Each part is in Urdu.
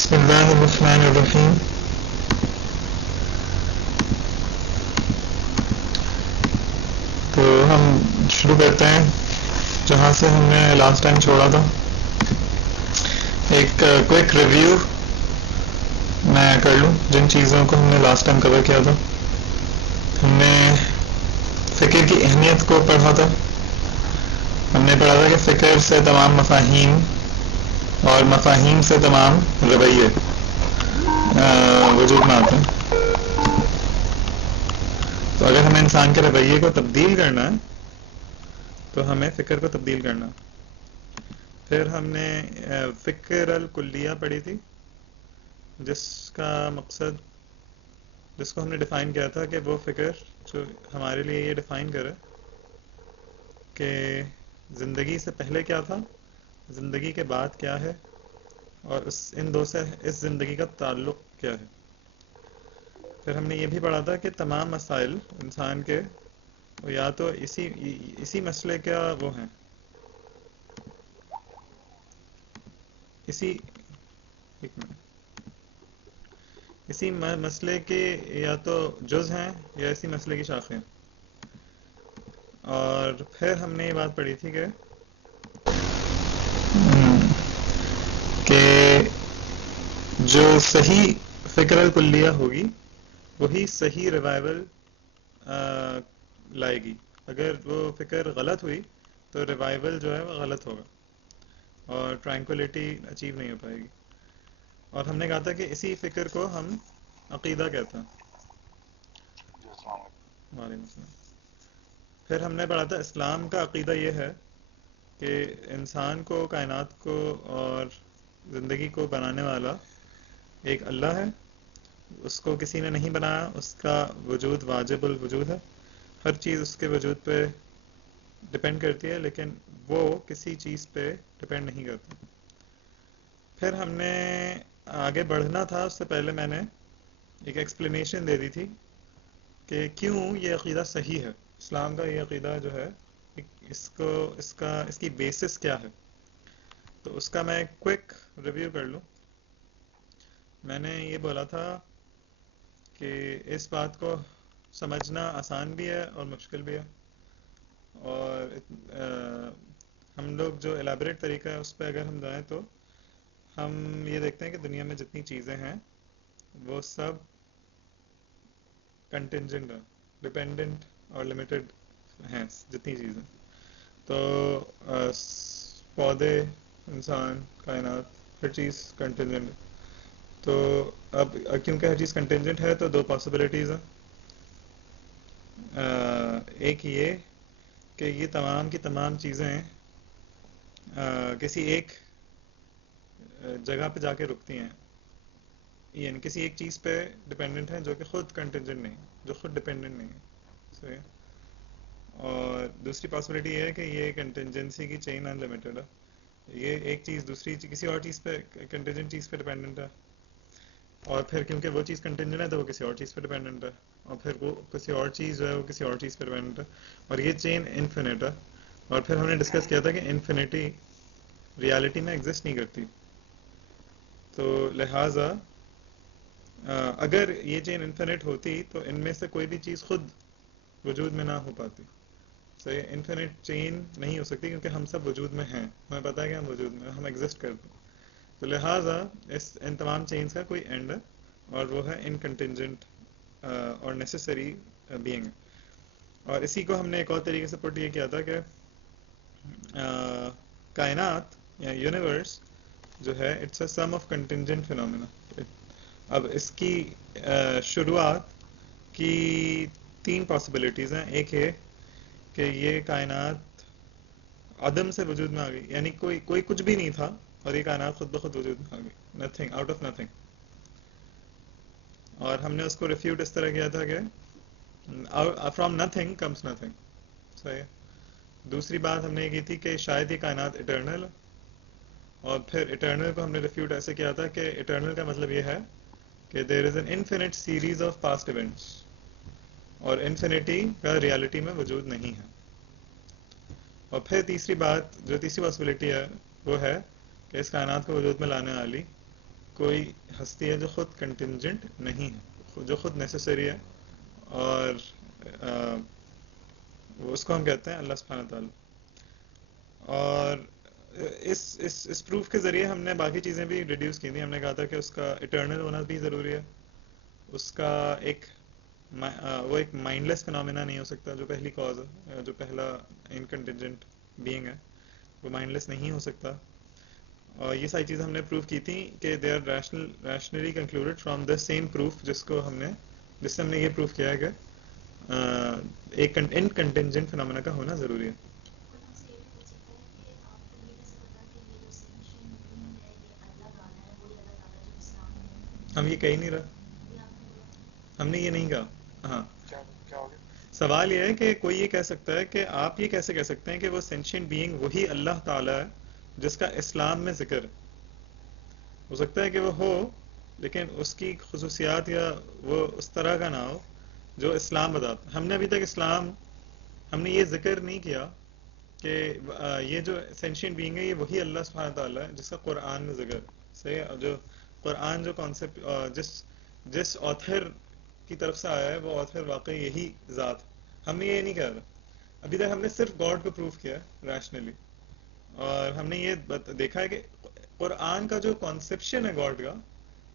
بسم اللہ الرحمن الرحیم. تو ہم شروع کرتے ہیں جہاں سے ہم نے لاسٹ ٹائم چھوڑا تھا. ایک کوئک ریویو میں کر لوں جن چیزوں کو ہم نے لاسٹ ٹائم کور کیا تھا. ہم نے فکر کی اہمیت کو پڑھا تھا. ہم نے پڑھا تھا کہ فکر سے تمام مفاہیم اور مفاہیم سے تمام رویے وجود میں آتے ہیں. تو اگر ہمیں انسان کے رویے کو تبدیل کرنا ہے تو ہمیں فکر کو تبدیل کرنا ہے. پھر ہم نے فکر الکلیہ پڑھی تھی جس کا مقصد جس کو ہم نے ڈیفائن کیا تھا کہ وہ فکر جو ہمارے لیے یہ ڈیفائن کرے کہ زندگی سے پہلے کیا تھا، زندگی کے بعد کیا ہے، اور ان دو سے اس زندگی کا تعلق کیا ہے. پھر ہم نے یہ بھی پڑھا تھا کہ تمام مسائل انسان کے یا تو اسی مسئلے کا وہ ہیں، اسی مسئلے کے یا تو جز ہیں یا اسی مسئلے کی شاخیں. اور پھر ہم نے یہ بات پڑھی تھی کہ جو صحیح فکر الکلیہ ہوگی وہی صحیح ریوائول لائے گی. اگر وہ فکر غلط ہوئی تو ریوائول جو ہے وہ غلط ہوگا اور ٹرانکولیٹی اچیو نہیں ہو پائے گی. اور ہم نے کہا تھا کہ اسی فکر کو ہم عقیدہ کہتے ہیں. وعلیکم السلام. پھر ہم نے پڑھا تھا اسلام کا عقیدہ یہ ہے کہ انسان کو، کائنات کو اور زندگی کو بنانے والا ایک اللہ ہے. اس کو کسی نے نہیں بنایا، اس کا وجود واجب الوجود ہے. ہر چیز اس کے وجود پہ ڈپینڈ کرتی ہے لیکن وہ کسی چیز پہ ڈپینڈ نہیں کرتا. پھر ہم نے آگے بڑھنا تھا اس سے پہلے میں نے ایک ایکسپلینیشن دے دی تھی کہ کیوں یہ عقیدہ صحیح ہے. اسلام کا یہ عقیدہ جو ہے اس کی بیسس کیا ہے. تو اس کا میں ایک کوئک ریویو کر لوں. میں نے یہ بولا تھا کہ اس بات کو سمجھنا آسان بھی ہے اور مشکل بھی ہے، اور ہم لوگ جو الیبریٹ طریقہ ہے اس پہ اگر ہم جائیں تو ہم یہ دیکھتے ہیں کہ دنیا میں جتنی چیزیں ہیں وہ سب کنٹینجنٹ ہیں، ڈپینڈنٹ اور لمیٹڈ ہیں جتنی چیزیں. تو پودے، انسان، کائنات، ہر چیز کنٹینجنٹ ہے. تو اب کیونکہ ہر چیز کنٹینجنٹ ہے تو دو پاسبلٹیز ہیں. ایک یہ کہ یہ تمام کی تمام چیزیں کسی ایک جگہ پہ جا کے رکتی ہیں، یعنی کسی ایک چیز پہ ڈپینڈنٹ ہیں جو کہ خود کنٹینجنٹ نہیں، جو خود ڈپینڈنٹ نہیں ہے. صحیح. اور دوسری پاسبلٹی یہ ہے کہ یہ کنٹینجنسی کی چین ان لمیٹڈ ہے. یہ ایک چیز دوسری کسی اور چیز پہ، کنٹینجنٹ چیز پہ ڈپینڈنٹ ہے، اور پھر کیونکہ وہ چیز کنٹینجنٹ ہے تو وہ کسی اور چیز پہ ڈپینڈنٹ ہے، اور پھر وہ کسی اور چیز جو ہے وہ کسی اور چیز پہ ڈپینڈنٹ ہے، اور یہ چین انفینٹ ہے. اور پھر ہم نے ڈسکس کیا تھا کہ انفینٹی ریالٹی میں ایگزسٹ نہیں کرتی. تو لہٰذا اگر یہ چین انفینٹ ہوتی تو ان میں سے کوئی بھی چیز خود وجود میں نہ ہو پاتی. صحیح. انفینٹ چین نہیں ہو سکتی کیونکہ ہم سب وجود میں ہیں، ہمیں پتہ ہے کہ ہم وجود میں، ہم ایگزسٹ کرتے ہیں. تو لہٰذا ان تمام چینز کا کوئی اینڈ ہے اور وہ ہے ان کنٹینجنٹ اور نیسیسری بینگ. اور اسی کو ہم نے ایک اور طریقے سے پٹ یہ کیا تھا کہ کائنات یا یونیورس جو ہے it's a sum of contingent phenomena. اب اس کی شروعات کی 3 پاسبلٹیز ہیں. ایک ہے کہ یہ کائنات عدم سے وجود میں آ گئی، یعنی کوئی کچھ بھی نہیں تھا اور یہ کائنات خود بخود وجود میں آ گئی، نتھنگ، آؤٹ آف نتھنگ. اور ہم نے اس کو ریفیوٹ اس طرح کیا تھا کہ فرام نتھنگ کمس نتھنگ. صحیح. دوسری بات ہم نے یہ کی تھی کہ شاید یہ کائنات اٹرنل ہے، اور پھر اٹرنل کو ہم نے ریفیوٹ ایسے کیا تھا کہ اٹرنل کا مطلب یہ ہے کہ there is an infinite series of past events, اور انفینٹی کا ریالٹی میں وجود نہیں ہے. اور پھر تیسری بات، جو تیسری پاسبلٹی ہے وہ ہے کہ اس کائنات کو وجود میں لانے والی کوئی ہستی ہے جو خود کنٹینجنٹ نہیں ہے، جو خود نیسیسری ہے، اور اس کو ہم کہتے ہیں اللہ سبحانہ تعالیٰ. اور اس پروف کے ذریعے ہم نے باقی چیزیں بھی ریڈیوس کی تھیں. ہم نے کہا تھا کہ اس کا اٹرنل ہونا بھی ضروری ہے، اس کا ایک وہ ایک مائنڈ لیس فنامنا نہیں ہو سکتا، جو پہلی کاز ہے، جو پہلا انکنٹینجنٹ بینگ ہے وہ مائنڈ لیس نہیں ہو سکتا. اور یہ ساری چیزیں ہم نے پروف کی تھیں کہ they are rationally concluded from the same proof جس سے ہم نے یہ پروف کیا ہے کہ ایک انکنٹینجنٹ فنامنا کا ہونا ضروری ہے. کوئی ہم سے یہ بھی پوچھ سکتا ہے کہ آپ کو یہ کیسے پتا کہ یہ جو سینشین بینگ ہے یہ اللہ تعالیٰ ہے، وہی اللہ تعالیٰ جو اسلام میں ہم یہ کہہ نہیں رہا، ابھی آپ نے بولا. ہم نے یہ نہیں کہا. ہاں، کیا ہو گیا؟ سوال یہ ہے کہ کوئی یہ کہہ سکتا ہے کہ آپ یہ کیسے کہہ سکتے ہیں کہ وہ سینشین بینگ وہی اللہ تعالیٰ ہے جس کا اسلام میں ذکر ہے. ہو سکتا ہے کہ وہ ہو لیکن اس کی خصوصیات یا وہ اس طرح کا نہ ہو جو اسلام بتاتا. ہم نے ابھی تک ہم نے یہ ذکر نہیں کیا کہ یہ جو سینشین بینگ ہے یہ وہی اللہ سبحانہ تعالیٰ ہے جس کا قرآن میں ذکر ہے. صحیح ہے؟ جو قرآن جو کانسیپٹ جس آتھر کی طرف سے آیا ہے وہ آتھر واقعی یہی ذات. ہم نے یہ نہیں کہا تھا. ابھی تک ہم نے صرف گاڈ کو پروف کیا ہے ریشنلی، اور ہم نے یہ دیکھا ہے کہ قرآن کا جو کانسیپشن ہے گاڈ کا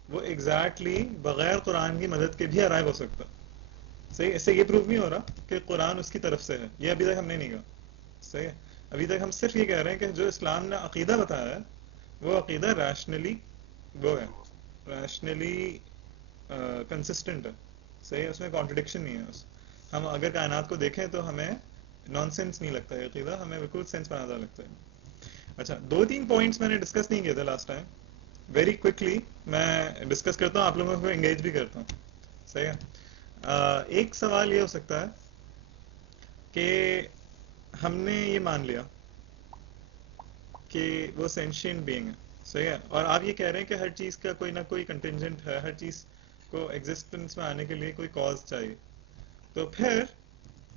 وہ ایگزیکٹلی بغیر قرآن کی مدد کے بھی ارائیو ہو سکتا. صحیح، اس سے یہ پروف نہیں ہو رہا کہ قرآن اس کی طرف سے ہے، یہ ابھی تک ہم نے نہیں کہا. صحیح ہے، ابھی تک ہم صرف یہ کہہ رہے ہیں کہ جو اسلام نے عقیدہ بتایا ہے وہ عقیدہ ریشنلی وہ ہے، ریشنلی کنسسٹنٹ ہے. صحیح ہے، اس میں کانٹرڈکشن نہیں ہے. ہم اگر کائنات کو دیکھیں تو ہمیں نان سینس نہیں لگتا یہ عقیدہ، ہمیں بالکل سینس بناتا لگتا ہے. اچھا، 2-3 پوائنٹس میں نے ڈسکس نہیں کیے تھے لاسٹ ٹائم. ویری کوئکلی میں ڈسکس کرتا ہوں، آپ لوگوں کو انگیج بھی کرتا ہوں. صحیح ہے. ایک سوال یہ ہو سکتا ہے کہ ہم نے یہ مان لیا کہ وہ سینشین بینگ ہے. صحیح ہے، اور آپ یہ کہہ رہے ہیں کہ ہر چیز کا کوئی نہ کوئی کنٹینجنٹ ہے، ہر چیز کو ایگزسٹنس میں آنے کے لیے کوئی کاز چاہیے. تو پھر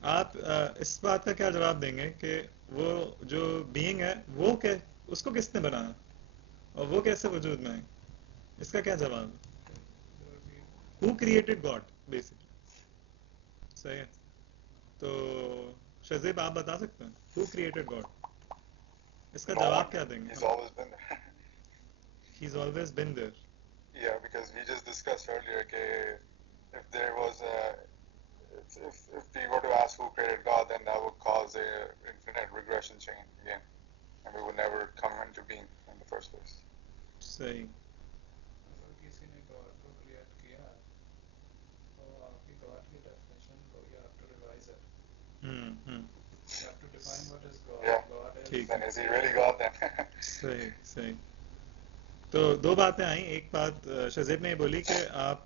آپ اس بات کا کیا جواب دیں گے کہ وہ جو بینگ ہے وہ اس کو کس نے بنایا اور وہ کیسے وجود میں آئی؟ اس کا کیا جواب ہے؟ ہو کریٹڈ گاڈ بیسکلی. صحیح ہے، تو شہزیب آپ بتا سکتے ہیں ہو کریٹڈ گاڈ؟ اس کا No جواب one. کیا دیں گے؟ He's always been there. He's always been there. Yeah, because we just discussed earlier that if there was a if we were to ask who created God, then that would cause a infinite regression chain again, and we would never come into being in the first place. صحیح. اگر کسی نے گاڈ کو کریٹ کیا ہے تو آپ کی گاڈ کی ڈیفینیشن کو you have to revise it. ہوں you have to define what is God. Yeah. God is ٹھیک ہے. Then is he really God then? صحیح صحیح. تو دو باتیں آئیں. ایک بات شہزیب نے یہ بولی کہ آپ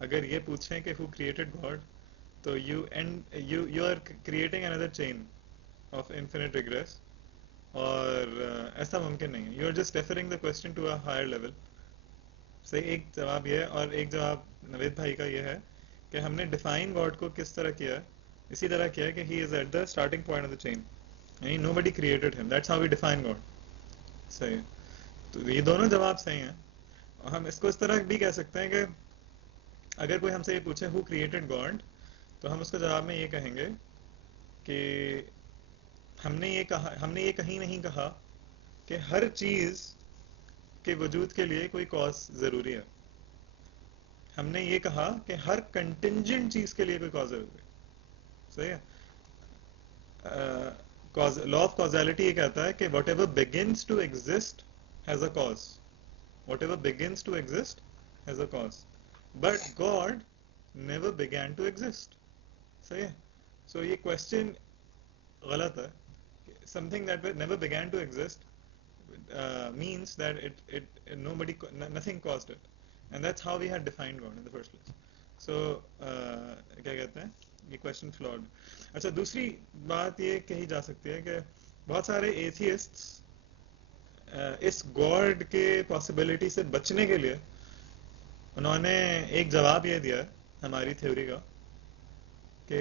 اگر یہ پوچھیں کہ ہو کریٹڈ گاڈ تو یو آر کریٹنگ اندر چین آف انفینٹ ریگریس، اور ایسا ممکن نہیں ہے. You are just referring the question to a higher level. صحیح، ایک جواب یہ ہے، اور ایک جواب نوید بھائی کا یہ ہے کہ ہم نے ڈیفائن گاڈ کو کس طرح کیا ہے، اسی طرح کیا ہے کہ he is at the starting point of the chain, یعنی nobody created him, that's how we define God. صحیح. تو یہ دونوں جواب صحیح ہیں. اور ہم اس کو اس طرح بھی کہہ سکتے ہیں کہ اگر کوئی ہم سے یہ پوچھے ہو کریٹڈ گاڈ تو ہم اس کے جواب میں یہ کہیں گے کہ ہم نے یہ کہیں نہیں کہا کہ ہر چیز کے وجود کے لیے کوئی کاز ضروری ہے. ہم نے یہ کہا کہ ہر کنٹینجنٹ چیز کے لیے کوئی کاز ضروری ہے. صحیح ہے. لا آف کازیلٹی یہ کہتا ہے کہ whatever begins to exist has a cause. Whatever begins to exist has a cause. But God never begin to exist. صحیح ہے. سو یہ کوشچن غلط ہے. Something that never begin to exist means that nothing caused it, and that's how we had defined God in the first place. So کیا کہتے ہیں یہ question flawed. اچھا، دوسری بات یہ کہی جا سکتی ہے کہ بہت سارے ایتھیسٹس اس گاڈ کے پاسبلٹی سے بچنے کے لیے انہوں نے ایک جواب یہ دیا ہے ہماری تھیوری کا کہ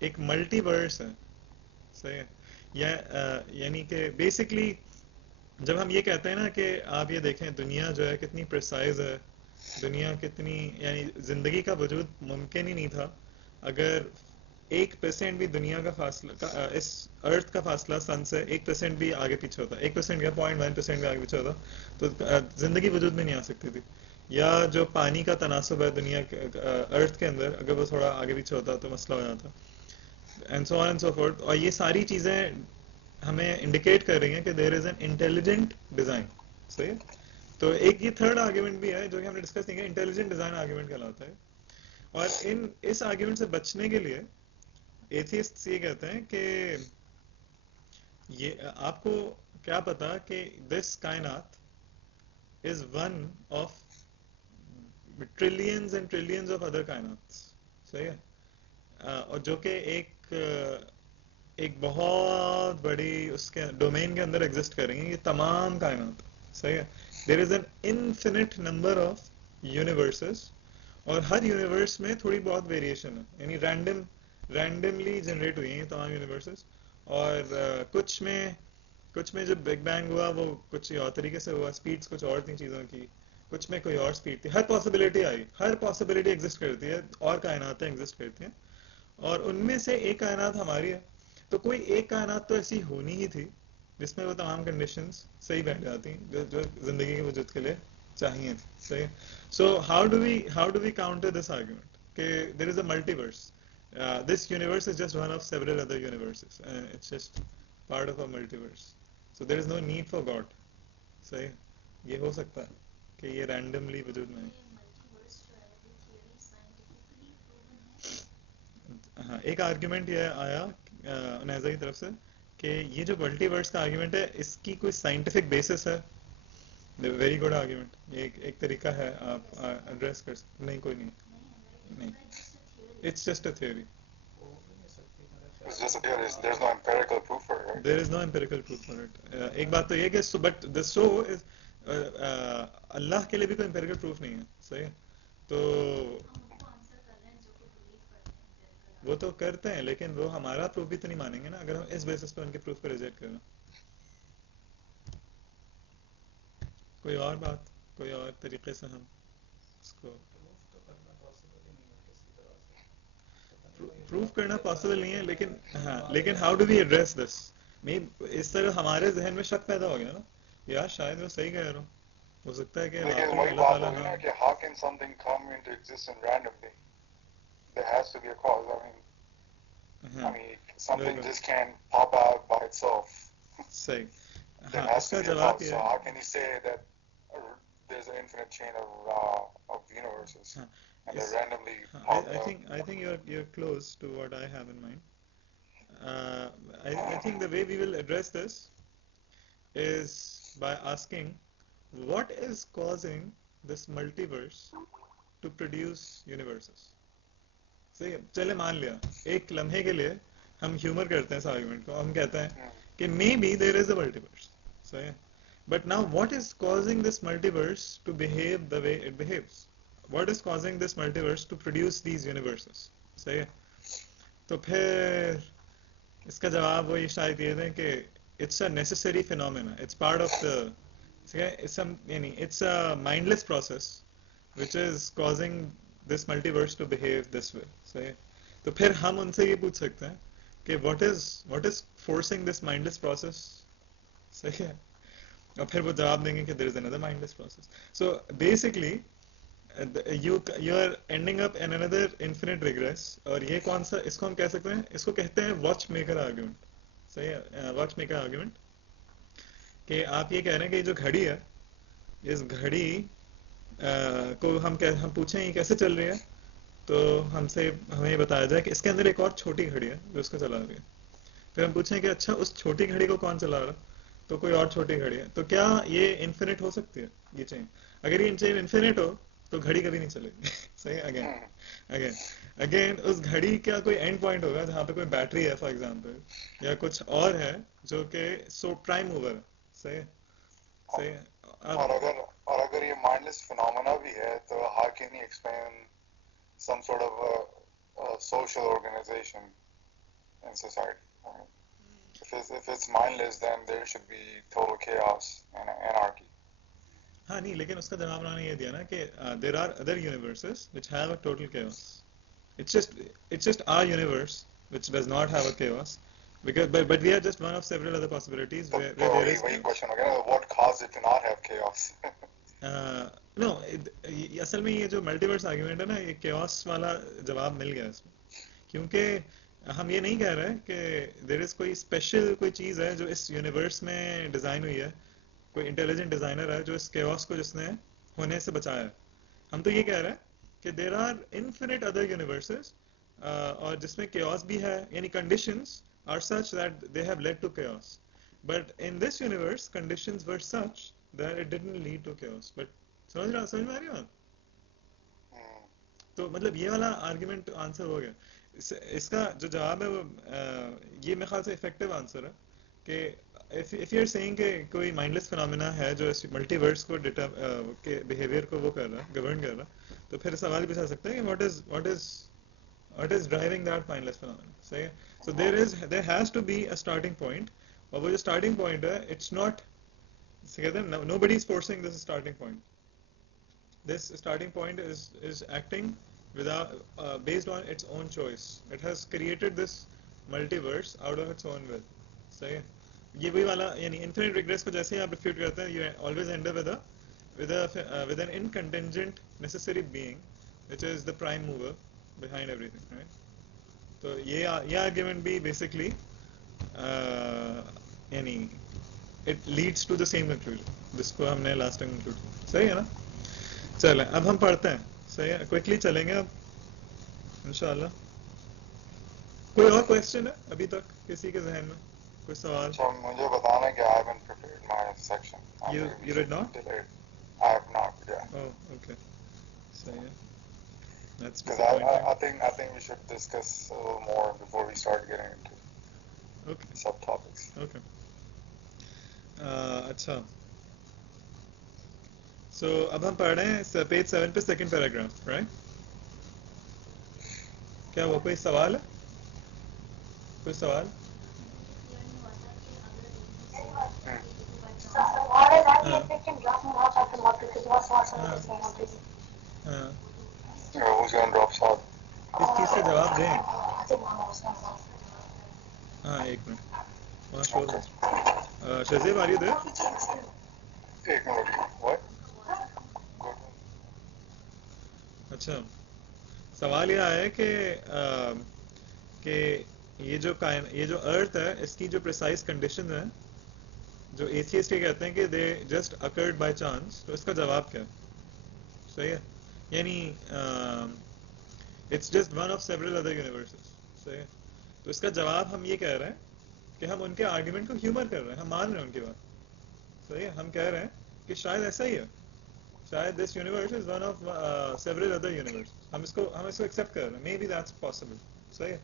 ایک ملٹی ورس ہے. صحیح ہے. یعنی کہ بیسکلی جب ہم یہ کہتے ہیں نا کہ آپ یہ دیکھیں دنیا جو ہے کتنی پریسائز ہے، دنیا کتنی یعنی زندگی کا وجود ممکن ہی نہیں تھا اگر 1% بھی دنیا کا فاصلہ اس ارتھ کا فاصلہ سن سے 1% بھی آگے پیچھے ہوتا، 1% یا 0.1% بھی آگے پیچھے ہوتا تو زندگی وجود میں نہیں آ سکتی تھی. یا جو پانی کا تناسب ہے دنیا کے ارتھ کے اندر اگر وہ تھوڑا آگے پیچھے ہوتا تو مسئلہ ہو جاتا. And so on and so forth. اور یہ ساری چیزیں ہمیں انڈیکیٹ کر رہی ہیں کہ there is an intelligent design. صحیح ہے. تو ایک یہ تھرڈ آرگیومنٹ بھی ہے جو کہ ہم نے ڈسکس نہیں کیا، انٹیلیجنٹ ڈیزائن آرگیومنٹ کہلاتا ہے. اور اس آرگیومنٹ سے بچنے کے لیے ایتھیسٹ یہ کہتے ہیں کہ یہ آپ کو کیا پتا کہ دس کائنات از one of trillions and trillions of other کائنات. صحیح ہے. اور جو کہ ایک بہت بڑی اس کے ڈومین کے اندر ایگزسٹ کریں گے یہ تمام کائنات. صحیح ہے. There is an infinite number of universes اور ہر یونیورس میں تھوڑی بہت ویریشن ہے، یعنی رینڈملی جنریٹ ہوئی ہیں یہ تمام یونیورسز. اور کچھ میں جب بگ بینگ ہوا وہ کچھ اور طریقے سے ہوا، اسپیڈس کچھ اور تھیں چیزوں کی، کچھ میں کوئی اور اسپیڈ تھی. ہر پاسبلٹی آئی، ہر پاسبلٹی ایگزسٹ کرتی ہے اور کائناتیں ایگزسٹ کرتی ہیں اور ان میں سے ایک کائنات ہماری ہے. تو کوئی ایک کائنات تو ایسی ہونی ہی تھی جس میں وہ تمام کنڈیشنز صحیح بیٹھ جاتی ہیں جو زندگی کے وجود کے لیے چاہیے تھی. صحیح. So how do we counter this argument کہ there is a multiverse. This universe is just one of several other universes. It's just part of a multiverse. So there is no need for God. صحیح. یہ ہو سکتا ہے کہ یہ رینڈملی وجود میں. یہ ملٹی ورس جو ہے یہ تھیوری سائنٹیفکلی پروون ہے. ہاں ایک آرگیومنٹ یہ آیا نیزا کی طرف سے کہ یہ جو ملٹی ورس کا آرگیومنٹ ہے اس کی کوئی سائنٹیفک بیسس ہے. Very good argument. یہ ایک طریقہ ہے آپ ایڈریس کر سکتے. نہیں کوئی نہیں. نہیں ہے نہیں نہیں، اٹس جسٹ اے تھیوری. ہو بھی نہیں سکتی میرے It's خیال just a سے theory. وہاں There's no empirical proof for it, right? There is no empirical proof for it. ایک بات تو یہ کہ بٹ دا سو اللہ کے لیے بھی کوئی امپیریکل پروف نہیں ہے. صحیح ہے. تو ہم ان کو آنسر کر رہے ہیں جو کہ بلیو کرتے ہیں empirical وہ تو argument. کرتے ہیں لیکن وہ ہمارا پروف بھی تو نہیں مانیں گے نا اگر ہم اس بیسس پہ ان کے پروف کو ریجیکٹ کریں. کوئی اور بات، کوئی اور طریقے سے ہم اس کو پروف تو کرنا پاسبل ہی نہیں ہے کسی طرح سے. پتہ نہیں وہ یہ پروف کرنا واقعیت پاسبل والے نہیں ہے جو لیکن ہیں ہاں لیکن ہاؤ واقعیت ڈو وی ایڈریس دس. اس طرح ہمارے ذہن میں شک پیدا ہو گیا نا یار شاید میں صحیح کہہ رہا ہوں، ہو سکتا ہے کہ لیکن واقعی وہی اللہ بات تعالیٰ ہوگی نہ نا ہو. کہ how can something come into existence randomly? There has to be a cause. ہاں Something بالکل just can't pop out by itself. صحیح. There ہاں has اس to کا be a جواب cause. یہ So ہے. how can you say that there's an infinite chain of universes ہاں and اس they're randomly ہاں popped I out? think you're close to what I have in mind. I think the way we will address this is by asking what is causing this multiverse to produce universes. صحیح ہے. چلے مان لیا ایک لمحے کے لیے ہم ہیومر کرتے ہیں اس آرگومنٹ کو، ہم کہتے ہیں Hmm. کہ may be there is a multiverse. صحیح ہے. But now what is causing this multiverse to behave the way it behaves? What is causing this multiverse to produce these universes? صحیح ہے. تو پھر اس کا جواب وہ یہ شاید یہ دیں کہ it's a necessary phenomena, it's part of the یعنی it's a mindless process which is causing this multiverse to behave this way. صحیح. تو پھر ہم ان سے یہ پوچھ سکتے ہیں کہ what is forcing this mindless process. صحیح ہے. اور پھر وہ جواب دیں گے کہ there is another mindless process. So basically you are ending up in another infinite regress. اور یہ کون سا اس کو ہم کہہ سکتے ہیں، اس کو کہتے ہیں واچ میکر آرگیومنٹ. صحیح ہے. واچ میکر آرگیومنٹ کہ آپ یہ کہہ رہے ہیں کہ یہ جو گھڑی ہے اس گھڑی کو ہم پوچھیں یہ کیسے چل رہی ہے تو ہمیں یہ بتایا جائے کہ اس کے اندر ایک اور چھوٹی گھڑی ہے جو اس کو چلا رہی ہے. پھر ہم پوچھیں کہ اچھا اس چھوٹی گھڑی کو کون چلا رہا تو کوئی اور چھوٹی گھڑی ہے. تو کیا یہ انفینٹ ہو سکتی ہے یہ چین؟ اگر یہ چین انفینٹ ہو تو گھڑی کبھی نہیں چلے گی. صحیح. اگین اس گھڑی کا کوئی اینڈ پوائنٹ ہوگا جہاں پہ کوئی بیٹری ہے فار ایگزامپل یا کچھ اور ہے جو کہ سو پرائم موور ہے. صحیح. صحیح. اور اگر یہ mindless phenomena بھی ہے تو how can you explain some sort of a social organization in society? if it's mindless, then there should be total chaos and anarchy. ہاں نہیں لیکن اس کا جواب انہوں نے یہ دیا نا کہ there are other universes which have a total chaos. It's just our universe which does not have a chaos, but we are just one of several other possibilities تو where there is وہی chaos. question ہو گیا نا, what caused it to not have chaos? نو اصل میں یہ جو ملٹیورس آرگیومنٹ ہے نا, یہ chaos والا جواب مل گیا اس میں, کیونکہ ہم یہ نہیں کہہ رہے کہ دیر از کوئی اسپیشل کوئی چیز ہے جو اس یونیورس میں ڈیزائن ہوئی ہے, کوئی انٹیلیجنٹ ڈیزائنر ہے جو اس chaos کو جس نے ہونے سے بچایا ہے. ہم تو یہ کہہ رہے ہیں کہ there are infinite other universes اور جس میں chaos بھی ہے, یعنی conditions are such that they have led to chaos, but in this universe conditions were such that it didn't lead to chaos. But سمجھ میں آ رہی بات؟ تو مطلب یہ والا آرگیومنٹ آنسر ہو گیا. اس کا جو جواب ہے وہ یہ میرے خیال سے افیکٹو آنسر ہے کہ if you're saying کہ کوئی مائنڈلیس فنامنا ہے جو اس ملٹی ورس کو کے بیہیویئر کو وہ کر رہا ہے, گورن کر رہا ہے, تو پھر سوال بھی پوچھا سکتا ہے کہ what is driving that mindless phenomenon. صحیح ہے. So there has to be a starting point, اور وہ جو starting point ہے it's not کہتے ہیں nobody is forcing this starting point. This starting point is acting without based on its own choice. It has created this multiverse out of its own will. صحیح ہے. یہ وہی والا یعنی انفینٹ ریگریس کو جیسے ہی آپ ریفیوٹ کرتے ہیں, you always end up with an incontingent necessary being which is the prime mover behind everything, right? تو یہ آرگیومنٹ بھی بیسکلی یعنی it leads to the same conclusion جس کو ہم نے لاسٹ ٹائم کنکلوڈ کیا. صحیح ہے نا؟ چلیں اب ہم پڑھتے ہیں. صحیح ہے, کوئکلی چلیں گے اب انشاءاللہ. کوئی اور کوشچن ہے ابھی تک کسی کے ذہن میں, کوئی سوال؟ اچھا مجھے بتانا کہ I haven't prepared my section. You did not? I have not, yeah. Oh, okay. صحیح ہے. That's Because disappointing. I think we should discuss a little more before we start getting into Okay. subtopics. Okay. اچھا, سو اب ہم پڑھ رہے ہیں پیج 7 پہ سیکنڈ پیراگراف, رائٹ؟ کیا وہ کوئی سوال ہے؟ کوئی سوال؟ ہاں, Who's going to drop salt? اس چیز کا جواب دیں. ہاں ایک منٹ, وہاں شور شہزیب آ رہی ہے. ایک منٹ. What? اچھا, سوال یہ ہے کہ یہ جو ارتھ ہے اس کی جو پریسائز کنڈیشن ہیں جو ایتھیسٹ یہ کہتے ہیں کہ they just occurred by chance, تو اس کا جواب کیا؟ صحیح ہے, یعنی it's just one of several other universes. صحیح ہے. تو اس کا جواب ہم یہ کہہ رہے ہیں کہ ہم ان کے آرگیومنٹ کو ہیومر کر رہے ہیں, ہم مان رہے ہیں ان کی بات. صحیح ہے, ہم کہہ رہے ہیں کہ شاید ایسا ہی ہے, شاید دس universe is one of several other universe. ہم اس کو ایکسیپٹ کر رہے ہیں, مے بی دیٹس پاسبل. صحیح ہے,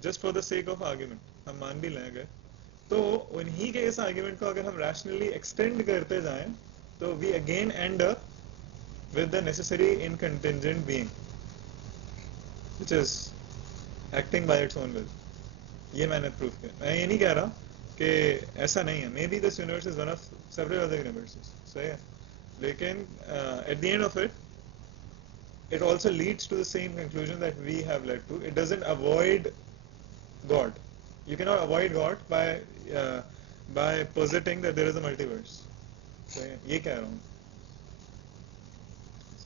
just for the sake of argument ہم مان بھی لیں گے. تو انہی کے اس آرگیومنٹ کو اگر ہم ریشنلی ایکسٹینڈ کرتے جائیں تو we again end up with the necessary uncontingent being which is acting by its own will. یہ میں نے پروف کیا. میں یہ نہیں کہہ رہا کہ ایسا نہیں ہے, maybe this universe is one of several other universes. صحیح ہے, لیکن at the end of it also leads to the same conclusion that we have led to. It doesn't avoid God. You cannot avoid God by positing that there is a multiverse. صحیح ہے, یہ کہہ رہا ہوں.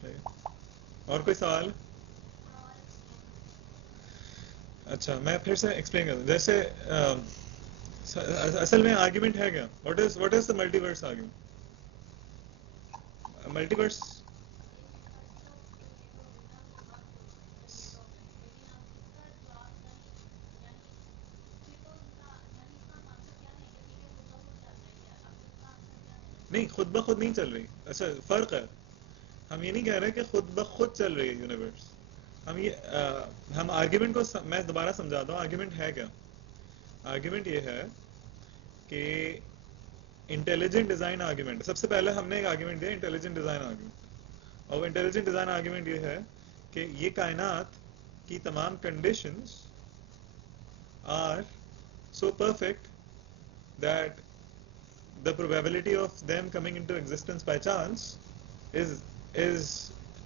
صحیح ہے, اور کوئی سوال؟ اچھا میں پھر سے ایکسپلین کرتا ہوں. جیسے اصل میں آرگیومنٹ ہے کیا, what is the multiverse argument? Multiverse نہیں, خود بخود نہیں چل رہی. اچھا فرق ہے, ہم یہ نہیں کہہ رہے کہ خود بخود چل رہی ہے یونیورس. ہم آرگیومنٹ کو میں دوبارہ سمجھاتا ہوں. آرگیومنٹ ہے کیا؟ آرگیومنٹ یہ ہے کہ انٹیلیجنٹ ڈیزائن آرگیومنٹ. سب سے پہلے ہم نے ایک آرگیومنٹ دیا انٹیلیجنٹ ڈیزائن آرگیومنٹ, اور انٹیلیجنٹ ڈیزائن آرگیومنٹ یہ ہے کہ یہ کائنات کی تمام conditions are so perfect that the probability of them coming into existence by chance is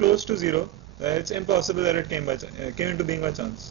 close to zero that it's impossible that it came into being by chance.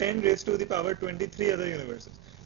10 raised to the power 23 other universes.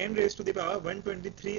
10 raised to the power 123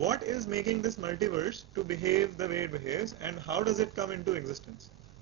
what is making this multiverse to behave the way it behaves and how does it come into existence?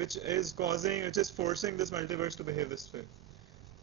which is forcing this multiverse to behave this way.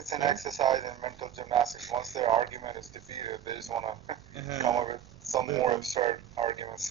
It's an exercise in mental gymnastics. Once their argument is defeated, they just want to come up with some more absurd arguments.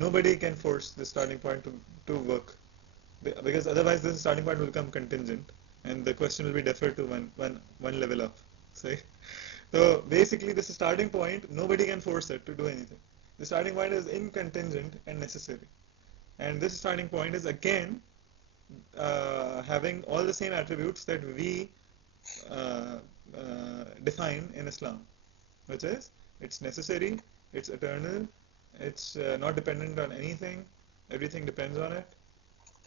nobody can force this starting point to work, because otherwise this starting point will become contingent and the question will be deferred to one level up. See, so basically this starting point nobody can force it to do anything. The starting point is incontingent and necessary, and this starting point is again having all the same attributes that we define in Islam, which is it's necessary, it's eternal, it's not dependent on anything, everything depends on it.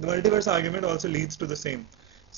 The multiverse argument also leads to the same.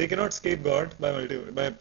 they cannot escape God by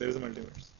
there is a multiverse.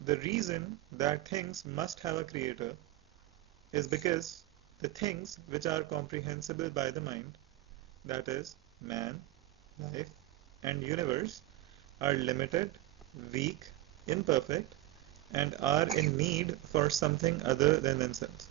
The reason that things must have a creator is because the things which are comprehensible by the mind, that is man, life and universe, are limited, weak, imperfect and are in need for something other than themselves.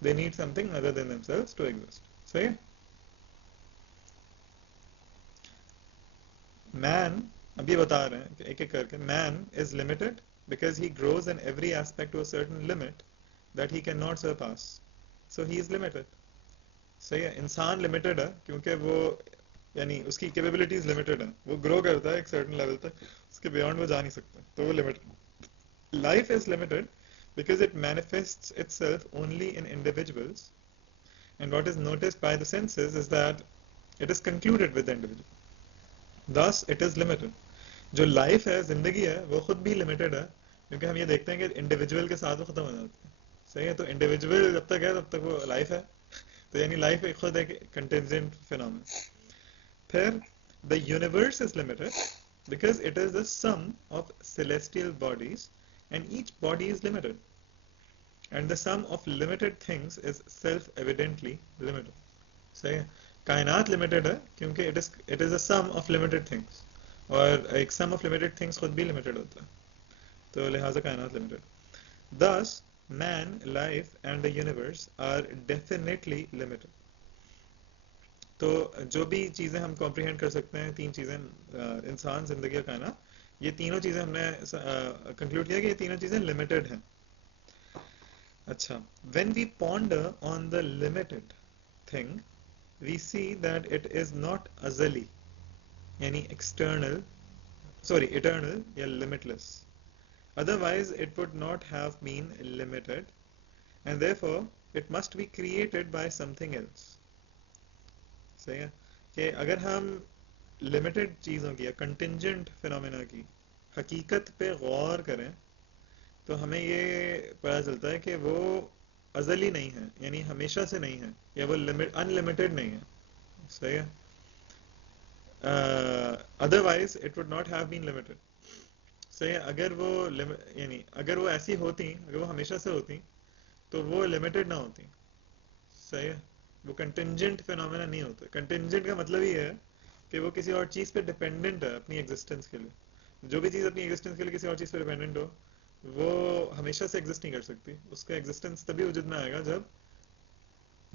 They need something other than themselves to exist. صحیح. Man, اب یہ بتا رہے ہیں ایک ایک کر کے. Man is limited because he grows in every aspect to a certain limit that he cannot surpass. So he is limited. صحیح ہے. انسان لمیٹڈ ہے کیونکہ وہ یعنی اس کی کیپیبلٹیز لمیٹڈ ہیں. وہ گرو کرتا ہے ایک سرٹن لیول تک, اس کے بیونڈ وہ جا نہیں سکتا, تو وہ limited. Life is limited because it manifests itself only in individuals, and what is noticed by the senses is that it is concluded with the individual. Thus it is limited. جو لائف ہے, زندگی ہے, وہ خود بھی لمیٹڈ ہے کیونکہ ہم یہ دیکھتے ہیں کہ انڈیویجول کے ساتھ وہ ختم ہو جاتی ہے. صحیح ہے. تو انڈیویجول جب تک ہے تب تک وہ لائف ہے, تو یعنی لائف خود ایک کنٹینجنٹ فینومین. پھر the universe is limited because it is the sum of celestial bodies and each body is limited, and the sum of limited things is self-evidently limited. صحیح ہے. کائنات لمیٹڈ ہے کیونکہ it is a sum of limited things, اور ایک sum of limited things خود بھی limited ہوتا ہے, تو لہٰذا کائنات limited. Thus man, life and the universe are definitely limited. تو جو بھی چیزیں ہم کمپریہینڈ کر سکتے ہیں, تین چیزیں, انسان, زندگی اور کائنات, یہ تینوں چیزیں ہم نے کنکلوڈ کیا کہ یہ تینوں چیزیں لمیٹڈ ہیں. اچھا, when we ponder on the limited thing we see that it is not azali یعنی eternal یا limitless, otherwise it would not have been limited, and therefore it must be created by something else. صحیح ہے کہ اگر ہم لمیٹڈ چیزوں کی یا کنٹینجنٹ فینومینا کی حقیقت پہ غور کریں تو ہمیں یہ پتہ چلتا ہے کہ وہ ازلی نہیں ہے, یعنی ہمیشہ سے نہیں ہے, یا وہ انلمیٹڈ نہیں ہے. صحیح ہے. Otherwise it would not have been limited. صحیح ہے. اگر وہ یعنی اگر وہ ایسی ہوتی, اگر وہ ہمیشہ سے ہوتی تو وہ لمیٹڈ نہ ہوتی. صحیح ہے. وہ کنٹینجنٹ فینومینا نہیں ہوتا. کنٹینجنٹ کا مطلب یہ ہے کہ وہ کسی اور چیز پہ ڈپینڈنٹ ہے اپنی ایگزسٹنس کے لیے. جو بھی چیز اپنی ایگزسٹنس کے لیے کسی اور چیز پہ ڈپینڈنٹ ہو وہ ہمیشہ سے ایگزسٹ نہیں کر سکتی. اس کا ایگزسٹنس تبھی وجود میں آئے گا جب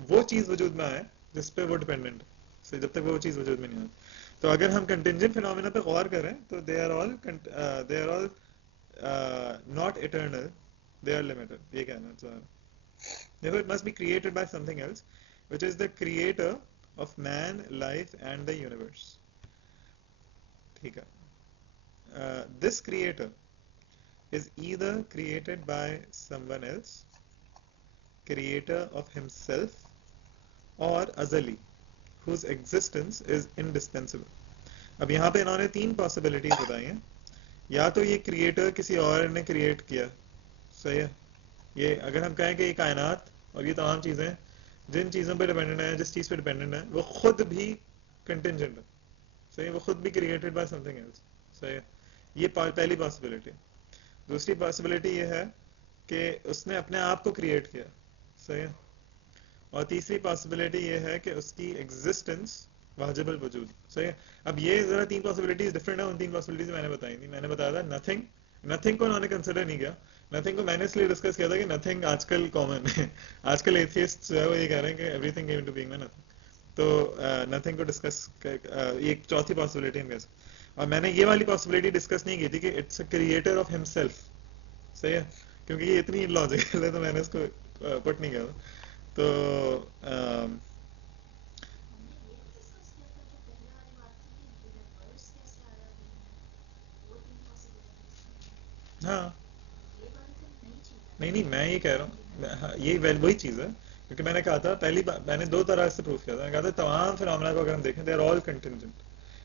وہ چیز وجود میں آئے جس پہ وہ ڈپینڈنٹ ہے. جب تک وہ چیز وجود میں نہیں آتی. تو اگر ہم کنٹینجنٹ فینومینا پہ غور کریں تو they are all not eternal, they are limited. یہ کہنا چاہ رہا ہوں. Therefore it must be created by something else, which is the creator of man, life and the universe. ٹھیک ہے. This creator is either created by someone else, creator of himself, or azali, whose existence is indispensable. اب یہاں پہ انہوں نے تین پاسبلٹیز بتائی ہیں. یا تو یہ کریٹر کسی اور نے کریٹ کیا. صحیح ہے. یہ اگر ہم کہیں کہ یہ کائنات اور یہ تمام چیزیں جن چیزوں پہ ڈپینڈنٹ ہیں, جس چیز پہ ڈپینڈنٹ ہیں, وہ خود بھی کنٹینجنٹ ہے. صحیح ہے. وہ خود بھی created by something else. صحیح ہے. یہ پہلی پاسبلٹی. دوسری پاسبلٹی یہ ہے کہ اس نے اپنے آپ کو کریٹ کیا. صحیح ہے. اور تیسری پاسبلٹی یہ ہے کہ اس کی ایگزسٹنس واجب الوجود. صحیح ہے. اب یہ ذرا تین پاسبلٹیز ڈفرینٹ ہیں ان تین پاسبلٹیز میں نے بتائی تھی. میں نے بتایا تھا نتھنگ کو انہوں نے کنسیڈر نہیں کیا. نتھنگ کو میں نے اس لیے ڈسکس کیا تھا کہ نتھنگ آج کل کامن ہے. آج کل ایتھیسٹ جو ہے وہ یہ کہہ رہے ہیں کہ every thing came into being میں نتھنگ. تو نتھنگ کو ڈسکس ایک چوتھی پاسبلٹی ہم کہہ سکتے. اور میں نے یہ والی پاسبلٹی ڈسکس نہیں کی تھی کہ اٹس اے کریٹر آف ہم سیلف. صحیح ہے. کیونکہ یہ اتنی لاجیکل ہے تو میں نے اس کو پٹ نہیں کیا تھا. تو ہاں نہیں میں یہ کہہ رہا ہوں یہ وہی چیز ہے کیونکہ میں نے کہا تھا میں نے دو طرح سے پروف کیا تھا. میں کہا تھا تمام فینومینا کو اگر ہم دیکھیں they are all contingent,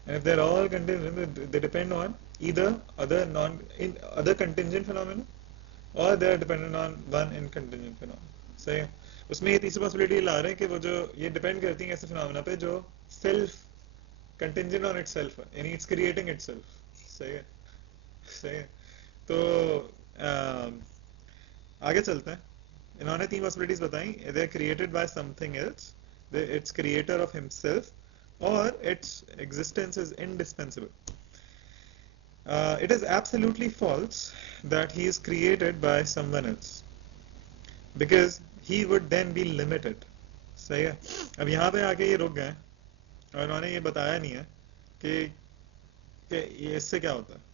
and if they are all contingent they depend on either other contingent phenomena اور they are dependent on one in contingent phenomena. صحیح ہے. اس میں یہ تیسری پاسبلٹی لا رہے ہیں کہ وہ جو یہ ڈیپینڈ کرتی ہیں ایسے فینومینا پہ جو self contingent on it self ہے, یعنی اٹس کریٹنگ اٹ سیلف. صحیح ہے. صحیح ہے. تو آگے چلتے ہیں. انہوں نے تین پاسبلٹیز بتائیں. They are created by something else, it's creator of himself, اور its existence is indispensable. It is absolutely false that he is created by someone else, because he would then be limited. صحیح ہے. اب یہاں پہ آ کے یہ رک گئے اور انہوں نے یہ بتایا نہیں ہے کہ یہ اس سے کیا ہوتا ہے.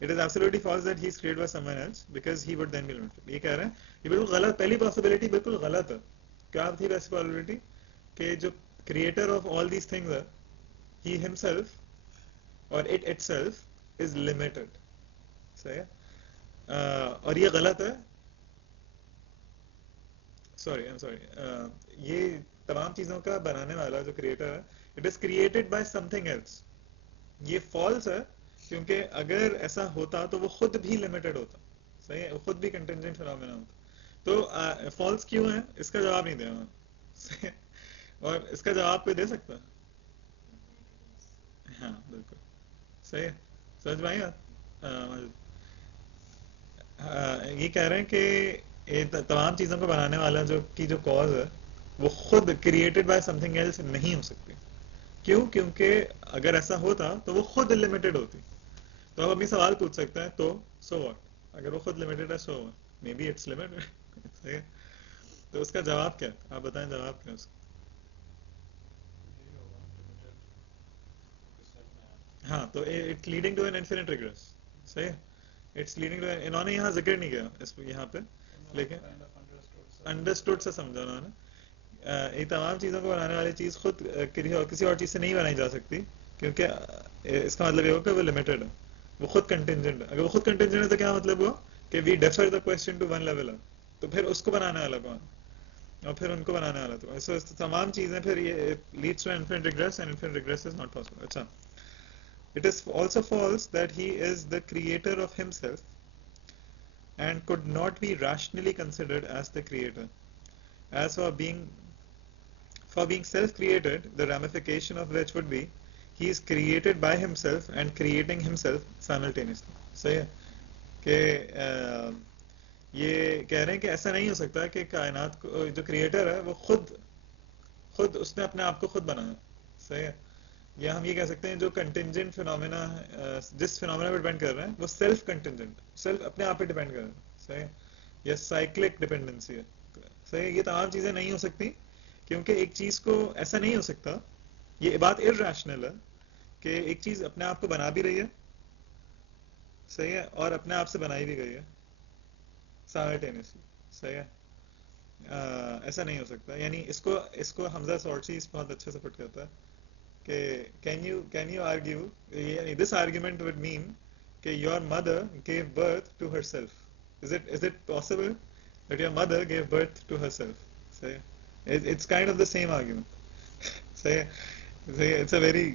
It is absolutely false that he is created by someone else because he would then be limited. یہ کہہ رہے ہیں یہ بالکل غلط, پہلی پاسبلٹی بالکل غلط ہے. کیا تھی ویسی پاسبلٹی کہ جو creator of all these things ہے, he himself or it itself is limited. صحیح ہے. اور یہ غلط ہے. سوری, یہ تمام چیزوں کا بنانے والا جو کریٹر ہے, it is created by something else. یہ فالس ہے کیونکہ اگر ایسا ہوتا تو وہ خود بھی لمیٹڈ ہوتا. صحیح ہے, وہ خود بھی کنٹینجنٹ فینومینا ہوتا. تو فالس کیوں ہے اس کا جواب نہیں دیا انہوں نے. اور اس کا جواب کوئی دے سکتا ہے؟ ہاں بالکل صحیح ہے. سمجھ میں آئی بات؟ یہ کہہ رہے ہیں کہ تمام چیزوں کو بنانے والا جو کاز ہے وہ خود created by something else نہیں ہو سکتی. کیوں؟ کیونکہ اگر ایسا ہوتا تو وہ خود لمیٹڈ ہوتی. تو آپ اپنی سوال پوچھ سکتے ہیں تو سو واٹ, اگر وہ خود لمیٹڈ ہے so what, maybe it's limited. تو اس کا جواب کیا ہے؟ آپ بتائیں جواب کیا ہے اس کا. ہاں تو it's leading to an infinite regress. صحیح ہے, اٹس لیڈنگ ٹو, انہوں نے یہاں ذکر نہیں کیا اس یہاں پہ, لیکن انڈرسٹوڈ سے سمجھا انہوں نے. یہ تمام چیزوں کو بنانے والی چیز خود کسی اور چیز سے نہیں بنائی جا سکتی کیونکہ اس کا مطلب یہ ہو کہ وہ لمیٹڈ ہے, وہ خود کنٹینجنٹ ہے. اگر وہ خود کنٹینجنٹ ہے تو کیا مطلب ہوا کہ we defer the question to one level. تو پھر اس کو بنانے والا کون, اور پھر ان کو بنانے والا تو ایسے تمام چیزیں پھر یہ leads to infinite regress, and infinite regress is not possible. اچھا, it is also false that he is the creator of himself and could not be rationally considered as the creator. As for being self-created, the ramification of which would be he is created by himself and creating himself simultaneously. صحیح ہے کہ یہ کہہ رہے ہیں کہ ایسا نہیں ہو سکتا کہ کائنات کو جو کریٹر ہے وہ خود اس نے اپنے آپ کو خود بنایا. صحیح ہے. یا ہم یہ کہہ سکتے ہیں جو کنٹینجنٹ فینومینا جس فینومینا پہ ڈیپینڈ کر رہے ہیں وہ سیلف کنٹینجنٹ, سیلف اپنے آپ پہ ڈیپینڈ کر رہے ہیں. صحیح ہے. یا سائیکلک ڈیپینڈنسی ہے. صحیح ہے. یہ تمام چیزیں نہیں ہو سکتی کیونکہ ایک چیز کو ایسا نہیں ہو سکتا, یہ بات ارریشنل ہے کہ ایک چیز اپنے آپ کو بنا بھی رہی ہے, صحیح ہے, اور اپنے آپ سے بنائی بھی گئی ہے سائملٹینیسلی. صحیح ہے. ایسا نہیں ہو سکتا. یعنی اس کو حمزہ سورچی بہت اچھے سے پٹ کرتا ہے کہ کین یو آرگیو, یعنی دس آرگیومنٹ وڈ مین کہ your mother gave birth to herself. Is it possible that your mother gave birth to herself. صحیح. It's kind of the same argument. صحیح ہے. صحیح. اٹس اے ویری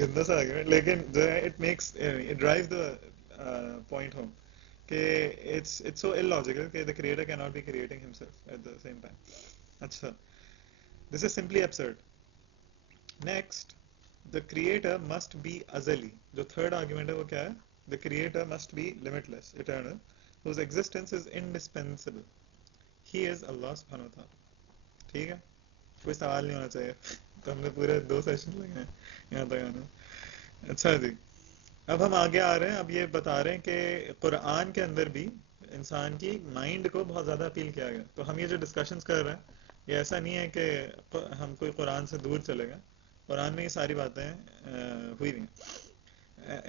گندا سا آرگیومنٹ, لیکن جو ہے it makes it drive the point home کہ اٹس سو illogical کہ the creator cannot be creating himself at the same time. اچھا, this is simply absurd. Next, the creator must be azali. جو third argument ہے وہ کیا ہے؟ The creator must be limitless, eternal, whose existence is indispensable. He is Allah subhanahu wa ta'ala. ٹھیک ہے, کوئی سوال نہیں ہونا چاہیے. تو ہم نے پورے 2 سیشن لگے ہیں یہاں تک آنے. اچھا جی, اب ہم آگے آ رہے ہیں. اب یہ بتا رہے ہیں کہ قرآن کے اندر بھی انسان کی مائنڈ کو بہت زیادہ اپیل کیا گیا. تو ہم یہ جو ڈسکشنز کر رہے ہیں یہ ایسا نہیں ہے کہ ہم کوئی قرآن سے دور چلے گئے, قرآن میں یہ ساری باتیں ہوئی ہوئی ہیں.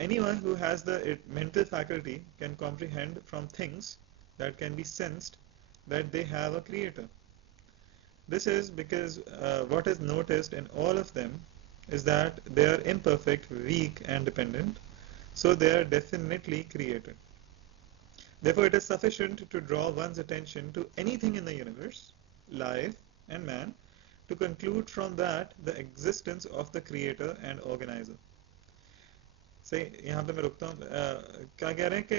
Anyone who has the mental faculty can comprehend from things that can be sensed that they have a creator. This is because what is noticed in all of them is that they are imperfect, weak and dependent, so they are definitely created. Therefore it is sufficient to draw one's attention to anything in the universe, life and man, to conclude from that the existence of the creator and organizer. صحیح, یہاں پہ میں رکتا ہوں. کیا کہہ رہے ہیں کہ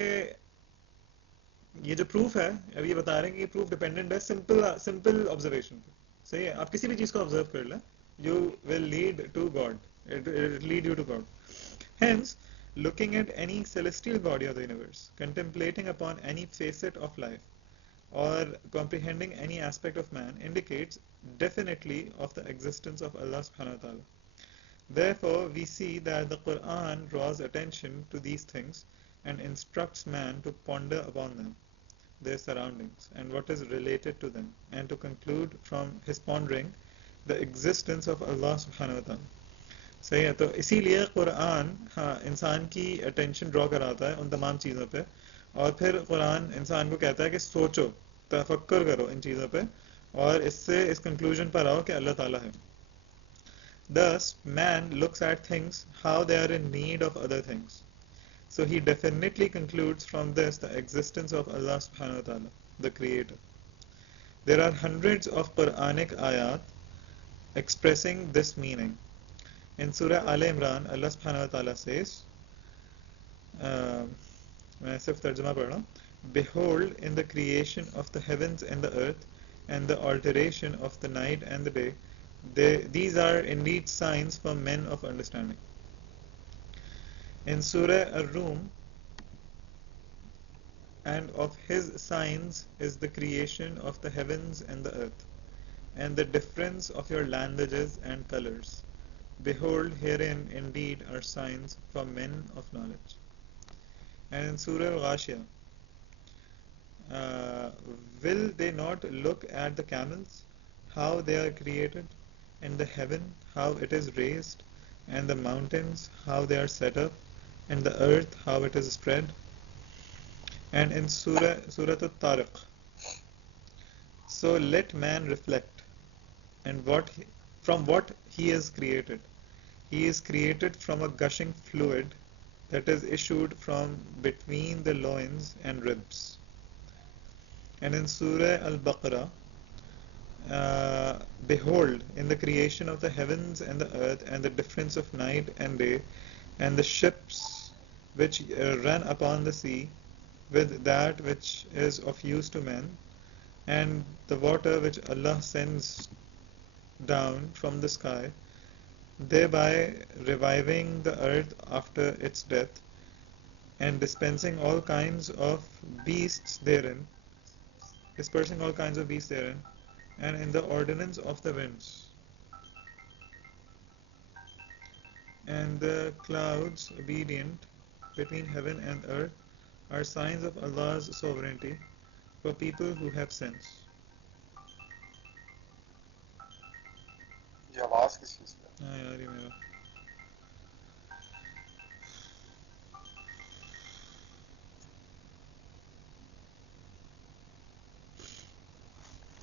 یہ جو پروف ہے, اب یہ بتا رہے ہیں کہ یہ پروف ڈیپینڈنٹ ہے سمپل آبزرویشن پہ. صحیح ہے, آپ کسی بھی چیز کو آبزرو کر لیں, you will lead to God, it lead you to God. Hence, looking at any celestial body of the universe, contemplating upon any facet of life, or comprehending any aspect of man indicates definitely of the existence of Allah subhanahu wa ta'ala. Therefore, we see that the Quran draws attention to these things and instructs man to ponder upon them. their surroundings, and what is related to them, and to conclude from his pondering the existence of Allah subhanahu wa ta'ala. صحیح ہے. تو اسی لیے قرآن انسان کی اٹینشن ڈرا کراتا ہے ان تمام چیزوں پہ, اور پھر قرآن انسان کو کہتا ہے کہ سوچو, تفکر کرو ان چیزوں پہ, اور اس سے اس کنکلوژن پر آؤ کہ اللہ تعالیٰ ہے. Thus, man looks at things how they are in need of other things. So he definitely concludes from this the existence of Allah subhanahu wa ta'ala, the creator. There are hundreds of Quranic ayat expressing this meaning. In Surah Al Imran, Allah subhanahu wa ta'ala says, میں صرف ترجمہ پڑھ رہا ہوں, Behold, in the creation of the heavens and the earth, and the alteration of the night and the day, these are indeed signs for men of understanding. In Surah Ar-Rum, and of his signs is the creation of the heavens and the earth, and the difference of your languages and colors. Behold, herein indeed are signs for men of knowledge. And in Surah Al-Ghashiyah, will they not look at the camels, how they are created, and the heaven, how it is raised, and the mountains, how they are set up, and the earth, how it is spread? And in Surah At-Tariq, so let man reflect, and from what he is created. He is created from a gushing fluid that is issued from between the loins and ribs. And in Surah Al-Baqarah, behold, in the creation of the heavens and the earth, and the difference of night and day, and the ships which run upon the sea, with that which is of use to men, and the water which Allah sends down from the sky, thereby reviving the earth after its death, and dispensing all kinds of beasts therein, dispersing all kinds of beasts therein, and in the ordinance of the winds, and the clouds obedient between heaven and earth, are signs of Allah's sovereignty for people who have sense. یہ آواز کس چیز پہ؟ ہاں یار یہ میرا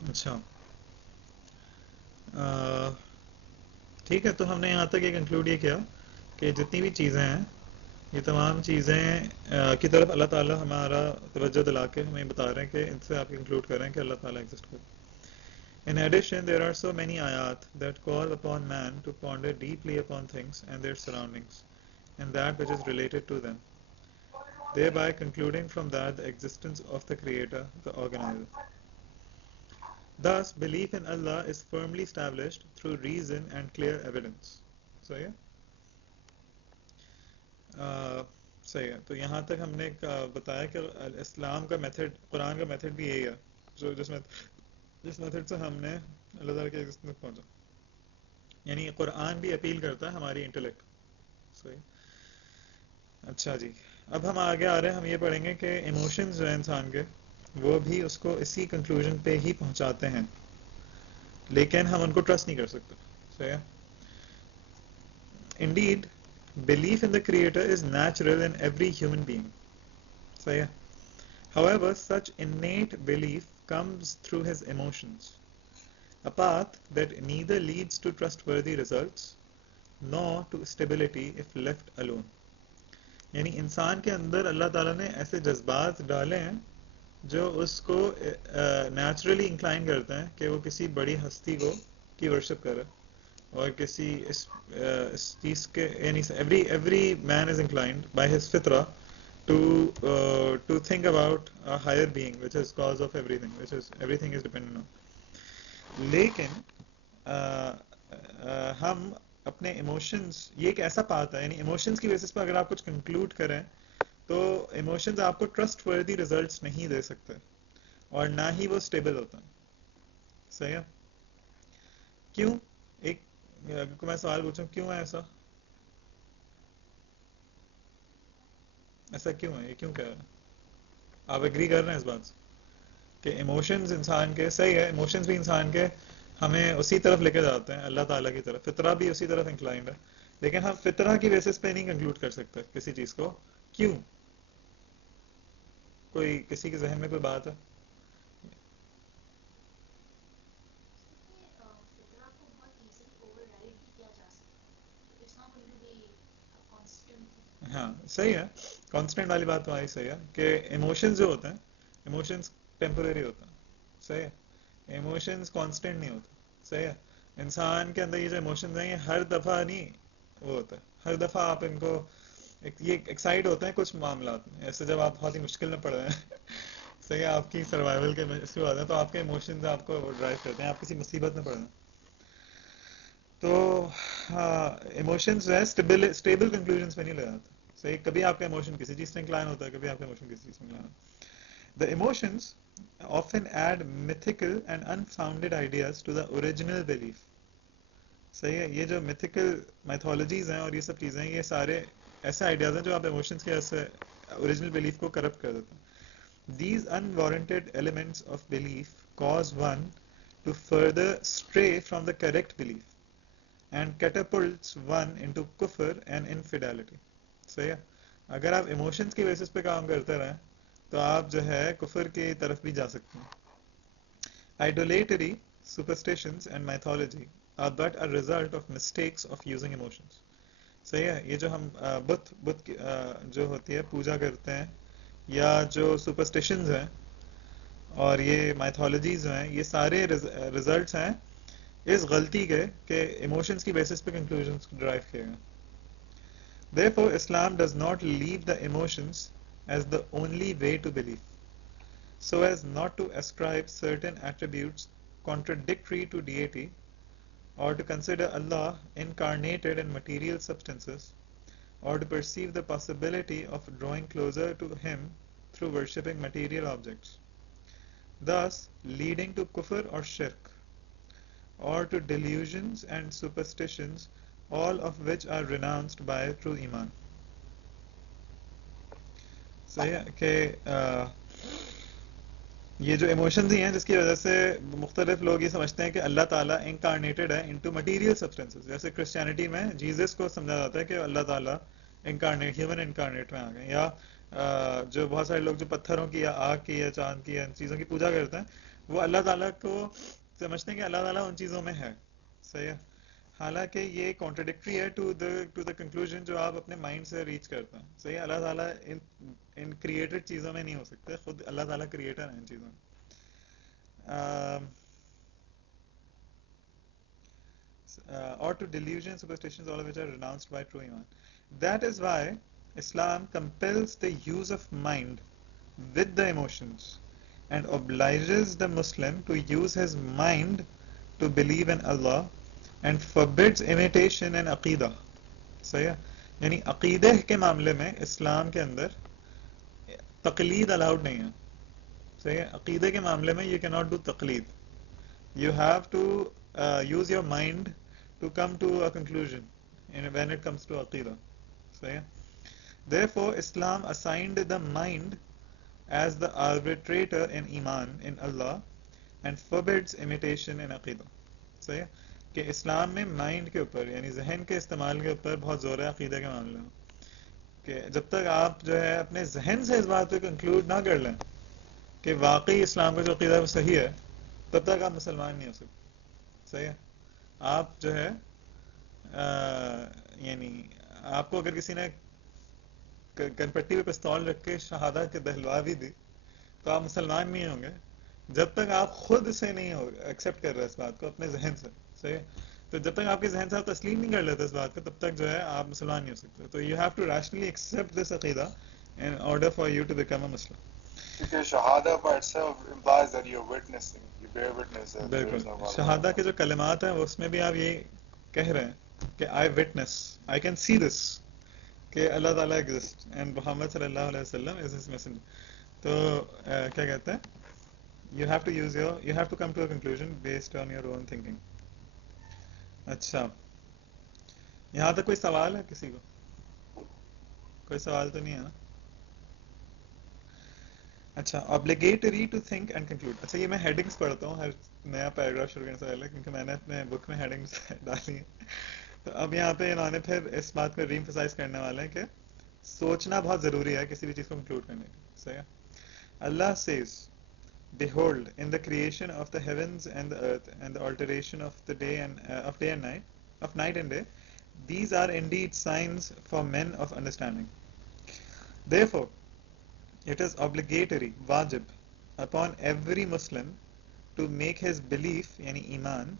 اچھا ٹھیک ہے. تو ہم نے یہاں تک یہ کنکلوڈ یہ کیا کہ جتنی بھی چیزیں ہیں یہ تمام چیزیں کی طرف اللہ تعالیٰ ہمارا توجہ دلا کے ہمیں بتا رہے ہیں کہ ان سے آپ انکلوڈ کریں کہ اللہ تعالیٰ ایگزسٹ کرے. In addition, there are so many ayat that call upon man to ponder deeply upon things and their surroundings, and that which is related to them, thereby concluding from that the existence of the Creator, the Organizer. Thus, belief in Allah is firmly established through reason and clear evidence. So, yeah. صحیح ہے. تو یہاں تک ہم نے بتایا کہ اسلام کا میتھڈ, قرآن کا میتھڈ بھی یہی ہے, جو جس میتھڈ سے ہم نے اللہ تعالیٰ کے ایگزسٹنس تک پہنچا. یعنی قرآن بھی اپیل کرتا ہے ہماری انٹلیکٹ. صحیح. اچھا جی, اب ہم آگے آ رہے ہیں, ہم یہ پڑھیں گے کہ ایموشنز جو ہیں انسان کے وہ بھی اس کو اسی کنکلوژن پہ ہی پہنچاتے ہیں, لیکن ہم ان کو ٹرسٹ نہیں کر سکتے. صحیح ہے. Indeed, belief in the Creator is natural in every human being. صحیح ہے. However, such innate belief comes through his emotions, a path that neither leads to trustworthy results nor to stability if left alone. یعنی انسان کے اندر اللہ تعالیٰ نے ایسے جذبات ڈالے ہیں جو اس کو نیچرلی انکلائن کرتے ہیں کہ وہ کسی بڑی ہستی کو کی ورشپ کرے, اور کسی اس چیز کے, یعنی every man is inclined by his فطرہ to think about a higher being which is cause of everything, which is everything is dependent on. لیکن ہم اپنے ایموشنز, یہ ایک ایسا پات ہے, یعنی ایموشنز کی بیسس پر اگر آپ کچھ کنکلوڈ کریں تو ایموشنز آپ کو ٹرسٹ وردی ریزلٹس نہیں دے سکتے, اور نہ ہی وہ اسٹیبل ہوتا ہے. صحیح ہے. کیوں؟ ایک کو میں سوال پوچھوں, کیوں ہے ایسا؟ ایسا کیوں ہے, یہ کیوں کہہ رہے ہیں؟ آپ ایگری کر رہے ہیں اس بات سے؟ کہ ایموشنز انسان کے صحیح ہے، ایموشنز بھی انسان کے ہمیں اسی طرف لے کے جاتے ہیں، اللہ تعالیٰ کی طرف، فطرہ بھی اسی طرف انکلائنڈ ہے، لیکن ہم فطرہ کی بیسس پہ نہیں کنکلوڈ کر سکتے کسی چیز کو. کیوں؟ کوئی کسی کے ذہن میں کوئی بات ہے؟ فطرہ کو بہت ایزیلی اوور رائڈ بھی کیا جا سکتا ہے. It's not going to be constant. ہاں صحیح ہے، کانسٹنٹ والی بات تمہاری صحیح ہے کہ ایموشنز جو ہوتے ہیں، ایموشنز ٹیمپرری ہوتے ہیں. صحیح ہے، ایموشنز کانسٹنٹ نہیں ہوتے. صحیح ہے، انسان کے اندر یہ جو ایموشنز ہیں یہ ہر دفعہ نہیں وہ ہوتا ہے، ہر دفعہ آپ ان کو یہ ایکسائٹ ہوتے ہیں کچھ معاملات میں، ایسے جب آپ بہت ہی مشکل میں پڑ رہے ہیں صحیح ہے، آپ کی سروائیول کے ایشو آتے ہیں تو آپ کے ایموشنز آپ کو ڈرائیو کرتے ہیں، آپ کسی مصیبت میں پڑ رہے ہیں تو ایموشنز جو ہے اسٹیبل کنکلوژنس پہ نہیں لے جاتے. صحیح، کبھی آپ کا ایموشن کسی چیز سے انکلائن ہوتا ہے، کبھی آپ کا ایموشن کسی چیز سے انکلائن ہوتا ہے. The emotions often add mythical and unfounded ideas to the original belief. صحیح ہے، یہ جو mythical mythologies ہیں اور یہ سب چیزیں یہ سارے ایسے آئیڈیاز ہیں جو آپ ایموشنس کے ایسے اوریجنل بلیف کو کرپٹ کر دیتے ہیں. These unwarranted elements of belief cause one to further stray from the correct belief and catapults one into kufr and infidelity. صحیح ہے، اگر آپ ایموشنس کی بیسس پہ کام کرتے رہیں تو آپ جو ہے کفر کی طرف بھی جا سکتے ہیں. Idolatry, superstitions and mythology are but a result of mistakes of using emotions. صحیح ہے، یہ جو ہم بت جو ہوتی ہے پوجا کرتے ہیں یا جو سپرسٹیشنز ہیں اور یہ مائتھولوجیز ہیں یہ سارے ریزلٹس ہیں اس غلطی کے کہ ایموشنز کی بیسس پہ کنکلوژنس ڈرائیو کیے گئے. Therefore, Islam does not leave the emotions as the only way to believe, so as not to ascribe certain attributes contradictory to deity, or to consider Allah incarnated in material substances, or to perceive the possibility of drawing closer to Him through worshipping material objects, thus leading to kufr or shirk, or to delusions and superstitions, all of which are renounced by true iman. صحیح ہے کہ یہ جو ایموشنز ہی ہیں جس کی وجہ سے مختلف لوگ یہ سمجھتے ہیں کہ اللہ تعالیٰ انکارنیٹڈ ہے انٹو مٹیریل سبسٹینسز. جیسے کرسچینٹی میں جیزس کو سمجھا جاتا ہے کہ اللہ تعالیٰ انکارنیٹ ہیومن انکارنیٹ میں آ گئے، یا جو بہت سارے لوگ جو پتھروں کی یا آگ کی یا چاند کی یا ان چیزوں کی پوجا کرتے ہیں وہ اللہ تعالیٰ کو سمجھتے ہیں کہ اللہ تعالیٰ ان چیزوں میں ہے. صحیح ہے، حالانکہ یہ کانٹرڈکٹری ہے ٹو دا کنکلوژن جو آپ اپنے مائنڈ سے ریچ کرتے ہیں. صحیح ہے، اللہ تعالیٰ ان کریٹڈ چیزوں میں نہیں ہو سکتے، خود اللہ تعالیٰ کریٹر ہیں ان چیزوں میں. Or to delusions, superstitions, all of which are renounced by true iman. That is why Islam compels the use of mind with the emotions and obliges the Muslim to use his mind to believe in Allah and forbids imitation in عقیدہ. صحیح ہے، یعنی عقیدہ کے معاملے میں اسلام کے اندر تقلید الاؤڈ نہیں ہے. صحیح ہے، عقیدے کے معاملے میں یو کی ناٹ ڈو تقلید. You have to use your mind to come to a conclusion when it comes to aqidah. صحیح ہے. Therefore, Islam assigned the mind as the arbitrator in iman in Allah and forbids imitation in aqidah. صحیح ہے کہ اسلام میں مائنڈ کے اوپر یعنی ذہن کے استعمال کے اوپر بہت زور ہے عقیدہ کے معاملے میں، کہ جب تک آپ جو ہے اپنے ذہن سے اس بات پہ کنکلوڈ نہ کر لیں کہ واقعی اسلام کا جو عقیدہ ہے وہ صحیح ہے تب تک آپ مسلمان نہیں ہو سکتے. صحیح ہے، آپ جو ہے یعنی آپ کو اگر کسی نے کنپٹی پہ پستول رکھ کے شہادت کے دہلوا بھی دی تو آپ مسلمان نہیں ہوں گے جب تک آپ خود سے نہیں ہو ایکسیپٹ کر رہے اس بات کو اپنے ذہن سے. صحیح ہے، تو جب تک آپ کے ذہن سے آپ تسلیم نہیں کر لیتے اس بات کو تب تک جو ہے آپ مسلمان نہیں ہو سکتے. تو you have to rationally accept this عقیدہ in order for you to become a Muslim. کیونکہ شہادہ by itself implies that you're witnessing, you bear witness that there is no بالکل، God. شہادہ کے جو کلمات ہیں اس میں بھی آپ یہ کہہ رہے ہیں کہ آئی وٹنس، آئی کین سی دس کہ اللہ تعالیٰ ایگزسٹ اینڈ محمد صلی اللہ علیہ وسلم از ہز میسنجر. تو کیا کہتے ہیں you have to use your you have to come to a conclusion based on your own thinking. اچھا، یہاں تک کوئی سوال ہے کسی کو؟ کوئی سوال تو نہیں ہے نا؟ اچھا obligatory to think and conclude. اچھا یہ میں ہیڈنگز پڑھتا ہوں ہر نیا پیراگراف شروع کرنے سے پہلے کیونکہ میں نے اپنے بک میں ہیڈنگز ڈالی ہیں. تو اب یہاں پہ انہوں نے پھر اس بات کو ری ایمفسائز کرنے والے ہیں کہ سوچنا بہت ضروری ہے کسی بھی چیز کو کنکلوڈ کرنے کے لیے. صحیح ہے. اللہ says behold in the creation of the heavens and the earth and the alteration of the day and of day and night of night and day these are indeed signs for men of understanding. Therefore it is obligatory wajib upon every Muslim to make his belief yani iman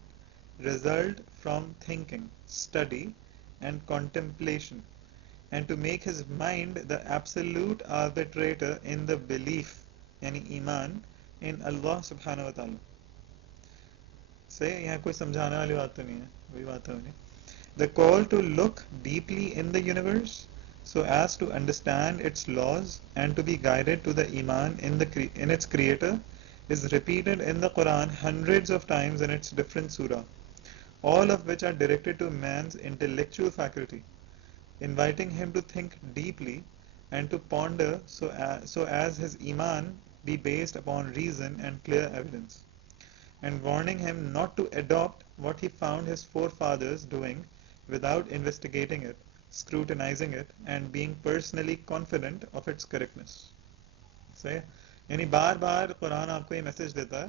result from thinking, study and contemplation, and to make his mind the absolute arbitrator in the belief yani iman in Allah subhanahu wa ta'ala. صحیح یہاں کوئی سمجھانے والی بات تو نہیں ہے وہی بات ہے نہیں. The call to look deeply in the universe so as to understand its laws and to be guided to the iman in its creator is repeated in the Quran hundreds of times in its different surah, all of which are directed to man's intellectual faculty, inviting him to think deeply and to ponder so as his iman be based upon reason and clear evidence, and warning him not to adopt what he found his forefathers doing without investigating it, scrutinizing it, and being personally confident of its correctness. صحیح یعنی بار بار قرآن آپ کو یہ میسج دیتا ہے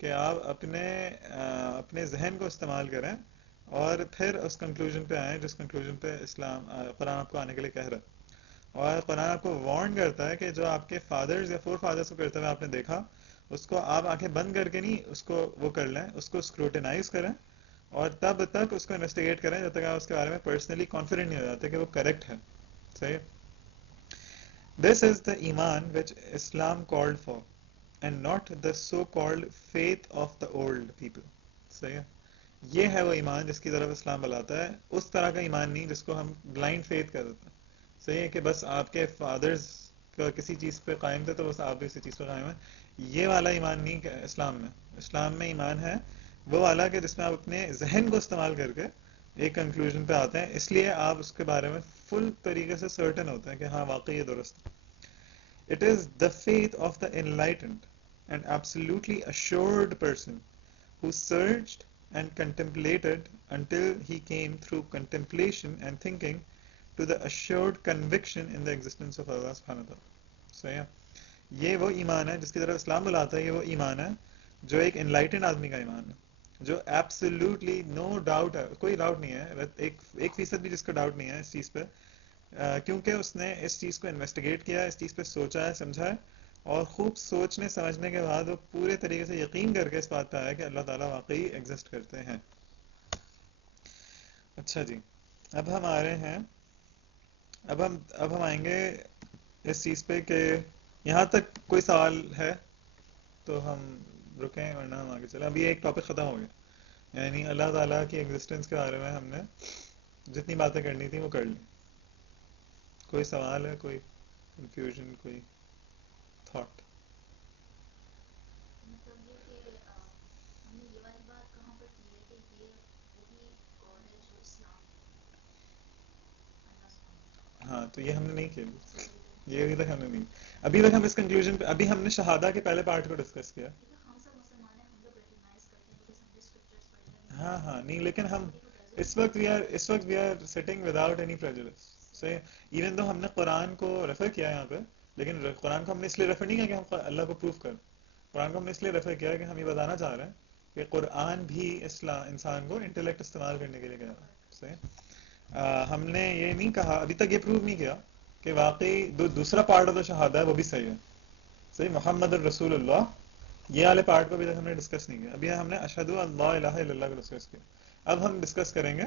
کہ آپ اپنے ذہن کو استعمال کریں اور پھر اس کنکلوژن پہ آئیں جس کنکلوژن پہ قرآن آپ کو آنے کے لیے کہہ رہا ہے. اور قرآن آپ کو وارن کرتا ہے کہ جو آپ کے فادرز یا فور فادرز کو کرتے ہوئے آپ نے دیکھا اس کو آپ آنکھیں بند کر کے نہیں اس کو وہ کر لیں, اس کو اسکروٹینائز کریں اور تب تک اس کو انویسٹیگیٹ کریں جب تک آپ اس کے بارے میں پرسنلی کانفیڈنٹ نہیں ہو جاتے کہ وہ کریکٹ ہے. صحیح. This is the iman which Islam called for and not the so called faith of the old people. صحیح. یہ ہے وہ ایمان جس کی طرف اسلام بلاتا ہے, اس طرح کا ایمان نہیں جس کو ہم بلائنڈ فیتھ کہہ دیتے ہیں. صحیح ہے کہ بس آپ کے فادرز کا کسی چیز پہ قائم تھے تو بس آپ بھی اسی چیز پہ قائم ہیں. یہ والا ایمان نہیں کہ اسلام میں. اسلام میں ایمان ہے وہ والا کہ جس میں آپ اپنے ذہن کو استعمال کر کے ایک کنکلوژن پہ آتے ہیں, اس لیے آپ اس کے بارے میں فل طریقے سے سرٹن ہوتے ہیں کہ ہاں واقعی یہ درست ہے. It is the faith of the enlightened and absolutely assured person who searched and contemplated until he came through contemplation and thinking to the assured conviction in the existence of Allah subhanahu wa ta'ala. صحیح. یہ وہ ایمان ہے جس کی طرف اسلام بلاتا ہے. یہ وہ ایمان ہے جو ایک انلائٹنڈ آدمی کا ایمان ہے جو ایبسلیوٹلی نو ڈاؤٹ ہے, کوئی ڈاؤٹ نہیں ہے, 1% بھی جس کا ڈاؤٹ نہیں ہے اس چیز پہ, کیونکہ اس نے اس چیز کو انویسٹیگیٹ کیا, اس چیز پہ سوچا ہے, سمجھا ہے, اور خوب سوچنے سمجھنے کے بعد وہ پورے طریقے سے یقین کر کے اس بات پہ آیا کہ اللہ تعالیٰ واقعی ایگزسٹ کرتے ہیں. اچھا جی, اب ہم آ رہے ہیں, اب ہم آئیں گے اس چیز پہ کہ یہاں تک کوئی سوال ہے تو ہم رکیں ورنہ ہم آگے چلیں. ابھی ایک ٹاپک ختم ہو گیا, یعنی اللہ تعالیٰ کی ایگزسٹنس کے بارے میں ہم نے جتنی باتیں کرنی تھی وہ کر لی. کوئی سوال ہے, کوئی کنفیوژن, کوئی تھاٹ؟ مطلب یہ کہ ہم نے یہ والی بات کہاں پر کی ہے کہ یہ وہی گاڈ ہے جو اسلام اللہ سبحانہ. ہاں تو یہ ہم نے نہیں کیا, یہ ابھی تک ہم نے نہیں, ابھی تک ہم اس کنکلوژن پہ, ابھی ہم نے شہادہ کے پہلے پارٹ کو ڈسکس کیا. ہم سب مسلمان ہیں, ہم لوگ ریکگنائز کرتے ہیں because ہم نے اسکرپچرز پڑھے ہیں. ہاں ہاں نہیں, لیکن ہم اس وقت we are sitting without any prejudice. صحیح. ایون دو ہم نے قرآن کو ریفر کیا یہاں پہ, لیکن قرآن کو ہم نے اس لیے ریفر نہیں کیا کہ ہم اللہ کو پروف کریں. قرآن کو ہم نے اس لیے ریفر کیا کہ ہم یہ بتانا چاہ رہے ہیں کہ قرآن بھی انسان کو انٹلیکٹ استعمال کرنے کے لیے کہہ رہا ہے. صحیح. ہم نے یہ نہیں کہا, ابھی تک یہ پروو نہیں کیا کہ واقعی دوسرا پارٹ آف دا شہادہ ہے وہ بھی صحیح ہے. صحیح. محمد الرسول اللہ, یہ والے پارٹ کو ابھی تک ہم نے ڈسکس نہیں کیا. ابھی ہم نے اشہد اللہ الہ الا اللہ کو ڈسکس کیا. اب ہم ڈسکس کریں گے,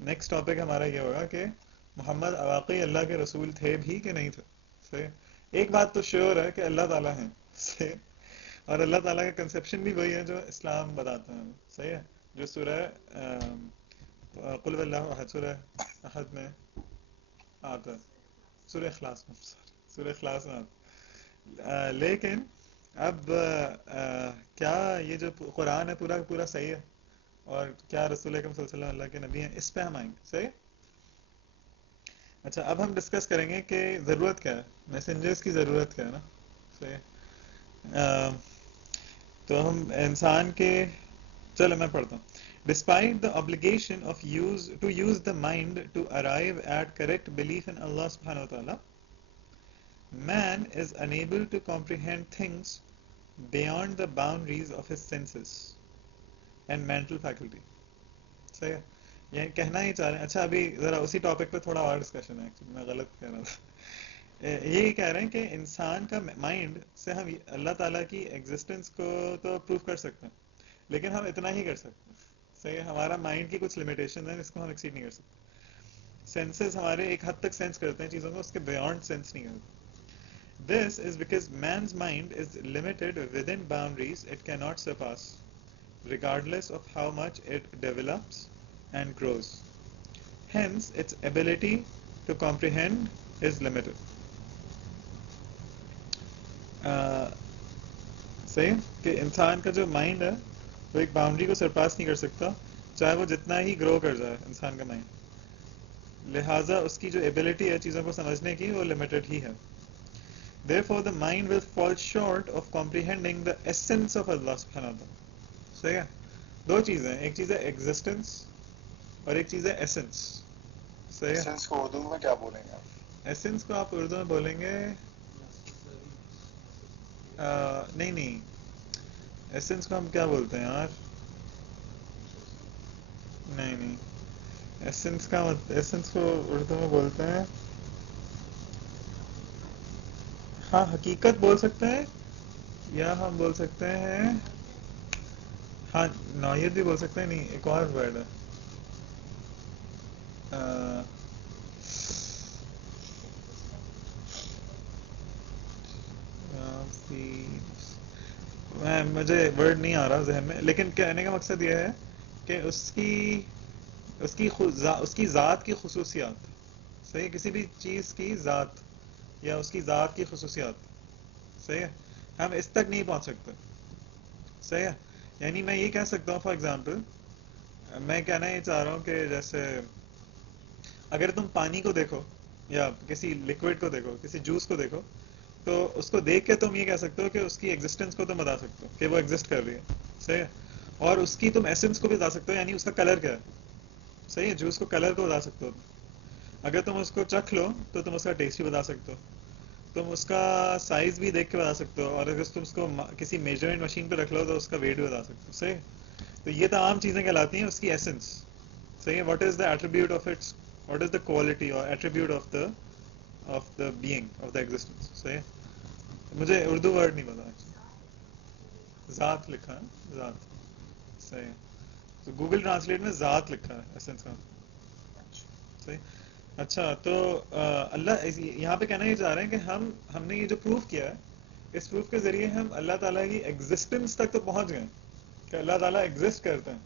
نیکسٹ ٹاپک ہمارا یہ ہوگا کہ محمد واقعی اللہ کے رسول تھے بھی کہ نہیں تھے. صحیح. ایک بات تو شیور ہے کہ اللہ تعالیٰ ہیں. صحیح. اور اللہ تعالیٰ کا کنسیپشن بھی وہی ہے جو اسلام بتاتا ہے. صحیح ہے. جو سورہ قل اللہ احد, سورہ احد میں آتا ہے, سورہ اخلاص میں, سورہ اخلاص میں آتا. لیکن اب کیا یہ جو قرآن ہے پورا پورا صحیح ہے, اور کیا رسول اکرم صلی اللہ علیہ وسلم اللہ کے نبی ہیں, اس پہ ہم آئیں گے. صحیح. اچھا اب ہم ڈسکس کریں گے کہ ضرورت کیا ہے, میسنجرز کی ضرورت کیا ہے نا. صحیح. تو ہم انسان کے، چلو میں پڑھتا ہوں. Despite the obligation of to use the mind to arrive at correct belief in Allah subhanahu wa ta'ala, man is unable to comprehend things beyond the boundaries of his senses and mental faculty. صحیح ہے، یہ کہنا ہی چاہ رہے ہیں. اچھا ابھی ذرا اسی ٹاپک پہ تھوڑا اور ڈسکشن ہے، ایکچولی میں غلط کہہ رہا تھا. یہی کہہ رہے ہیں کہ انسان کا مائنڈ سے ہم اللہ تعالیٰ کی ایگزسٹنس کو تو پروف کر سکتے ہیں، لیکن ہم اتنا ہی کر سکتے ہیں. صحیح ہے، ہمارا مائنڈ کی کچھ لمیٹیشن ہیں جس کو ہم ایکسیڈ نہیں کر سکتے. سینسز ہمارے ایک حد تک سینس کرتے ہیں چیزوں کو، اس کے بیونڈ سینس نہیں کرتے. This is because man's mind is limited within boundaries it cannot surpass, regardless of how much it develops and grows. Hence, its ability to comprehend is limited. صحیح کہ انسان کا جو مائنڈ ہے وہ ایک باؤنڈری کو سرپاس نہیں کر سکتا، چاہے وہ جتنا ہی گرو کر جائے انسان کا مائنڈ. لہٰذا اس کی جو ایبلٹی ہے چیزوں کو سمجھنے کی وہ لمیٹڈ ہی ہے. Therefore, the mind will fall short of comprehending the essence of Allah subhanahu wa ta'ala. صحیح ہے، دو چیزیں، ایک چیز ہے ایگزسٹنس اور ایک چیز ہے ایسنس. صحیح ہے. ایسنس کو اردو میں کیا بولیں گے آپ؟ ایسنس کو آپ اردو میں بولیں گے نہیں، ایسنس کو ہم کیا بولتے ہیں یار؟ نہیں، ایسنس کو اردو میں بولتے ہیں، ہاں حقیقت بول سکتے ہیں، یا ہم بول سکتے ہیں، ہاں نوعیت بھی بول سکتے ہیں. نہیں، ایک اور ورڈ ہے، مجھے ورڈ نہیں آ رہا ذہن میں، لیکن کہنے کا مقصد یہ ہے کہ اس کی ذات کی خصوصیات. صحیح، کسی بھی چیز کی ذات یا اس کی ذات کی خصوصیات. صحیح ہے، ہم اس تک نہیں پہنچ سکتے. صحیح ہے، یعنی میں یہ کہہ سکتا ہوں فار ایگزامپل، میں کہنا یہ چاہ رہا ہوں کہ جیسے اگر تم پانی کو دیکھو یا کسی لکوڈ کو دیکھو، کسی جوس کو دیکھو، تو اس کو دیکھ کے تم یہ کہہ سکتے ہو کہ اس کی ایگزسٹنس کو تم بتا سکتے ہو کہ وہ ایگزسٹ کر رہی ہے. صحیح ہے، اور اس کی تم ایسنس کو بھی بتا سکتے ہو، یعنی اس کا کلر کیا ہے. صحیح ہے، جوس کو کلر کو بتا سکتے ہو. اگر تم اس کو چکھ لو تو تم اس کا ٹیسٹ بھی بتا سکتے ہو، تم اس کا سائز بھی دیکھ کے بتا سکتے ہو، اور اگر تم اس کو کسی میجرمنٹ مشین پہ رکھ لو تو اس کا ویٹ بھی بتا سکتے ہو. صحیح، تو یہ تمام چیزیں کہلاتی ہیں اس کی ایسنس. صحیح ہے، what is the attribute of its, what is the quality اور attribute of the being of the existence. صحیح ہے، مجھے اردو ورڈ نہیں پتا. ذات لکھا ہے، ذات. صحیح ہے، تو گوگل ٹرانسلیٹ میں ذات لکھا ہے ایسنس کا. صحیح. اچھا تو اللہ یہاں پہ کہنا یہ چاہ رہے ہیں کہ ہم نے یہ جو پروف کیا ہے، اس پروف کے ذریعے ہم اللہ تعالیٰ کی ایگزسٹنس تک تو پہنچ گئے کہ اللہ تعالیٰ ایگزسٹ کرتے ہیں،